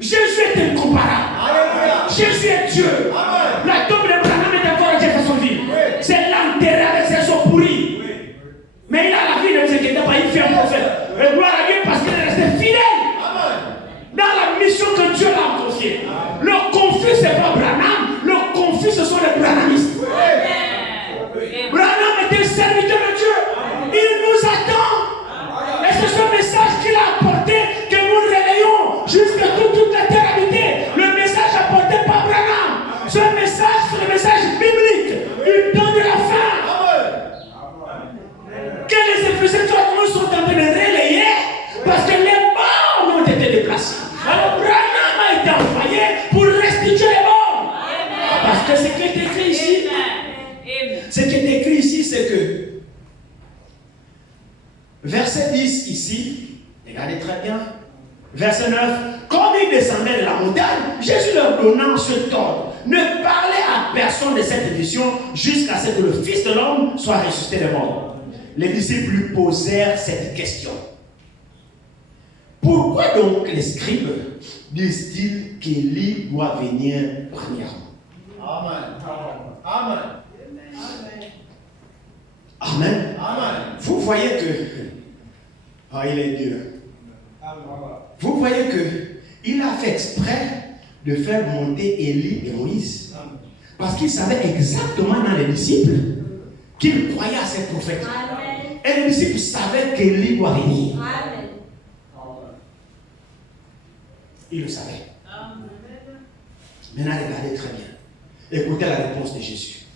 Jésus est incomparable. Jésus est Dieu. La tombe de Branham est encore à Jeffersonville. C'est l'enterré avec ses os pourris. Mais il a la vie, ne vous inquiétez pas, il fait un prophète. Et gloire à Dieu parce qu'il est resté fidèle dans la mission que Dieu l'a confiée. Le confus, ce n'est pas Branham. Le confus, ce sont les Branhamistes. Branham était serviteur de Dieu. Il nous attend. Et c'est ce message qu'il a apporté que nous relayons jusqu'à toute la terre habitée. Le message apporté par Branham. Ce message, c'est le message biblique du temps de la fin. Que les Éphésiens sont en train de relayer parce que les bornes ont été déplacées. Alors Branham a été envoyé pour restituer les bornes. Parce que ce qui est écrit ici, c'est que verset 10 ici, regardez très bien, verset 9, comme ils descendaient de la montagne, Jésus leur donna ce ordre: ne parlez à personne de cette vision jusqu'à ce que le Fils de l'homme soit ressuscité des morts. Les disciples lui posèrent cette question: pourquoi donc les scribes disent-ils qu'Élie doit venir premièrement? Amen. Amen. Vous voyez que il est Dieu. Vous voyez que il a fait exprès de faire monter Élie et Moïse. Parce qu'il savait exactement dans les disciples qu'il croyait à ces prophètes. Et les disciples savaient qu'Élie doit venir. Ils le savaient. Maintenant, regardez très bien. Écoutez la réponse de Jésus.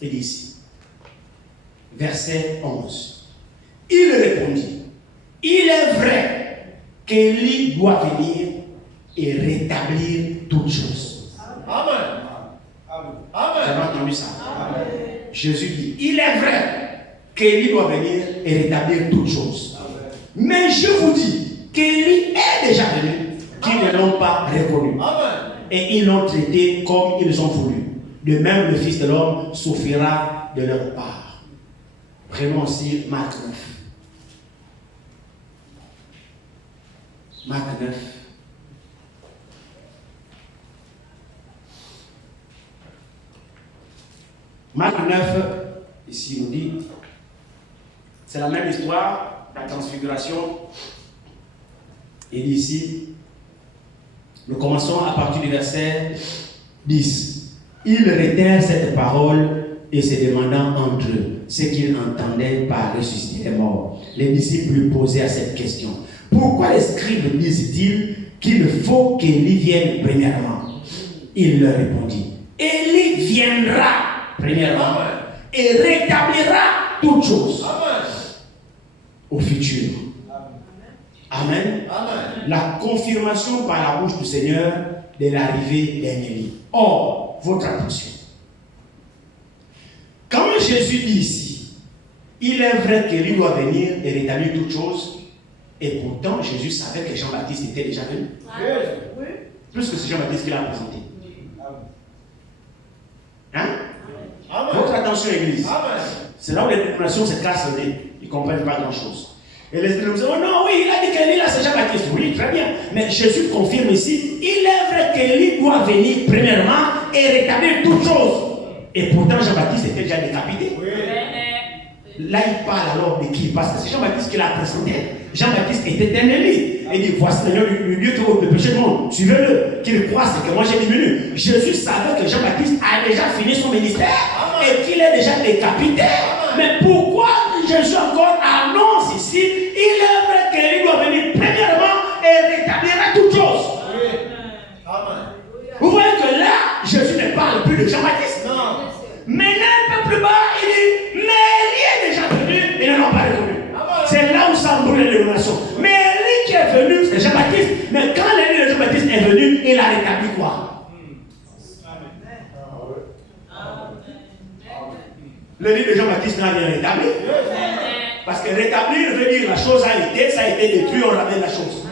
Il dit ici, verset 11. Il répondit: il est vrai qu'Élie doit venir et rétablir toutes choses. Amen. Vous avez entendu ça? Amen. Jésus dit: il est vrai qu'Élie doit venir et rétablir toutes choses. Amen. Mais je vous dis qu'Élie est déjà venu, qu'ils ne l'ont pas reconnu. Amen. Et ils l'ont traité comme ils ont voulu. De même, le Fils de l'homme souffrira de leur part. Prenons aussi Marc 9. Marc 9. Marc 9, ici il nous dit, c'est la même histoire, la transfiguration. Il dit ici, nous commençons à partir du verset 10. Ils retinrent cette parole et se demandant entre eux ce qu'ils entendaient par ressusciter les morts. Les disciples lui posaient cette question: pourquoi les scribes disent-ils qu'il faut qu'Élie vienne premièrement? Il leur répondit: Élie viendra premièrement, et rétablira toutes choses au futur. Amen. La confirmation par la bouche du Seigneur de l'arrivée d'Ennemi. Or, votre attention. Quand Jésus dit ici, il est vrai qu'il doit venir et rétablir toutes choses, et pourtant Jésus savait que Jean-Baptiste était déjà venu. Plus que c'est Jean-Baptiste qui l'a présenté. Hein? Votre attention, Église. C'est là où les dénominations se cassent le nez. Ils ne comprennent pas grand-chose. Et les dénominations, oh non, oui, il a dit qu'Élie, là, c'est Jean-Baptiste. Oui, très bien. Mais Jésus confirme ici, il est vrai qu'Élie doit venir premièrement et rétablir toutes choses. Et pourtant, Jean-Baptiste était déjà décapité. Là, il parle alors de qui? Parce que c'est Jean-Baptiste qui l'a présenté. Jean-Baptiste était un Élie. Il dit, voici le lieu qui ôte le péché du monde. Suivez-le. Qu'il croit, c'est que moi j'ai diminué. Jésus savait que Jean-Baptiste a déjà fini son ministère et qu'il est déjà décapité. Mais pourquoi Jésus encore annonce ici, il est vrai qu'il doit venir premièrement et rétablira toutes choses. Vous voyez que là, Jésus ne parle plus de Jean-Baptiste. Maintenant, un peu plus bas, il dit, mais Élie est déjà venu, ils n'en ont pas reconnu. C'est là où ça brûle les dénominations. Mais Élie qui est venu, c'est Jean-Baptiste. Mais quand l'Élie de Jean-Baptiste est venu, il a rétabli quoi? L'Élie de Jean-Baptiste n'a rien rétabli. Parce que rétablir veut dire la chose a été, ça a été détruit, on ramène la chose.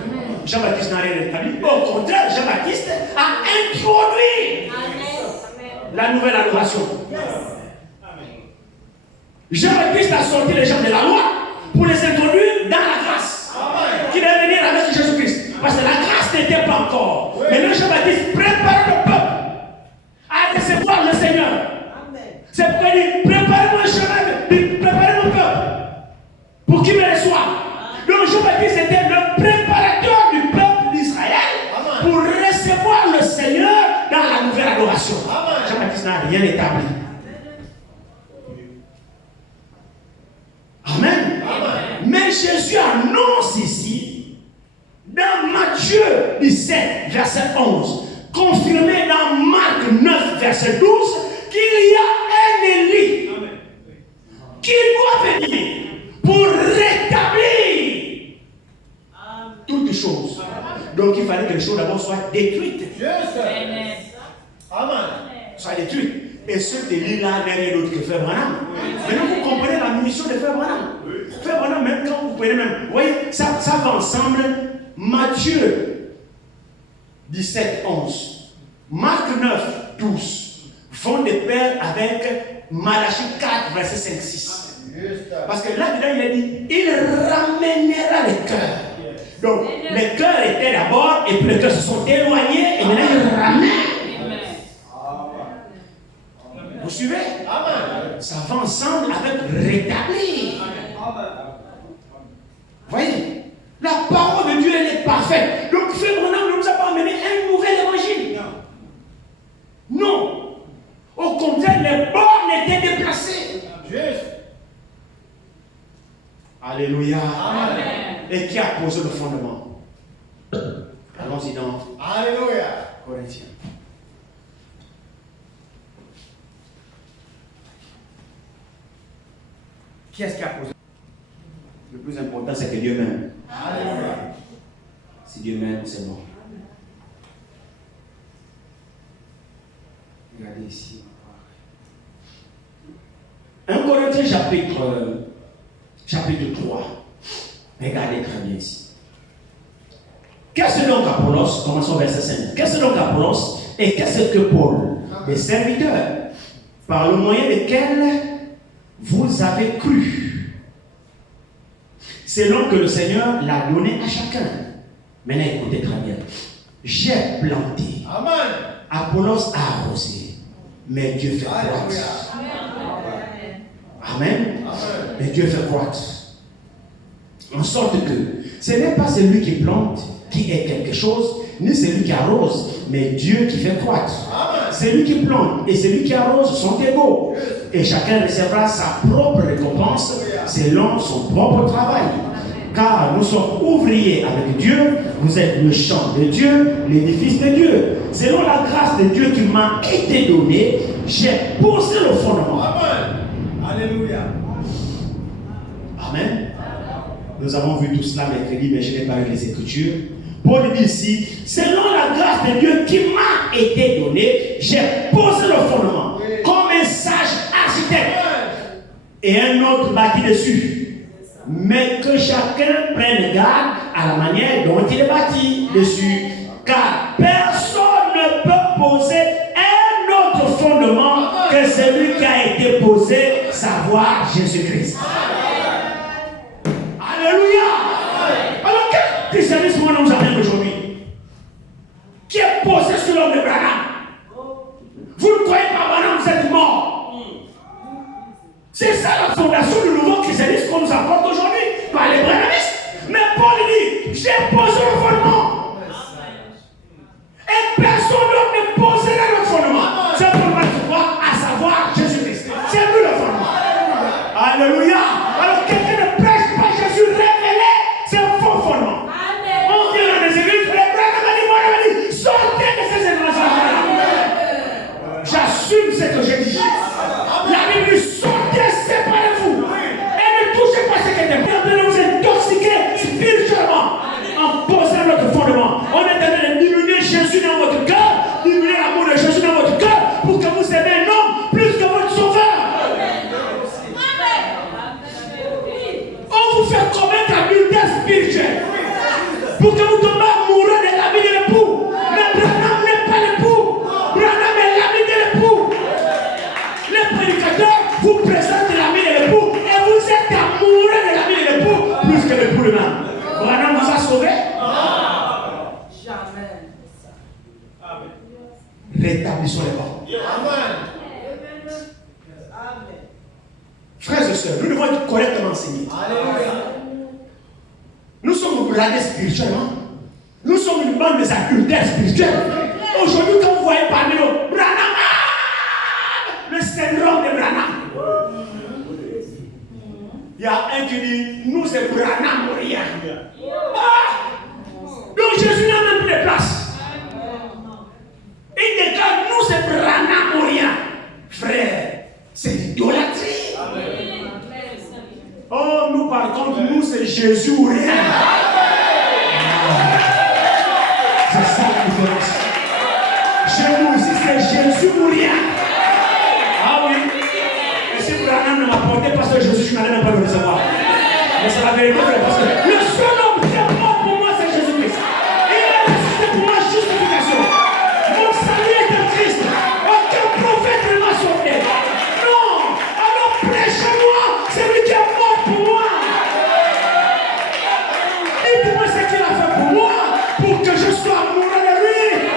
Jean-Baptiste n'a rien rétabli. Au contraire, Jean-Baptiste a introduit la nouvelle adoration. Jean-Baptiste a sorti les gens de la loi pour les introduire dans la grâce qui devait venir avec Jésus-Christ. Parce que la grâce n'était pas encore. Maintenant, Jean-Baptiste prépare le peuple à recevoir le Seigneur. C'est pourquoi il dit, préparez-moi un chemin, préparez mon peuple pour qu'il me reçoive. Donc Jean-Baptiste était le préparateur du peuple d'Israël pour recevoir le Seigneur dans la nouvelle adoration. Jean-Baptiste n'a rien établi. Amen. Mais Jésus annonce ici, dans Matthieu 17, verset 11, confirmé dans Marc 9, verset 12, qu'il y a un Élie qui doit venir pour rétablir toutes choses. Donc il fallait que les choses d'abord soient détruites. Soient détruites. Et cet Élie-là n'est rien d'autre que Frère Branham. Maintenant vous comprenez la mission de Frère Branham. Frère Branham, même quand vous prenez même, vous voyez, ça va ensemble. Matthieu 17, 11. Marc 9, 12. Vont de pair avec Malachie 4, verset 5, 6. Parce que là-dedans, il a dit, il ramènera les cœurs. Donc, les cœurs étaient d'abord, et puis les cœurs se sont éloignés, et maintenant il ramène. Vous suivez? Ça va ensemble avec rétablir. Voyez? La parole de Dieu, elle est parfaite. Donc, Frère Branham ne nous a pas amené un nouvel évangile. Non. Au contraire, les bornes étaient déplacées. Alléluia. Amen. Et qui a posé le fondement? Allons-y dans Corinthiens. Qui est-ce qui a posé? Le plus important, c'est que Dieu m'aime. Alléluia. Si Dieu m'aime, c'est bon. Regardez ici. 1 Corinthiens chapitre 3. Regardez très bien ici. Qu'est-ce donc Apollos? Commençons verset 5. Qu'est-ce donc Apollos et qu'est-ce que Paul? Des serviteurs, par le moyen desquels vous avez cru, selon que le Seigneur l'a donné à chacun. Maintenant, écoutez très bien. J'ai planté. Amen. Apollos a arrosé. Mais Dieu fait croître. Amen. Mais Dieu fait croître. En sorte que ce n'est pas celui qui plante qui est quelque chose, ni celui qui arrose, mais Dieu qui fait croître. Celui qui plante et celui qui arrose sont égaux. Et chacun recevra sa propre récompense selon son propre travail. Car nous sommes ouvriers avec Dieu, vous êtes le champ de Dieu, l'édifice de Dieu. Selon la grâce de Dieu qui m'a été donnée, j'ai posé le fondement. Amen. Alléluia. Amen. Nous avons vu tout cela mercredi, mais je n'ai pas lu les Écritures. Paul dit ici, selon la grâce de Dieu qui m'a été donnée, j'ai posé le fondement comme un sage architecte. Et un autre bâtit dessus. Mais que chacun prenne garde à la manière dont il est bâti dessus. Car personne ne peut poser un autre fondement que celui qui a été posé, savoir Jésus-Christ. Alléluia. Alors quel christianisme nous amène aujourd'hui? Qui est posé sur l'homme de Branham? Vous ne croyez pas Branham, vous êtes mort. C'est ça la fondation du nouveau christianisme qu'on nous apporte aujourd'hui par les branhamistes. Mais Paul dit, j'ai posé le fondement. Et personne d'autre ne posera le fondement. C'est pour moi à savoir Jésus-Christ. C'est lui le fondement. Alléluia. Alors quelqu'un ne prêche pas Jésus révélé, c'est un faux fondement. On vient dans les églises, les branhamistes dit, sortez de ces évangiles-là. J'assume ce que j'ai dit. La Bible dit, sortez, séparez-vous. Et ne touchez pas ce qui est important. Vous vous intoxiquer spirituellement en posant notre fondement. On est en train de diminuer Jésus dans votre cœur, diminuer l'amour de Jésus dans votre cœur pour que vous aimez un homme plus que votre sauveur. On vous fait commettre l'adultère spirituel pour que vous tombiez amoureux de l'ami de l'époux. Mais Branham n'est pas l'époux. Branham est l'ami de l'époux. Les prédicateurs vous présentent l'ami de l'époux et vous êtes amoureux de l'ami de l'époux plus que l'époux lui-même. Branham vous a sauvé? Jamais. Rétablissons les bords. Amen. Frères et sœurs, nous devons être correctement enseignés. Alléluia. Nous sommes bradés spirituellement. Nous sommes une bande des adultères spirituels. Aujourd'hui, quand vous voyez parmi nous, Branham, le syndrome de Branham. Il y a un qui dit, nous c'est Branham ou rien. Donc Jésus n'a même plus de place. Il déclare, nous c'est Branham ou rien. Frère, c'est l'idolâtrie. Oh, nous par contre, nous c'est Jésus ou rien. C'est ça la différence. Chez nous aussi c'est Jésus ou rien. Ah oui. Et si Branham ne m'apportait pas ce Jésus, je n'allais même pas le recevoir. Mais c'est la vérité, parce que le seul homme qui est mort pour moi c'est Jésus-Christ. Il a ressuscité pour moi justification. Mon salut est en Christ. Aucun prophète ne m'a sauvé. Non. Alors prêchez-moi celui qui est mort pour moi. Dites-moi ce qu'il a fait pour moi, pour que je sois amoureux de lui.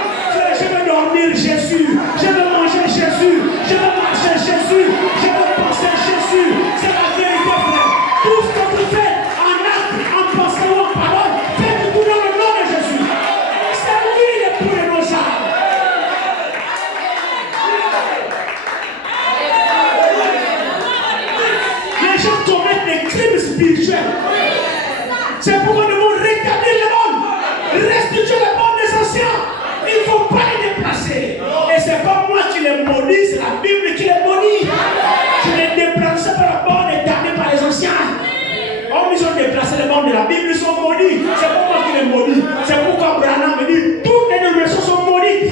Je veux dormir Jésus, je veux manger Jésus, je veux marcher Jésus, je veux penser Jésus. C'est la vérité, frère. Tout ce que vous faites en acte, en pensée ou en parole, faites-tout dans le nom de Jésus. C'est lui le pour de nos âmes. Les gens commettent des crimes spirituels. C'est pourquoi nous devons rétablir le monde, restituer le monde des anciens. Il ne faut pas les déplacer. Et ce n'est pas moi qui les maudis, c'est la Bible qui les maudit. Je les déplace par le monde établi par les anciens. Oh, ils ont déplacé le monde de la Bible, ils sont maudits. C'est pas moi qui les maudis. C'est pourquoi Branham me dit toutes les dénominations sont maudites.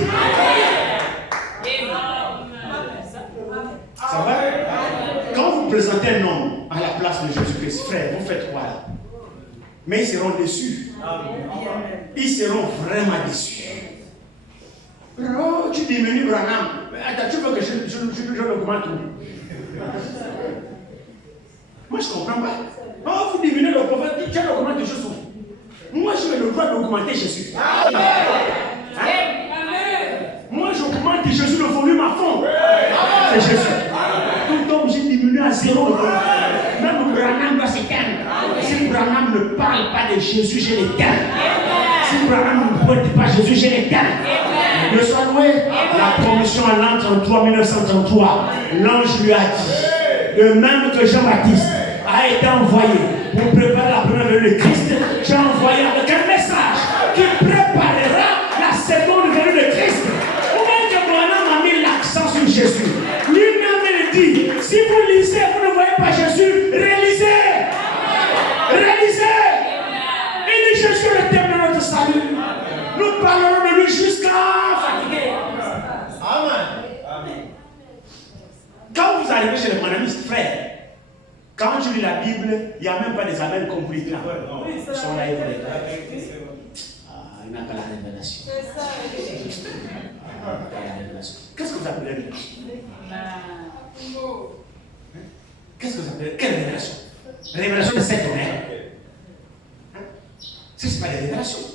Ça va? Quand vous présentez un homme à la place de Jésus-Christ, frère, vous faites quoi là? Mais ils seront déçus. Ils seront vraiment déçus. Oh, tu diminues Branham. Attends, tu veux que je augmente tout? Moi, je ne comprends pas. Oh, vous diminuez le prophète, tu augmentes Jésus. Moi, j'ai le droit d'augmenter Jésus. Hein? Moi, j'augmente Jésus le volume à fond. C'est Jésus. Tout homme, j'ai diminué à zéro le volume. Même Branham doit s'éteindre. Si Branham ne parle pas de Jésus, je l'éteins. Si Branham ne pointe pas Jésus, je l'éteins. Le soir loué, la promotion à l'an 33, 1933, l'ange lui a dit, de même que Jean-Baptiste a été envoyé pour préparer la première venue de Christ, j'ai envoyé avec un message qui préparera la seconde venue de Christ. Ou bien que Branham a mis l'accent sur Jésus. vous lisez, vous ne voyez pas Jésus, réalisez. Réalisez. Il dit Jésus est le thème de notre salut. Nous parlerons de lui jusqu'à fatiguer. Amen. Quand vous arrivez chez les mananistes, frère, quand je lis la Bible, il n'y a même pas des amens compris là. Ils sont là, ils vont les faire. Il n'a pas la révélation. Qu'est-ce que vous appelez révélation? Qu'est-ce que vous appelez? Quelle révélation? Révélation de sept tonnerres. Ce n'est pas des révélations.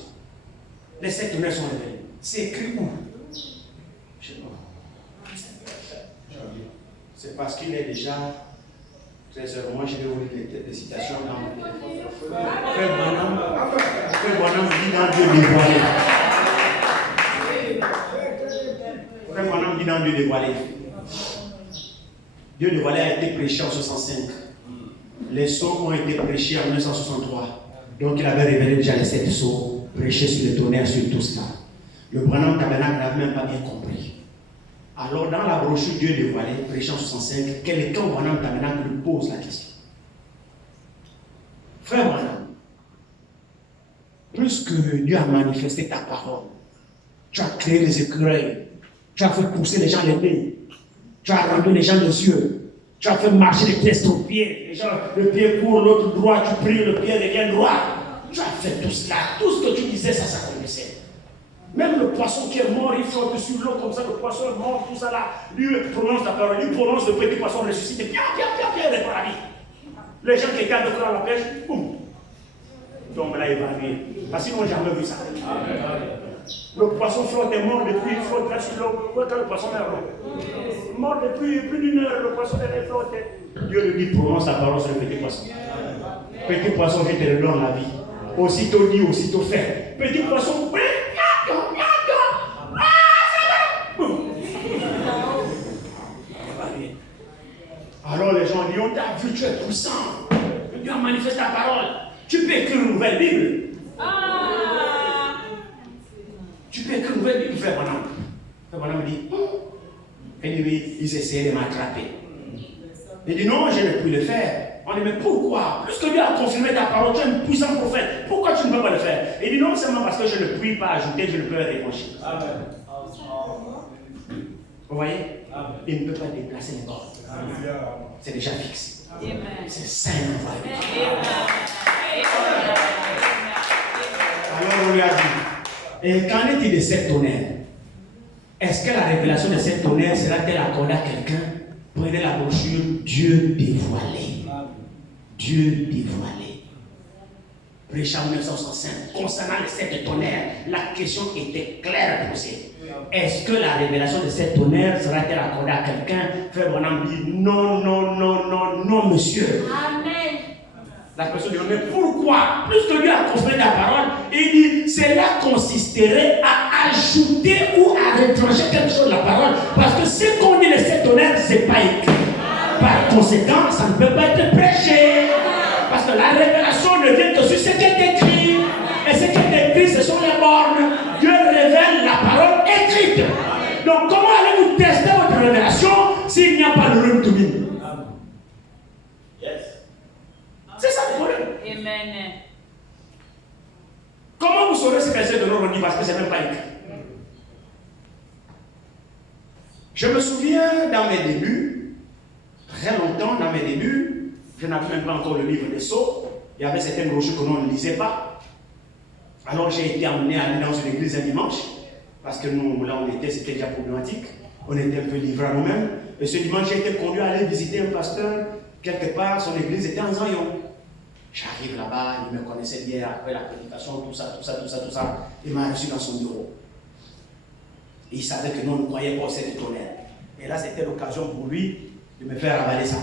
Les sept tonnerres sont révélés. C'est écrit où? Je sais pas. C'est parce qu'il est déjà 13 heures. Moi, je vais vous lire des citations dans Frère Bonhomme dit dans Dieu dévoilé. Frère Bonhomme dit dans Dieu dévoilé. Dieu dévoilé a été prêché en 65. Les sceaux ont été prêchés en 1963. Donc il avait révélé déjà les 7 sceaux, prêchés sur le tonnerre, sur tout cela. Le Branham Tabernacle n'avait même pas bien compris. Alors dans la brochure Dieu dévoilé, prêché en 65, quelqu'un au Branham Tabernacle lui pose la question. Frère Branham, plus que Dieu a manifesté ta parole, tu as créé les écureuils, tu as fait pousser les gens les nez, tu as rendu les gens les yeux, tu as fait marcher les pieds au pied, les gens, le pied court, l'autre droit, tu pries, le pied devient droit. Tu as fait tout cela, tout ce que tu disais, ça s'accomplissait. Même le poisson qui est mort, il flotte sur l'eau comme ça, le poisson est mort, tout ça là, lui prononce la parole, lui prononce le petit poisson ressuscité, bien, il répond la vie. Les gens qui gardent le corps à la pêche, boum. Donc là, il va venir. Parce qu'ils n'ont jamais vu ça. Le poisson flotte est mort depuis, il flotte là sur l'eau. Quand le poisson est mort, mort depuis plus d'une heure, le poisson est flotté. Dieu lui dit, prononce la parole sur le petit poisson. Petit poisson, je te donne la vie. Aussitôt dit, aussitôt fait. Petit poisson, alors les gens disent, on t'a vu, tu es puissant. Dieu a manifesté ta parole. Tu peux écrire une nouvelle Bible. Tu peux écrire une nouvelle Bible, frère Bonhomme. Frère Bonhomme dit, et lui, ils essaient de m'attraper. Il dit, non, je ne peux le faire. On dit, mais pourquoi? Puisque Dieu a confirmé ta parole, tu es un puissant prophète. Pourquoi tu ne peux pas le faire? Il dit, non seulement parce que je ne puis pas ajouter, je ne peux réfléchir. Vous voyez? Il ne peut pas déplacer les cordes. C'est déjà fixé. C'est saint. Alors on lui a dit, et qu'en est-il de cette tonnerre? Est-ce que la révélation de cette tonnerre sera-t-elle accordée à quelqu'un? Prenez la brochure Dieu dévoilé. Dieu dévoilé. Prêché en 1965. Concernant les 7 tonnerres, la question était claire posée. Est-ce que la révélation de cette tonnerre sera-t-elle accordée à quelqu'un? Frère Bonhomme dit non, monsieur. Amen. La personne dit, mais pourquoi? Puisque Dieu a confirmé ta parole, il dit, cela consisterait à ajouter ou à retrancher quelque chose de la parole. Parce que ce qu'on dit les 7 tonnerres, ce n'est pas écrit. Par conséquent, ça ne peut pas être prêché. Parce que la révélation ne vient que sur ce qui est écrit. Et ce qui est écrit, ce sont les bornes. Dieu révèle la parole écrite. Donc, comment allez-vous tester votre révélation s'il n'y a pas de room to me? C'est ça le problème. Amen. Comment vous saurez ce que c'est de l'ordre parce que ce n'est même pas écrit? Je me souviens dans mes débuts, très longtemps dans mes débuts, je n'avais même pas encore le livre des sceaux. Il y avait certaines brochures que l'on ne lisait pas. Alors j'ai été amené à aller dans une église un dimanche, parce que nous, là où on était, c'était déjà problématique. On était un peu livrés à nous-mêmes. Et ce dimanche, j'ai été conduit à aller visiter un pasteur, quelque part, son église était en Zion. J'arrive là-bas, il me connaissait bien après la prédication, tout ça. Il m'a reçu dans son bureau. Et il savait que nous, on ne croyait pas au cette tonnerre. Et là, c'était l'occasion pour lui de me faire avaler ça.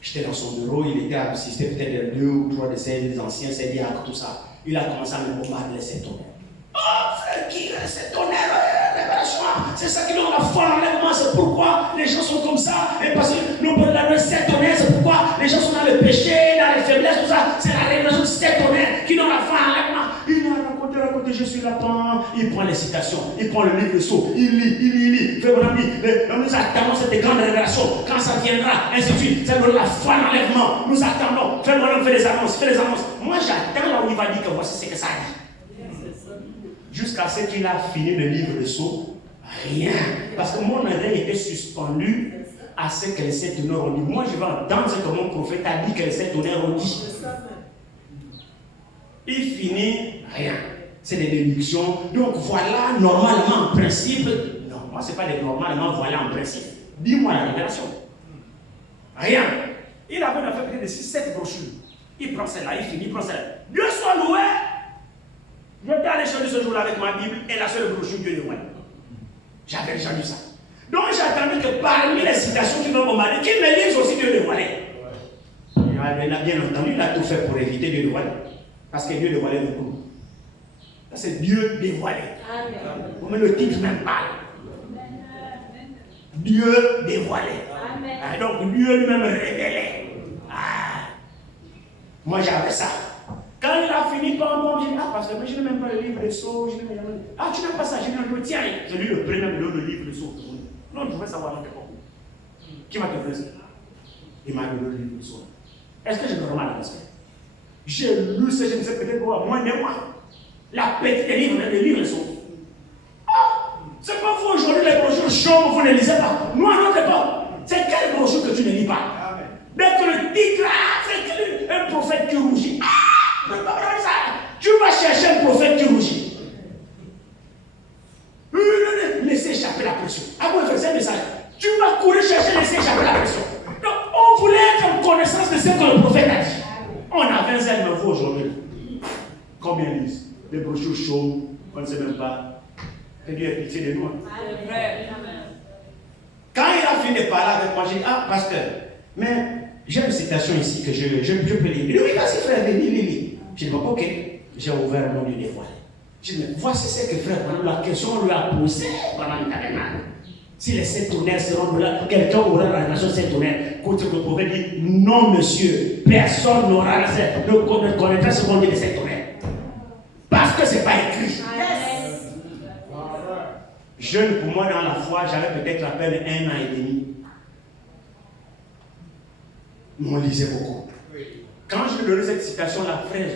J'étais dans son bureau, il était assisté peut-être 2 ou 3 de ses anciens, ses diacres, tout ça. Il a commencé à me bombarder cette tonnerre. Oh, frère, qui est cette tonnerre? Révélation, c'est ça qui donne la foi en l'enlèvement, c'est pourquoi les gens sont comme ça. Et parce que nous prenons la cette tonnerre, c'est pourquoi les gens sont dans le péché, dans les faiblesses, tout ça. C'est la révélation de cette tonnerre qui donne la foi en l'enlèvement. Il a raconté, je suis lapin. Il prend les citations. citation. Il prend le livre de Sceaux, il lit. Frère mon ami, nous attendons cette grande révélation. Quand ça viendra, ainsi de suite. C'est la foi d'enlèvement. Nous attendons. Frère mon ami, fais les annonces. Moi, j'attends là où il va dire que voici ce que ça dit. Jusqu'à ce qu'il a fini le livre de Sceaux, rien. Parce que mon oreille était suspendue à ce que les 7 tonnerres ont dit. Moi, je vais entendre ce que mon prophète a dit que les 7 tonnerres ont dit. Il finit, rien. C'est des déductions. Donc voilà, normalement, en principe. Non, moi, ce n'est pas des normalement, voilà, en principe. Dis-moi la révélation. Rien. Il avait une affaire peut-être de 6-7 brochures. Il prend celle-là, il finit, il prend celle-là. Dieu soit loué. J'étais allé chercher ce jour-là avec ma Bible et la seule brochure Dieu le voit. J'avais déjà lu ça. Donc j'attendais que parmi les citations qui m'ont bombardé, qu'ils me lisent aussi Dieu le voilait. Il a bien entendu, il a tout fait pour éviter Dieu le voiler. Parce que Dieu le voilait beaucoup. Ça c'est Dieu dévoilé. Comme le titre même parle. Dieu dévoilé. Ah, donc Dieu lui-même révélé. Ah. Moi j'avais ça. Quand il a fini par moi, je dis, parce que moi je n'ai même pas le livre de Sceaux. Ah, tu n'aimes pas ça? Je dis, tiens, j'ai lu le premier le livre de Sceaux. Non, je veux savoir non, qui va te faire ça? Il m'a donné le livre de Sceaux. Est-ce que j'ai normal à ça? J'ai lu ce, je ne sais peut-être pas, moins de moi. La petite livre de Sceaux. Ah, c'est pas vous aujourd'hui, les brochures chaudes, vous ne lisez pas. Nous, à notre époque, c'est quelle brochure que tu ne lis pas? Dès que le titre, c'est un prophète qui rougit. Tu vas chercher un prophète qui rougit. Laissez échapper la pression. Ah bon, c'est un message. Tu vas courir chercher, laisser échapper la pression. Donc, on voulait être en connaissance de ce que le prophète a dit. On avait un zèle nouveau aujourd'hui. Combien lisent? Les brochures chaudes, on ne sait même pas. Que Dieu ait pitié de nous. Quand il a fini de parler avec moi, j'ai dit, pasteur, mais j'ai une citation ici que je peux lire. Il dit, oui, vas-y frère, lis. J'ai dit, bon, ok, j'ai ouvert mon Dieu dévoilé. J'ai dit, mais voici ce que frère, la question on lui a posée pendant le tabernacle. Si les 7 tonnerres seront là, quelqu'un aura la révélation de 7 tonnerres. Quand le prophète dit, non monsieur, personne ne connaîtra ce qu'on dit de 7 tonnerres. Parce que ce n'est pas écrit. Jeune pour moi dans la foi, j'avais peut-être à peine 1 an et demi. On lisait beaucoup. Quand je lui ai donné cette citation, la frère,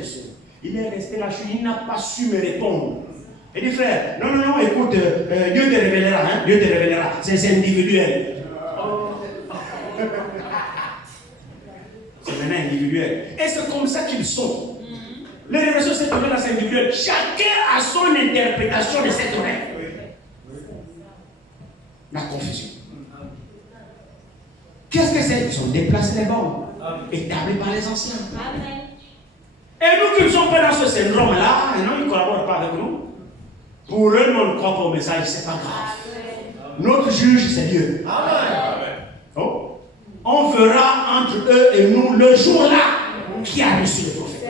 il est resté là, il n'a pas su me répondre. Il dit, frère, non, écoute, Dieu te révélera, hein, Dieu te révélera, c'est individuel. C'est maintenant individuel. Et c'est comme ça qu'ils sont. Les révélations, c'est individuel. Chacun a son interprétation de cette règle. La confusion. Qu'est-ce que c'est? Ils ont déplacé les bornes, établis par les anciens. Amen. Et nous qui ne sommes pas dans ce syndrome-là, et non, ils ne collaborent pas avec nous. Pour eux, nous, on croit pas au message, c'est pas grave. Amen. Notre juge, c'est Dieu. Amen. Oh. On verra entre eux et nous le jour-là qui a reçu le prophète.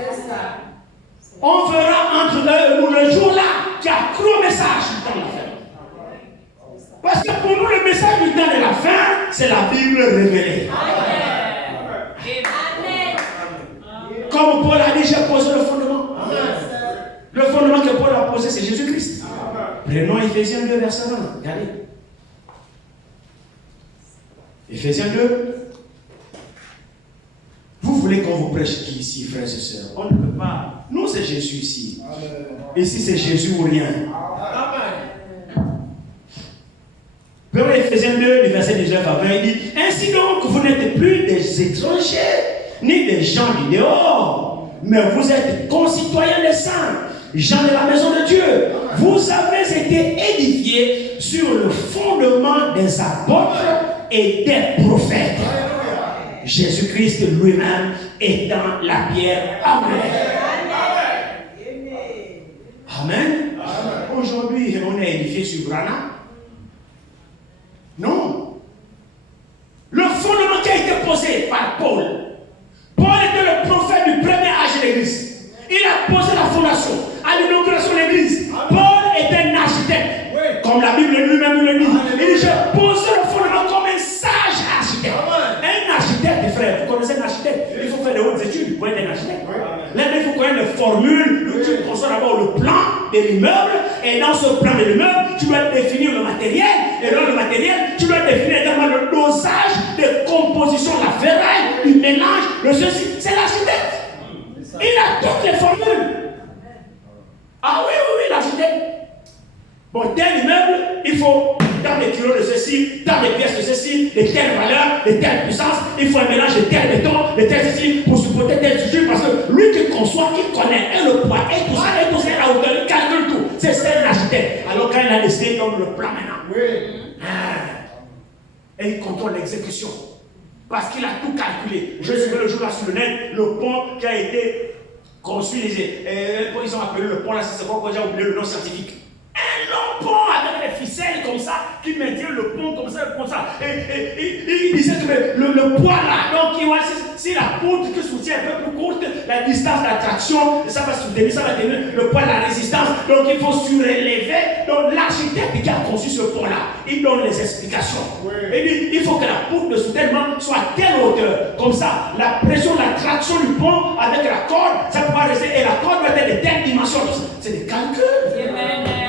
On verra entre eux et nous le jour-là qui a cru au message du temps de la fin. Parce que pour nous, le message du temps de la fin, c'est la Bible révélée. Amen. Comme Paul a dit, j'ai posé le fondement. Amen. Le fondement que Paul a posé, c'est Jésus-Christ. Prenons Ephésiens 2, verset 1. Regardez. Ephésiens 2. Vous voulez qu'on vous prêche qui ici, frères et sœurs? On ne peut pas. Nous, c'est Jésus ici. Ici, c'est Jésus ou rien. Prenons Ephésiens 2, du verset 19 à 20. Il dit, ainsi donc, vous n'êtes plus des étrangers, ni des gens du dehors, mais vous êtes concitoyens des saints, gens de la maison de Dieu. Vous avez été édifiés sur le fondement des apôtres et des prophètes. Jésus-Christ lui-même étant la pierre. Amen. Amen. Aujourd'hui, on est édifié sur Brana. Non. Le fondement qui a été posé par Paul. Paul était le prophète du premier âge de l'Église. Il a posé la fondation à l'inauguration de l'Église. Paul était un architecte. Oui. Comme la Bible lui-même le dit. Il dit, j'ai posé le fondement comme un sage architecte. Un architecte, frère, vous connaissez un architecte? Il faut faire de hautes études pour être un architecte. Là, il faut connaître les formules. Tu conçois d'abord le plan de l'immeuble Et dans ce plan de l'immeuble, tu dois définir le matériel. Et dans le matériel, tu dois définir également le dosage de composition de la ferraille, du mélange, de ceci. C'est l'architecte. Il a toutes les formules. Ah oui, l'architecte. Bon, tel immeuble, il faut tant de kilos de ceci, tant de pièces de ceci, de telle valeur, de telle puissance, il faut un mélange de tel béton, de tel ceci, pour supporter telle structure, parce que lui qui conçoit, qui connaît, et le poids, et tout ça, la hauteur, il calcule tout. C'est l'architecte. Alors quand il a décidé, il donne le plan maintenant. Oui. Et il contrôle l'exécution. Parce qu'il a tout calculé. Je suis le jour là sur le net, le pont qui a été construit, ils ont appelé le pont là, c'est quoi, j'ai oublié le nom scientifique. Un long pont avec des ficelles comme ça, qui maintient le pont comme ça. Et il disait que le poids là, donc si la poutre qui soutient un peu plus courte, la distance d'attraction, ça va soutenir, ça va tenir le poids de la résistance. Donc il faut surélever. Donc l'architecte qui a conçu ce pont là, il donne les explications. Oui. Il dit il faut que la poutre de soutènement soit à telle hauteur. Comme ça, la pression, la traction du pont avec la corde, ça pourra rester. Et la corde doit être de telle dimension. C'est des calculs. Amen.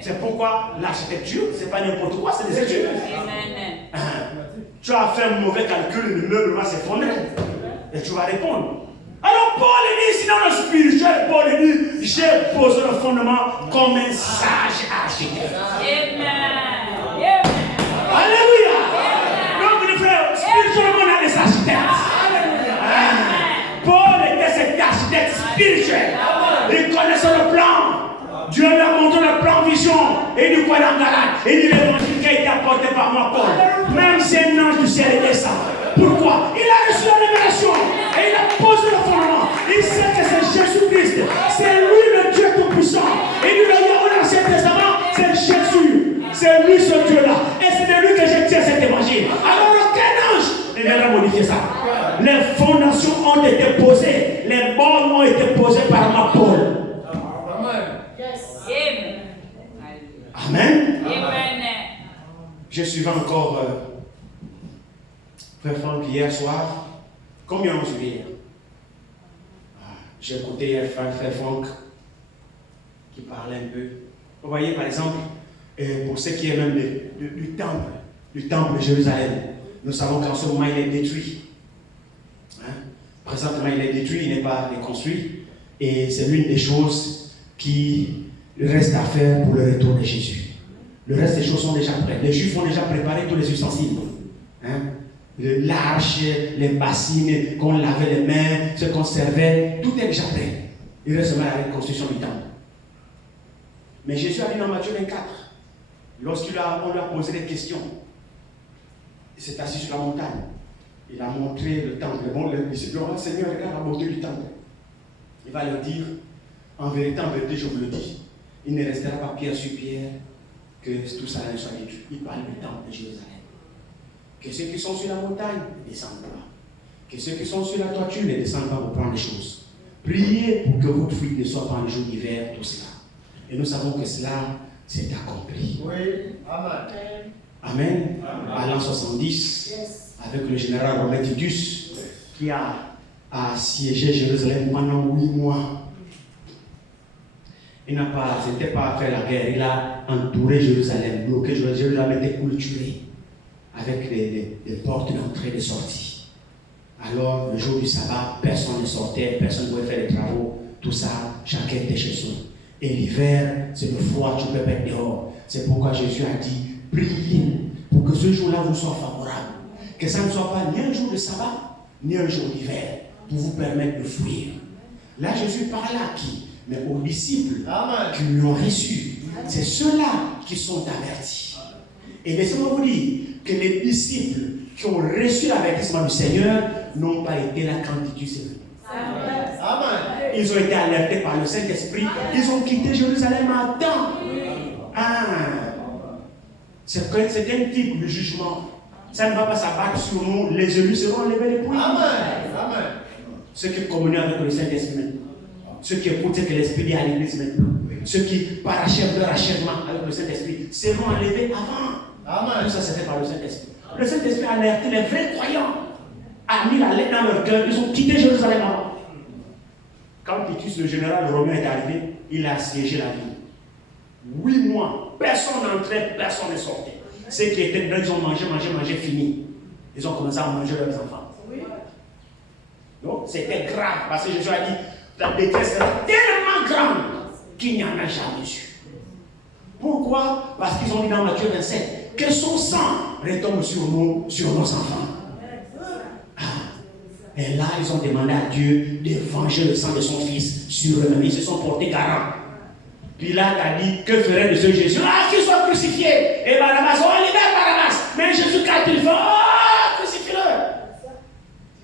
C'est pourquoi l'architecture, c'est pas n'importe quoi, c'est des études. Amen. Tu as fait un mauvais calcul, l'immeuble va s'effondrer. Et tu vas répondre. Alors Paul dit, sinon le spirituel, Paul dit, j'ai posé le fondement comme un sage architecte. Amen. Alléluia. Donc les frères, spirituellement on a des architectes. Paul était cet architecte spirituel. Il connaissait le plan. Dieu lui a montré le plan vision. Et du quoi dans Galate. Et dit l'évangile qui a été apporté par moi, Paul. Même si un ange du ciel est descendu. Pourquoi? Il a reçu la révélation. Et il a posé le fondement. Il sait que c'est Jésus-Christ. C'est lui le Dieu tout-puissant. Et lui, le Yahweh dans l'Ancien Testament, c'est Jésus. C'est lui ce Dieu-là. Et c'est de lui que je tiens cet évangile. Alors aucun ange ne viendra modifier ça. Les fondations ont été posées. Les bornes ont été posées par ma Paul. Amen. Amen. Je suivais encore Frère Franck hier soir. Combien on suivait hier? J'ai écouté hier Frère Franck qui parlait un peu. Vous voyez par exemple, pour ce qui est même du temple de Jérusalem, nous savons qu'en ce moment il est détruit. Présentement il est détruit, il n'est pas reconstruit. Et c'est l'une des choses qui reste à faire pour le retour de Jésus. Le reste des choses sont déjà prêtes. Les Juifs ont déjà préparé tous les ustensiles. L'arche, les bassines, qu'on lavait les mains, ce qu'on servait, tout est déjà prêt. Il reste seulement la reconstruction du temple. Mais Jésus a dit dans Matthieu 24, lorsqu'on lui a posé des questions, il s'est assis sur la montagne. Il a montré le temple. Les disciples ont dit, Seigneur, regarde la beauté du temple. Il va leur dire, en vérité, je vous le dis, il ne restera pas pierre sur pierre que tout ça ne soit détruit. Il parle du temple de Jérusalem. Que ceux qui sont sur la montagne ne descendent pas. Que ceux qui sont sur la toiture ne descendent pas pour prendre les choses. Priez pour que votre fuite ne soit pas en jour d'hiver, tout cela. Et nous savons que cela s'est accompli. Oui, Amen. Amen. À l'an 70, avec le général Romain Titus, qui a assiégé Jérusalem pendant 8 mois. Il n'était pas à faire la guerre, il a entouré Jérusalem, bloqué Jérusalem, était clôturé avec des portes d'entrée et de sortie. Alors, le jour du sabbat, personne ne sortait, personne ne pouvait faire les travaux, tout ça, chacun était chez soi. Et l'hiver, c'est le froid, tu peux pas être dehors. C'est pourquoi Jésus a dit, priez pour que ce jour-là vous soit favorable. Que ça ne soit pas ni un jour de sabbat, ni un jour d'hiver, pour vous permettre de fuir. Là, Jésus parle à qui? Mais aux disciples qui lui ont reçu. C'est ceux-là qui sont avertis. Et laissez-moi vous dire que les disciples qui ont reçu l'avertissement du Seigneur n'ont pas été là quand Titus est venu. Amen. Ils ont été alertés par le Saint-Esprit. Ils ont quitté Jérusalem à temps. C'est un type de jugement. Ça ne va pas s'abattre sur nous. Les élus seront enlevés les pouilles. Amen. Ceux qui communient avec le Saint-Esprit. Ceux qui écoutent ce que l'Esprit dit à l'Église maintenant. Ceux qui parachèvent leur achèvement avec le Saint-Esprit seront enlevés avant. Amen. Tout ça c'est fait par le Saint-Esprit. Le Saint-Esprit a alerté les vrais croyants, a mis la lettre dans leur cœur. Ils ont quitté Jérusalem avant. Quand Titus, le général romain, est arrivé, il a assiégé la ville. 8 mois, personne n'entrait, personne ne sortait. Ceux qui étaient dedans, ils ont mangé, fini. Ils ont commencé à manger leurs enfants. Donc, c'était grave, parce que Jésus a dit, la détresse est tellement grande qu'il n'y en a jamais eu. Pourquoi? Parce qu'ils ont dit dans Matthieu 27 que son sang retombe sur nos enfants. Et là, ils ont demandé à Dieu de venger le sang de son fils sur eux-mêmes. Ils se sont portés garants. Pilate a dit, que ferait de ce Jésus? Ah, qu'il soit crucifié. Et Barabbas, oh, libère Barabbas. Mais Jésus, quand il fait, oh, crucifie-le.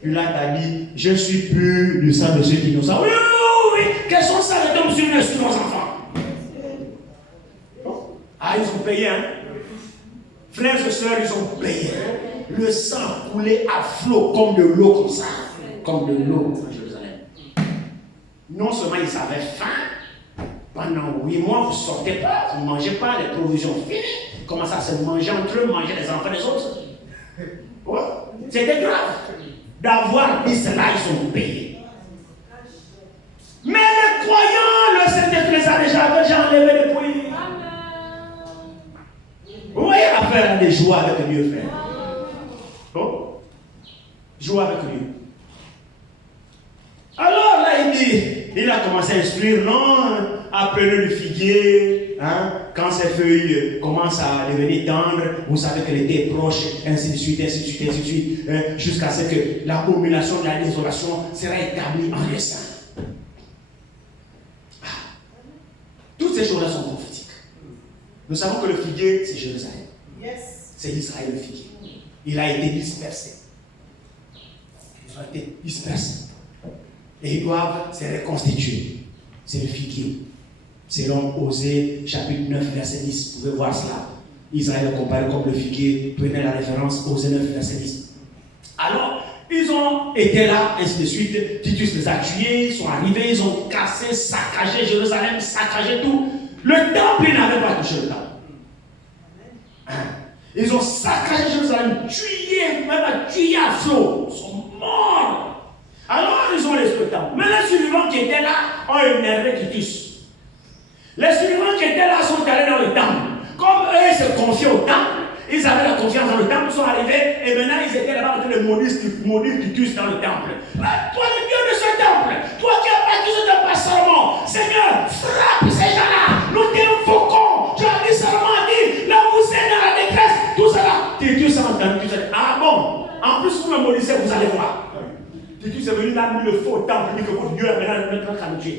Pilate a dit, je suis pur du sang de ceux qui nous savent. Oui, oui, oui, que son sang retombe sur nos enfants. Ah, ils ont payé, hein? Frères et sœurs, ils ont payé. Le sang coulait à flot comme de l'eau comme ça. Comme de l'eau à Jérusalem. Non seulement ils avaient faim, pendant 8 mois, vous ne sortez pas, vous ne mangez pas les provisions finies. Comment ça se manger entre eux, manger les enfants des autres? Ouais. C'était grave. D'avoir dit cela, ils ont payé. Mais les croyants, le Saint-Esprit les a déjà enlevés depuis. Vous voyez l'affaire de jouer avec Dieu, frère. Bon, jouer avec Dieu. Alors là, il a commencé à instruire, non, appelez le figuier, hein, quand ses feuilles commencent à devenir tendres, vous savez que l'été est proche, ainsi de suite, ainsi de suite, ainsi de suite, hein, jusqu'à ce que l'abomination de la désolation sera établie en lieu saint. Toutes ces choses-là sont prophétiques. Nous savons que le figuier, c'est Jérusalem. Yes. C'est Israël le figuier. Il a été dispersé. Ils ont été dispersés. Et ils doivent se reconstituer. C'est le figuier. Selon Osée, chapitre 9, verset 10. Vous pouvez voir cela. Israël est comparé comme le figuier. Prenez la référence, Osée 9, verset 10. Alors, ils ont été là, ainsi de suite. Titus les a tués, ils sont arrivés, ils ont cassé, saccagé Jérusalem, saccagé tout. Le temple, ils n'avaient pas touché le temple. Ils ont saccagé Jérusalem, tué, même tué à flot. Ils sont morts. Alors, ils ont laissé le temple. Mais les survivants qui étaient là ont énervé Titus. Les survivants qui étaient là sont allés dans le temple. Comme eux se confiaient au temple, ils avaient la confiance dans le temple, ils sont arrivés et maintenant ils étaient là-bas en train de maudire Titus dans le temple. Mais toi, le Dieu de ce temple, toi qui as bâti ce temple par Salomon, Seigneur, frappe ces gens-là, nous t'invoquons. Tu as dit, Salomon a dit, là vous êtes dans la détresse, tout cela. Titus a entendu, ah bon, en plus vous me maudissez, vous allez voir. Titus est venu, il a mis le faux temple, il dit que votre Dieu est maintenant en Dieu.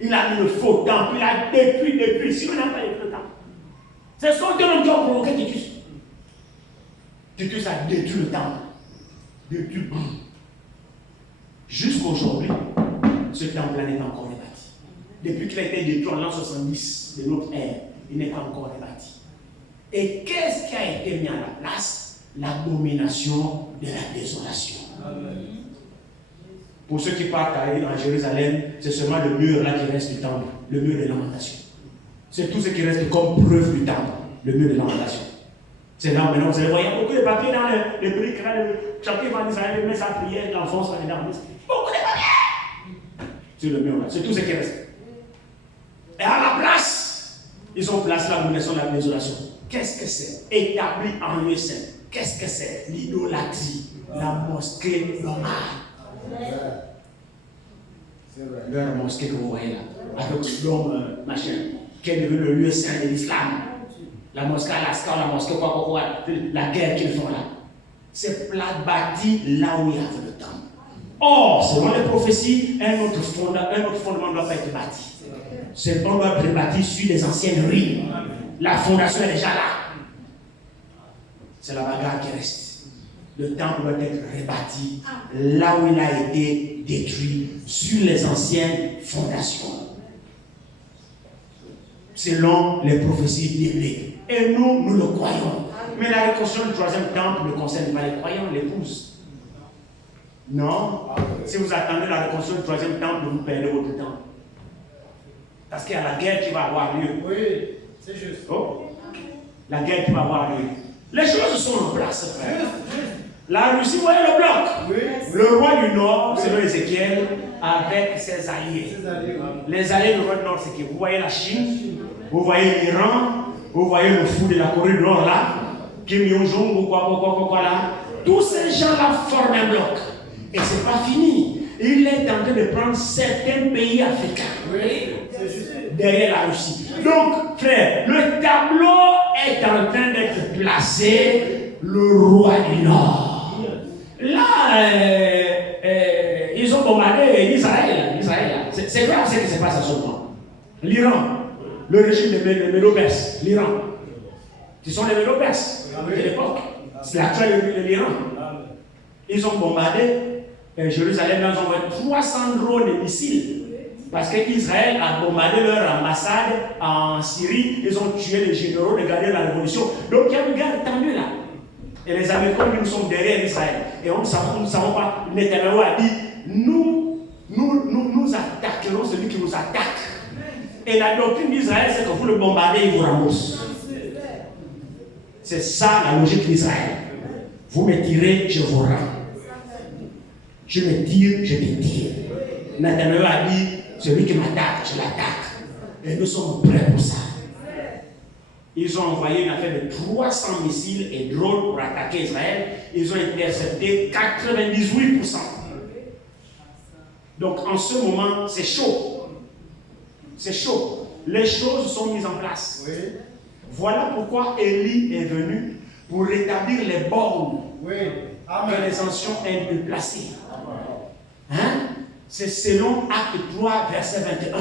Il a mis le faux temple, il a détruit, si on n'a pas détruit le temple. C'est son homme qui a provoqué Titus. Titus a détruit le temple. Détruit. Jusqu'aujourd'hui, ce temple-là n'est pas encore rebâti. Depuis qu'il a été détruit en l'an 70 de notre ère, il n'est pas encore rebâti. Et qu'est-ce qui a été mis à la place? L'abomination de la désolation. Amen. Pour ceux qui partent en Jérusalem, c'est seulement le mur là qui reste du temple, le mur de lamentation. C'est tout ce qui reste comme preuve du temple, le mur de lamentation. C'est là maintenant, vous allez voir, il y a beaucoup de papiers dans les briques, chacun va en Israël, met sa prière, l'enfance va dedans. Beaucoup de papiers! C'est le mur là, c'est tout ce qui reste. Et à la place, ils ont placé l'abomination de la désolation. Qu'est-ce que c'est? Établi en lieu saint. Qu'est-ce que c'est? L'idolâtrie, la mosquée normale. Leur mosquée que vous voyez là, avec l'homme machin, qui est devenu le lieu saint de l'islam. La mosquée Alaska, la mosquée quoi, la guerre qu'ils font là. C'est bâti là où il y avait le temple. Or, selon les prophéties, un autre fondement ne doit pas être bâti. On doit être bâti sur les anciennes ruines. La fondation est déjà là. C'est la bagarre qui reste. Le temple doit être rebâti là où il a été détruit, sur les anciennes fondations. Selon les prophéties bibliques. Et nous le croyons. Mais la reconstruction du troisième temple ne concerne pas les croyants, l'épouse. Non. Si vous attendez la reconstruction du troisième temple, vous perdez votre temps. Parce qu'il y a la guerre qui va avoir lieu. Oui, c'est juste. Oh. La guerre qui va avoir lieu. Les choses sont en place, frère. La Russie, vous voyez le bloc. Oui. Le roi du Nord, selon Ézéchiel, avec ses alliés. Les alliés du roi du Nord, c'est que vous voyez la Chine, vous voyez l'Iran, vous voyez le fou de la Corée du Nord là, Kim Jong-un ou quoi là. Tous ces gens-là forment un bloc. Et c'est pas fini. Il est en train de prendre certains pays africains. Oui. Derrière la Russie. Donc, frère, le tableau est en train d'être placé, le roi du Nord. Là, ils ont bombardé Israël. C'est grave ce qui se passe à ce moment. L'Iran, le régime des Médo-Perses, l'Iran. Ce sont les Médo-Perses de l'époque. C'est l'actuel de l'Iran. Ils ont bombardé Jérusalem, ils ont envoyé 300 drones de missiles. Parce qu'Israël a bombardé leur ambassade en Syrie, ils ont tué les généraux de garder la révolution. Donc il y a une guerre tendue là. Et les Américains, nous sommes derrière Israël. Et nous ne savons pas, Netanyahu a dit, nous attaquerons celui qui nous attaque. Et la doctrine d'Israël, c'est que vous le bombardez, il vous rembourse. C'est ça la logique d'Israël. Vous me tirez, je vous rends. Je me tire, je te tire. Netanyahu a dit, celui qui m'attaque, je l'attaque. Et nous sommes prêts pour ça. Ils ont envoyé une affaire de 300 missiles et drones pour attaquer Israël. Ils ont intercepté 98%. Donc en ce moment, c'est chaud. C'est chaud. Les choses sont mises en place. Oui. Voilà pourquoi Élie est venu pour rétablir les bornes que les anciens ont déplacées. Hein? C'est selon Acte 3, verset 21.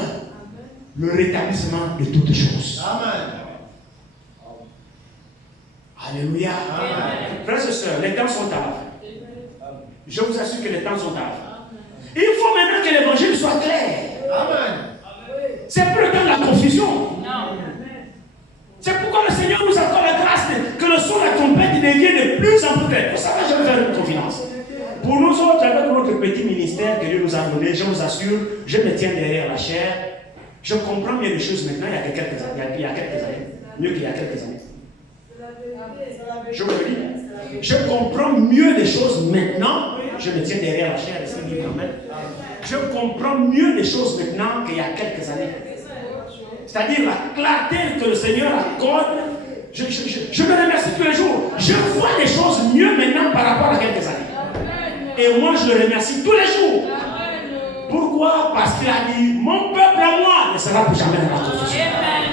Le rétablissement de toutes choses. Amen. Alléluia. Amen. Frères et sœurs, les temps sont à la fin. Je vous assure que les temps sont à la fin. Il faut maintenant que l'évangile soit clair. Amen. C'est plus le temps de la confusion. Non. C'est pourquoi le Seigneur nous accorde la grâce que le son de la trompette devienne de plus en plus clair. Vous savez, je vais faire une confidence. Pour nous autres, avec notre petit ministère que Dieu nous a donné, je vous assure, je me tiens derrière la chair. Je comprends mieux les choses maintenant il y a quelques années. Mieux qu'il y a quelques années. Je vous le dis. Je comprends mieux les choses maintenant. Je me tiens derrière la chair. Je comprends mieux les choses maintenant qu'il y a quelques années. C'est-à-dire la clarté que le Seigneur accorde. Je me remercie tous les jours. Je vois les choses mieux maintenant par rapport à quelques années. Et moi, je le remercie tous les jours. Pourquoi? Parce qu'il a dit, mon peuple à moi ne sera plus jamais dans la confusion.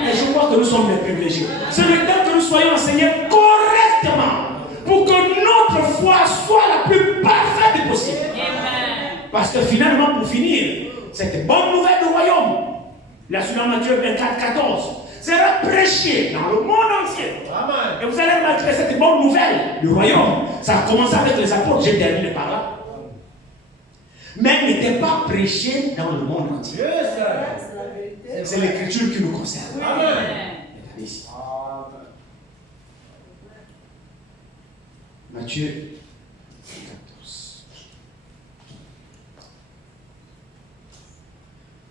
Et je crois que nous sommes les privilégiés. C'est le temps que nous soyons enseignés correctement pour que notre foi soit la plus parfaite possible. Parce que finalement, pour finir, cette bonne nouvelle du royaume, la suite dans Matthieu 24, 14, sera prêchée dans le monde entier. Amen. Et vous allez remarquer cette bonne nouvelle du royaume. Ça a commencé avec les apôtres, j'ai terminé par là. Mais elle n'était pas prêchée dans le monde entier. C'est l'écriture qui nous concerne. Amen. Ici. Matthieu 14.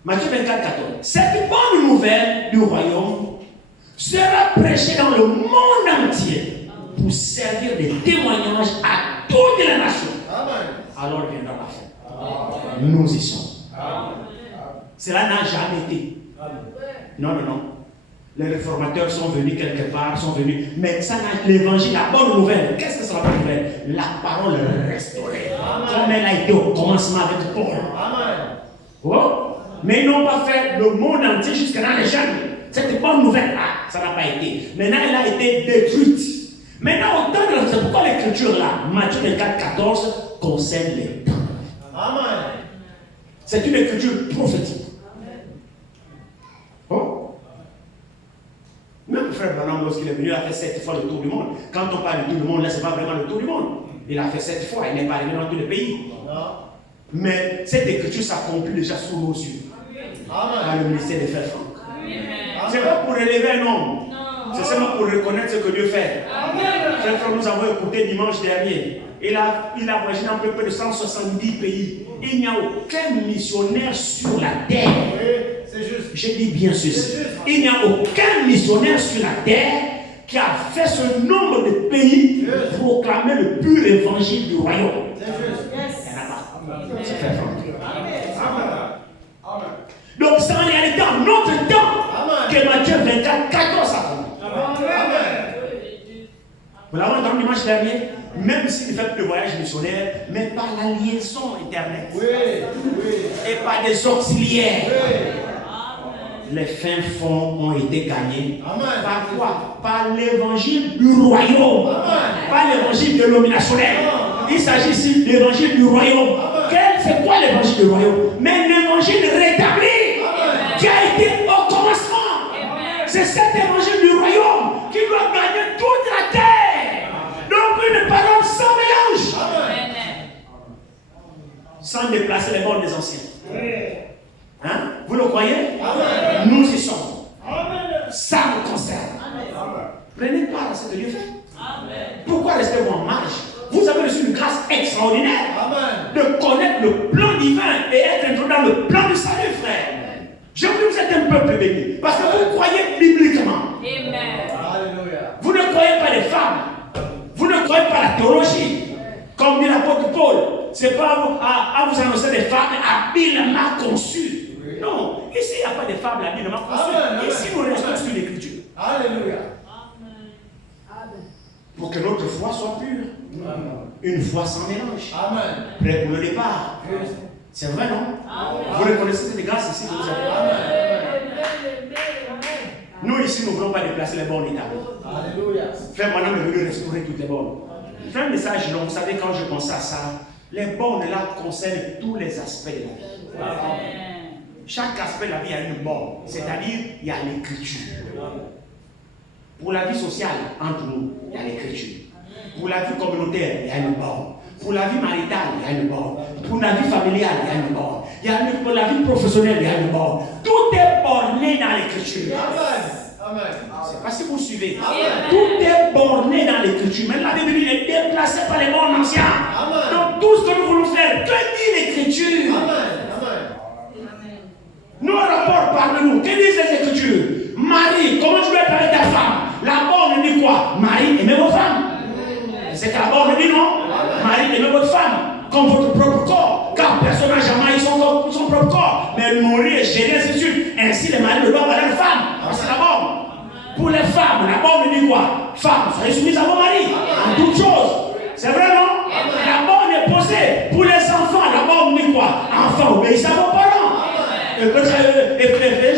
Matthieu 24, 14. Cette bonne nouvelle du royaume sera prêchée dans le monde entier pour servir de témoignage à toutes les nations. Amen. Alors viendra la fin. Amen. Nous y sommes. Amen. Cela n'a jamais été. Amen. Non. Les réformateurs sont venus quelque part, mais ça n'a l'évangile, la bonne nouvelle. Qu'est-ce que c'est la bonne nouvelle? La parole restaurée. Amen. Comme elle a été au commencement avec Paul. Amen. Oh? Mais ils n'ont pas fait le monde entier jusqu'à dans les jeunes. Cette bonne nouvelle-là, ça n'a pas été. Maintenant, elle a été détruite. Maintenant, autant de c'est pourquoi l'écriture là, Matthieu 24, 14, concerne les temps. Amen. C'est une écriture prophétique. Oh. Même frère Branham, lorsqu'il est venu, il a fait 7 fois le tour du monde. Quand on parle du tour du monde, là, ce n'est pas vraiment le tour du monde. Il a fait 7 fois, il n'est pas arrivé dans tous les pays. Mais cette écriture s'accomplit déjà sous nos yeux. Dans le ministère des frères Franck. Ce n'est pas pour élever un homme. C'est seulement pour reconnaître ce que Dieu fait. Frère Franck, nous avons écouté dimanche dernier. Il a voyagé dans peu de 170 pays. Il n'y a aucun missionnaire sur la terre. Je dis bien ceci. Il n'y a aucun missionnaire sur la terre qui a fait ce nombre de pays proclamer le pur évangile du royaume. Il n'y en a pas. C'est fait donc c'est en réalité en notre temps que Matthieu 24, 14 a compris. Vous l'avez entendu dimanche dernier, même s'il ne fait plus de voyage missionnaire, mais par la liaison éternelle et par des auxiliaires. Les fins fonds ont été gagnés. Par quoi? Par l'évangile du royaume. Pas l'évangile dénominationnel. Il s'agit ici de l'évangile du royaume. C'est quoi l'évangile du royaume? Mais l'évangile rétabli qui a été au commencement. C'est cet évangile du royaume qui doit gagner toute la terre. Donc une parole sans mélange. Sans déplacer les bornes des anciens. Hein? Vous le croyez? Amen. Nous y sommes. Amen. Ça nous concerne. Amen. Prenez part à ce que Dieu fait. Amen. Pourquoi restez-vous en marge? Vous avez reçu une grâce extraordinaire. Amen. De connaître le plan divin et être introduit dans le plan du salut, frère. Je veux que vous êtes un peuple béni. Parce que vous croyez bibliquement. Amen. Vous ne croyez pas les femmes. Vous ne croyez pas la théologie. Comme dit l'apôtre Paul. C'est pas à vous annoncer des femmes habilement conçues. Non, ici il n'y a pas de femmes habilement conçues. Ici nous restons sur l'écriture. Alléluia. Pour que notre foi soit pure. Amen. Une foi sans mélange. Amen. Prêt pour le départ. C'est vrai, non? Amen. Vous reconnaissez cette grâce ici que vous avez. Amen. Nous ici nous ne voulons pas déplacer les bornes établies. Alléluia. Frère, maintenant est venu restaurer toutes les bornes. J'ai un message long, vous savez, quand je pense à ça, les bornes là concernent tous les aspects de la vie. Amen. Chaque aspect de la vie a une borne, c'est-à-dire il y a l'écriture. Pour la vie sociale, entre nous, il y a l'écriture. Pour la vie communautaire, il y a une borne. Pour la vie maritale, il y a une borne. Pour la vie familiale, il y a une borne. Pour la vie professionnelle, il y a une borne. Tout est borné dans l'écriture. Amen. Je ne sais pas si vous suivez. Amen. Tout est borné dans l'écriture. Même la Bible est déplacée par les bornes anciens. Amen. Donc tout ce que nous voulons faire, que dit l'écriture? Nos rapports parlent de nous. Que disent les écritures? Marie, comment tu dois être avec ta femme? La borne dit quoi? Marie, aimez vos femmes. C'est que la borne dit non? Marie, aimez votre femme comme votre propre corps. Car personne n'a jamais son propre corps. Mais nourrir et gérer, ainsi de suite. Ainsi, les maris le doivent à leur femme. C'est la borne. Pour les femmes, la borne dit quoi? Femmes, soyez soumises à vos maris. En toutes choses. C'est vrai, non? La borne est posée. Pour les enfants, la borne dit quoi? Enfants, obéissez à vos parents.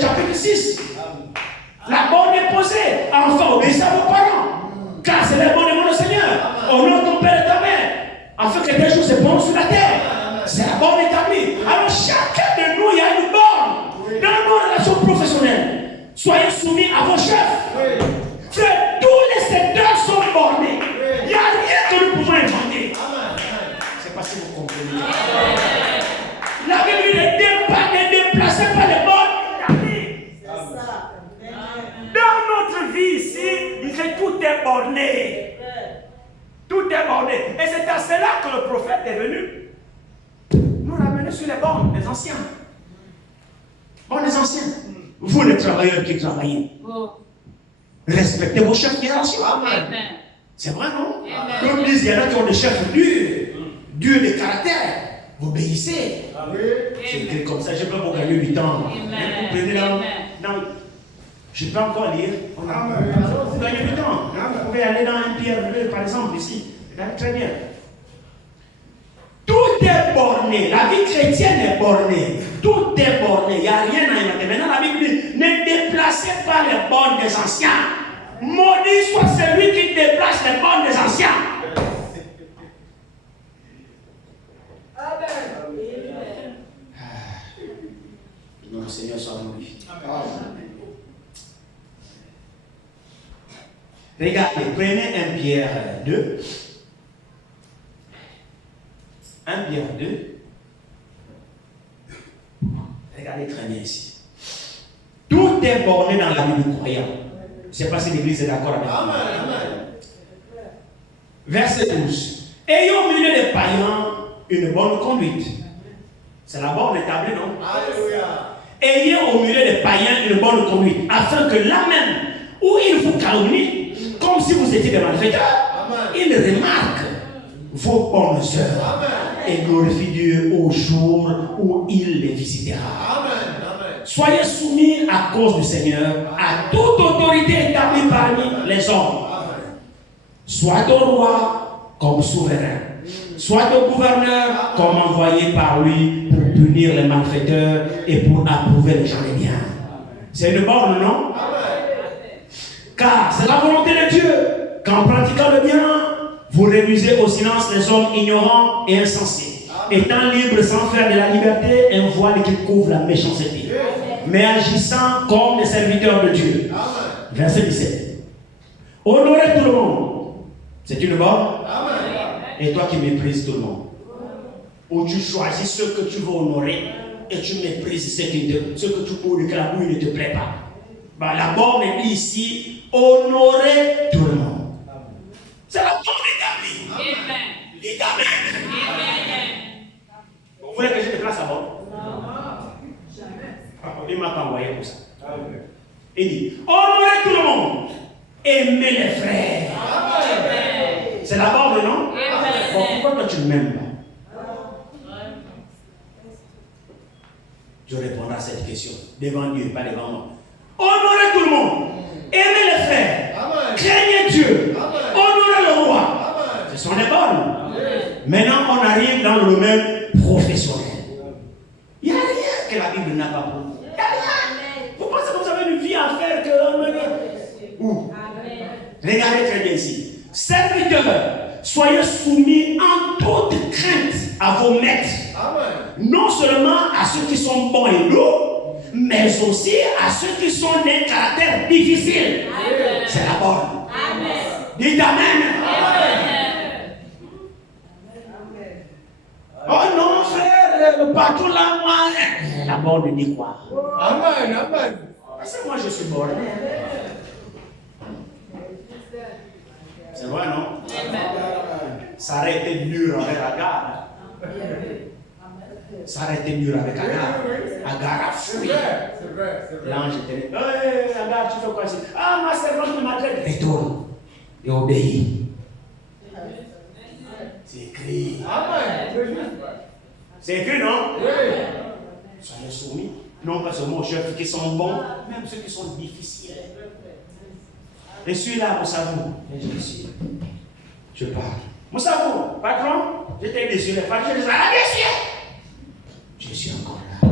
Chapitre 6. La borne est posée. Enfants, obéissez à vos parents. Car c'est les bonnes demandes du Seigneur. Honore ton père et ta mère. Afin que tes jours se pondent sur la terre. C'est la borne établie. Alors chacun de nous, il y a une borne. Dans nos relations professionnelles, soyez soumis à vos chefs. Frère, tous les secteurs sont bornés. Il n'y a rien que nous pouvons inventer. Je ne sais pas si vous comprenez. La Bible n'est déplacée par les bornes établies. Dans notre vie ici, il fait tout est borné. Tout est borné. Et c'est à cela que le prophète est venu nous ramener sur les bornes des anciens. Bornes des anciens. Vous les travailleurs qui travaillez. Respectez vos chefs hiérarchiques. C'est vrai, non? D'autres disent, il y en a qui ont des chefs durs de caractère. Obéissez. C'est écrit comme ça, je peux pas gagner 8 ans. Vous prenez là. Non, je peux encore lire. Vous gagnez 8 ans. Vous pouvez aller dans 1 Pierre 2, par exemple, ici. Très bien. Tout est borné. La vie chrétienne est bornée. Tout est borné. Il n'y a rien à inventer. Maintenant, la Bible dit, ne déplacez pas les bornes des anciens. Maudit soit celui qui déplace les bornes des anciens. Non, Seigneur soit glorifié. Regardez, prenez 1 Pierre 2. 1 Pierre 2. Regardez très bien ici. Tout est borné dans la vie du croyant. Je ne sais pas si l'Église est d'accord avec moi. Verset 12. Ayons au milieu des païens une bonne conduite. C'est la borne établie, non? Alléluia. Ayez au milieu des païens une bonne conduite, afin que là même où ils vous calomnient, qu'on comme si vous étiez des malfaiteurs. Il remarque vos bonnes œuvres et glorifie Dieu au jour où il les visitera. Soyez soumis à cause du Seigneur à toute autorité établie parmi les hommes. Soit au roi comme souverain, soit au gouverneur comme envoyé par lui pour punir les malfaiteurs et pour approuver les gens des biens. C'est une borne, non? Car c'est la volonté de Dieu qu'en pratiquant le bien, vous réduisez au silence les hommes ignorants et insensés, étant libres sans faire de la liberté un voile qui couvre la méchanceté, mais agissant comme des serviteurs de Dieu. Verset 17. Honorez tout le monde. C'est une bonne. Et toi qui méprises tout le monde. Ou tu choisis ceux que tu veux honorer et tu méprises ceux que tu trouves que la bouille ne te plaît pas. Ben, la borne est dit ici, honorer tout le monde. C'est la borne établie. Amen. Vous voulez que je déplace la borne? Il m'a pas envoyé pour ça. Il dit, honorez tout le monde. Aimez les frères. C'est la borne, non? Bon, pourquoi toi tu ne m'aimes pas? Je répondrai à cette question devant Dieu, pas devant moi. Honorez tout le monde. Aimez les frères. Craignez Dieu. Honorez le roi. Ce sont les bornes. Maintenant, on arrive dans le domaine professionnel. Il n'y a rien que la Bible n'a pas pour vous. Il n'y a rien. Vous pensez que vous avez une vie à faire que... Où? Regardez très bien ici. Serviteurs, soyez soumis en toute crainte à vos maîtres. Non seulement à ceux qui sont bons et doux, mais aussi à ceux qui sont d'un caractère difficile. C'est la borne. Dites Amen. Oh non, frère, le patron là, moi, la borne dit quoi? Amen. Parce que moi je suis borné. C'est vrai, non? Ça aurait été dur avec Agar. Ça aurait été dur avec Agar. Agar a fui. C'est vrai. L'ange était dit, hey, Agar, tu fais quoi ici? Ah, ma servante me maltraite. Retourne et obéis. C'est écrit. C'est écrit, non? Soyez soumis. Non pas seulement aux chefs qui sont bons, même ceux qui sont difficiles. Je suis là, mon savon. Je parle. Mon savon, patron, j'étais désolé. Patron, je disais, ah, bien sûr. Je suis encore là.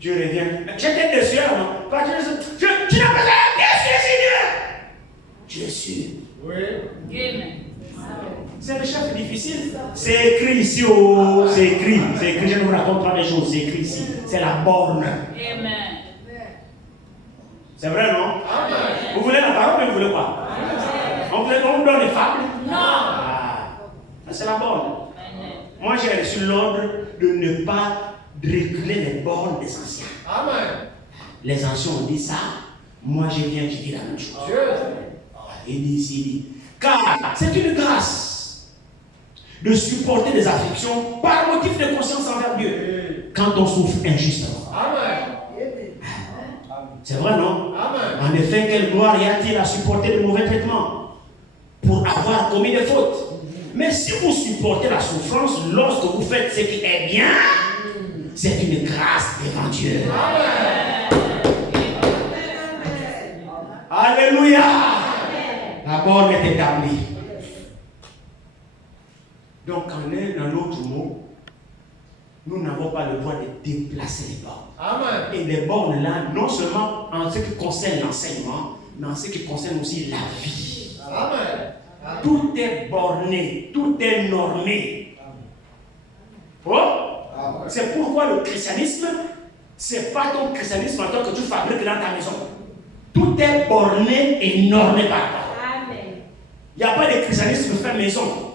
Je reviens. J'étais déçu, non? Patron, tu n'as pas là, bien sûr, Seigneur. Je suis. Oui. C'est le chef difficile. C'est écrit ici, oh, c'est écrit. Je ne vous raconte pas les choses, c'est écrit ici. C'est la borne. Amen. C'est vrai, non? Vous voulez la parole, mais vous voulez quoi? On vous donne des fables? Non. C'est la borne. Moi, j'ai reçu l'ordre de ne pas réguler les bornes des anciens. Les anciens ont dit ça. Moi, je viens, je dis la même chose. Il dit ici, car c'est une grâce de supporter des afflictions par motif de conscience envers Dieu quand on souffre injustement. C'est vrai, non? En effet, quelle gloire y a-t-il à supporter de mauvais traitements pour avoir commis des fautes? Mais si vous supportez la souffrance lorsque vous faites ce qui est bien, c'est une grâce devant Dieu. Alléluia. La borne est établie. Donc, en un autre mot, nous n'avons pas le droit de déplacer les bornes. Et les bornes là, non seulement en ce qui concerne l'enseignement, mais en ce qui concerne aussi la vie. Tout est borné, tout est normé. C'est pourquoi le christianisme, c'est pas ton christianisme en tant que tu fabriques dans ta maison. Tout est borné et normé par toi. Il n'y a pas de christianisme fait maison.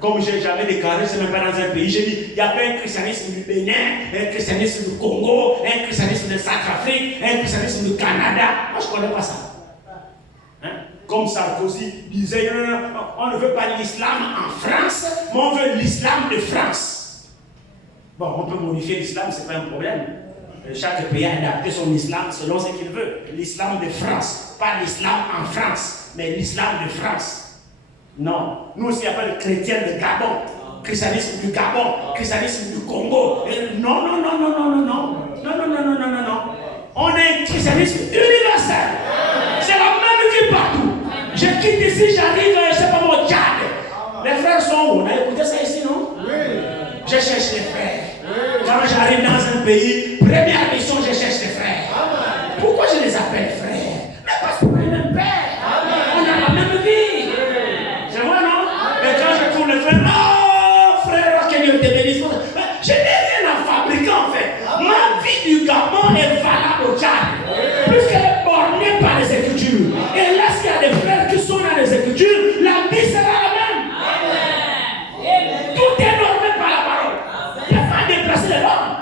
Comme j'avais déclaré, c'est même pas dans un pays, j'ai dit, il n'y a pas un christianisme du Bénin, un christianisme du Congo, un christianisme de Centrafrique, un christianisme du Canada. Moi, je ne connais pas ça. Comme Sarkozy disait, on ne veut pas l'islam en France, mais on veut l'islam de France. Bon, on peut modifier l'islam, ce n'est pas un problème. Chaque pays a adapté son islam selon ce qu'il veut. L'islam de France, pas l'islam en France, mais l'islam de France. Non, nous aussi, il n'y a pas de chrétiens de Gabon, christianisme du Gabon, christianisme du Congo. Non, non, non, non, non, non, non, non, non, non, non, non, non, non. On est un christianisme universel. C'est la même vie partout. Je quitte ici, j'arrive, je ne sais pas moi, au Tchad. Les frères sont où? On a écouté ça ici, non? Oui. Je cherche les frères. Quand j'arrive dans un pays, première mission, je cherche les frères. Pourquoi je les appelle frères? Mais parce qu'on est le même père. On a la même vie. C'est vrai, non? Et quand je trouve les frères, oh frère, que Dieu te bénisse. Je n'ai rien à fabriquer en fait. Ma vie du Gabon est valable au Tchad. Puisqu'elle est bornée par les Écritures. Et là, s'il y a des frères qui sont dans les Écritures, la vie sera la même. Tout est normé par la parole. Il n'y a pas à déplacer les normes.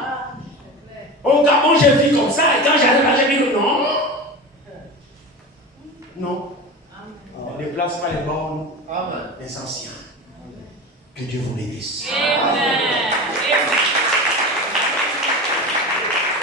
Au Gabon, je vis comme ça, et quand j'arrive là, je dis non. Non. On ne déplace pas les bornes des anciens. Que Dieu vous bénisse.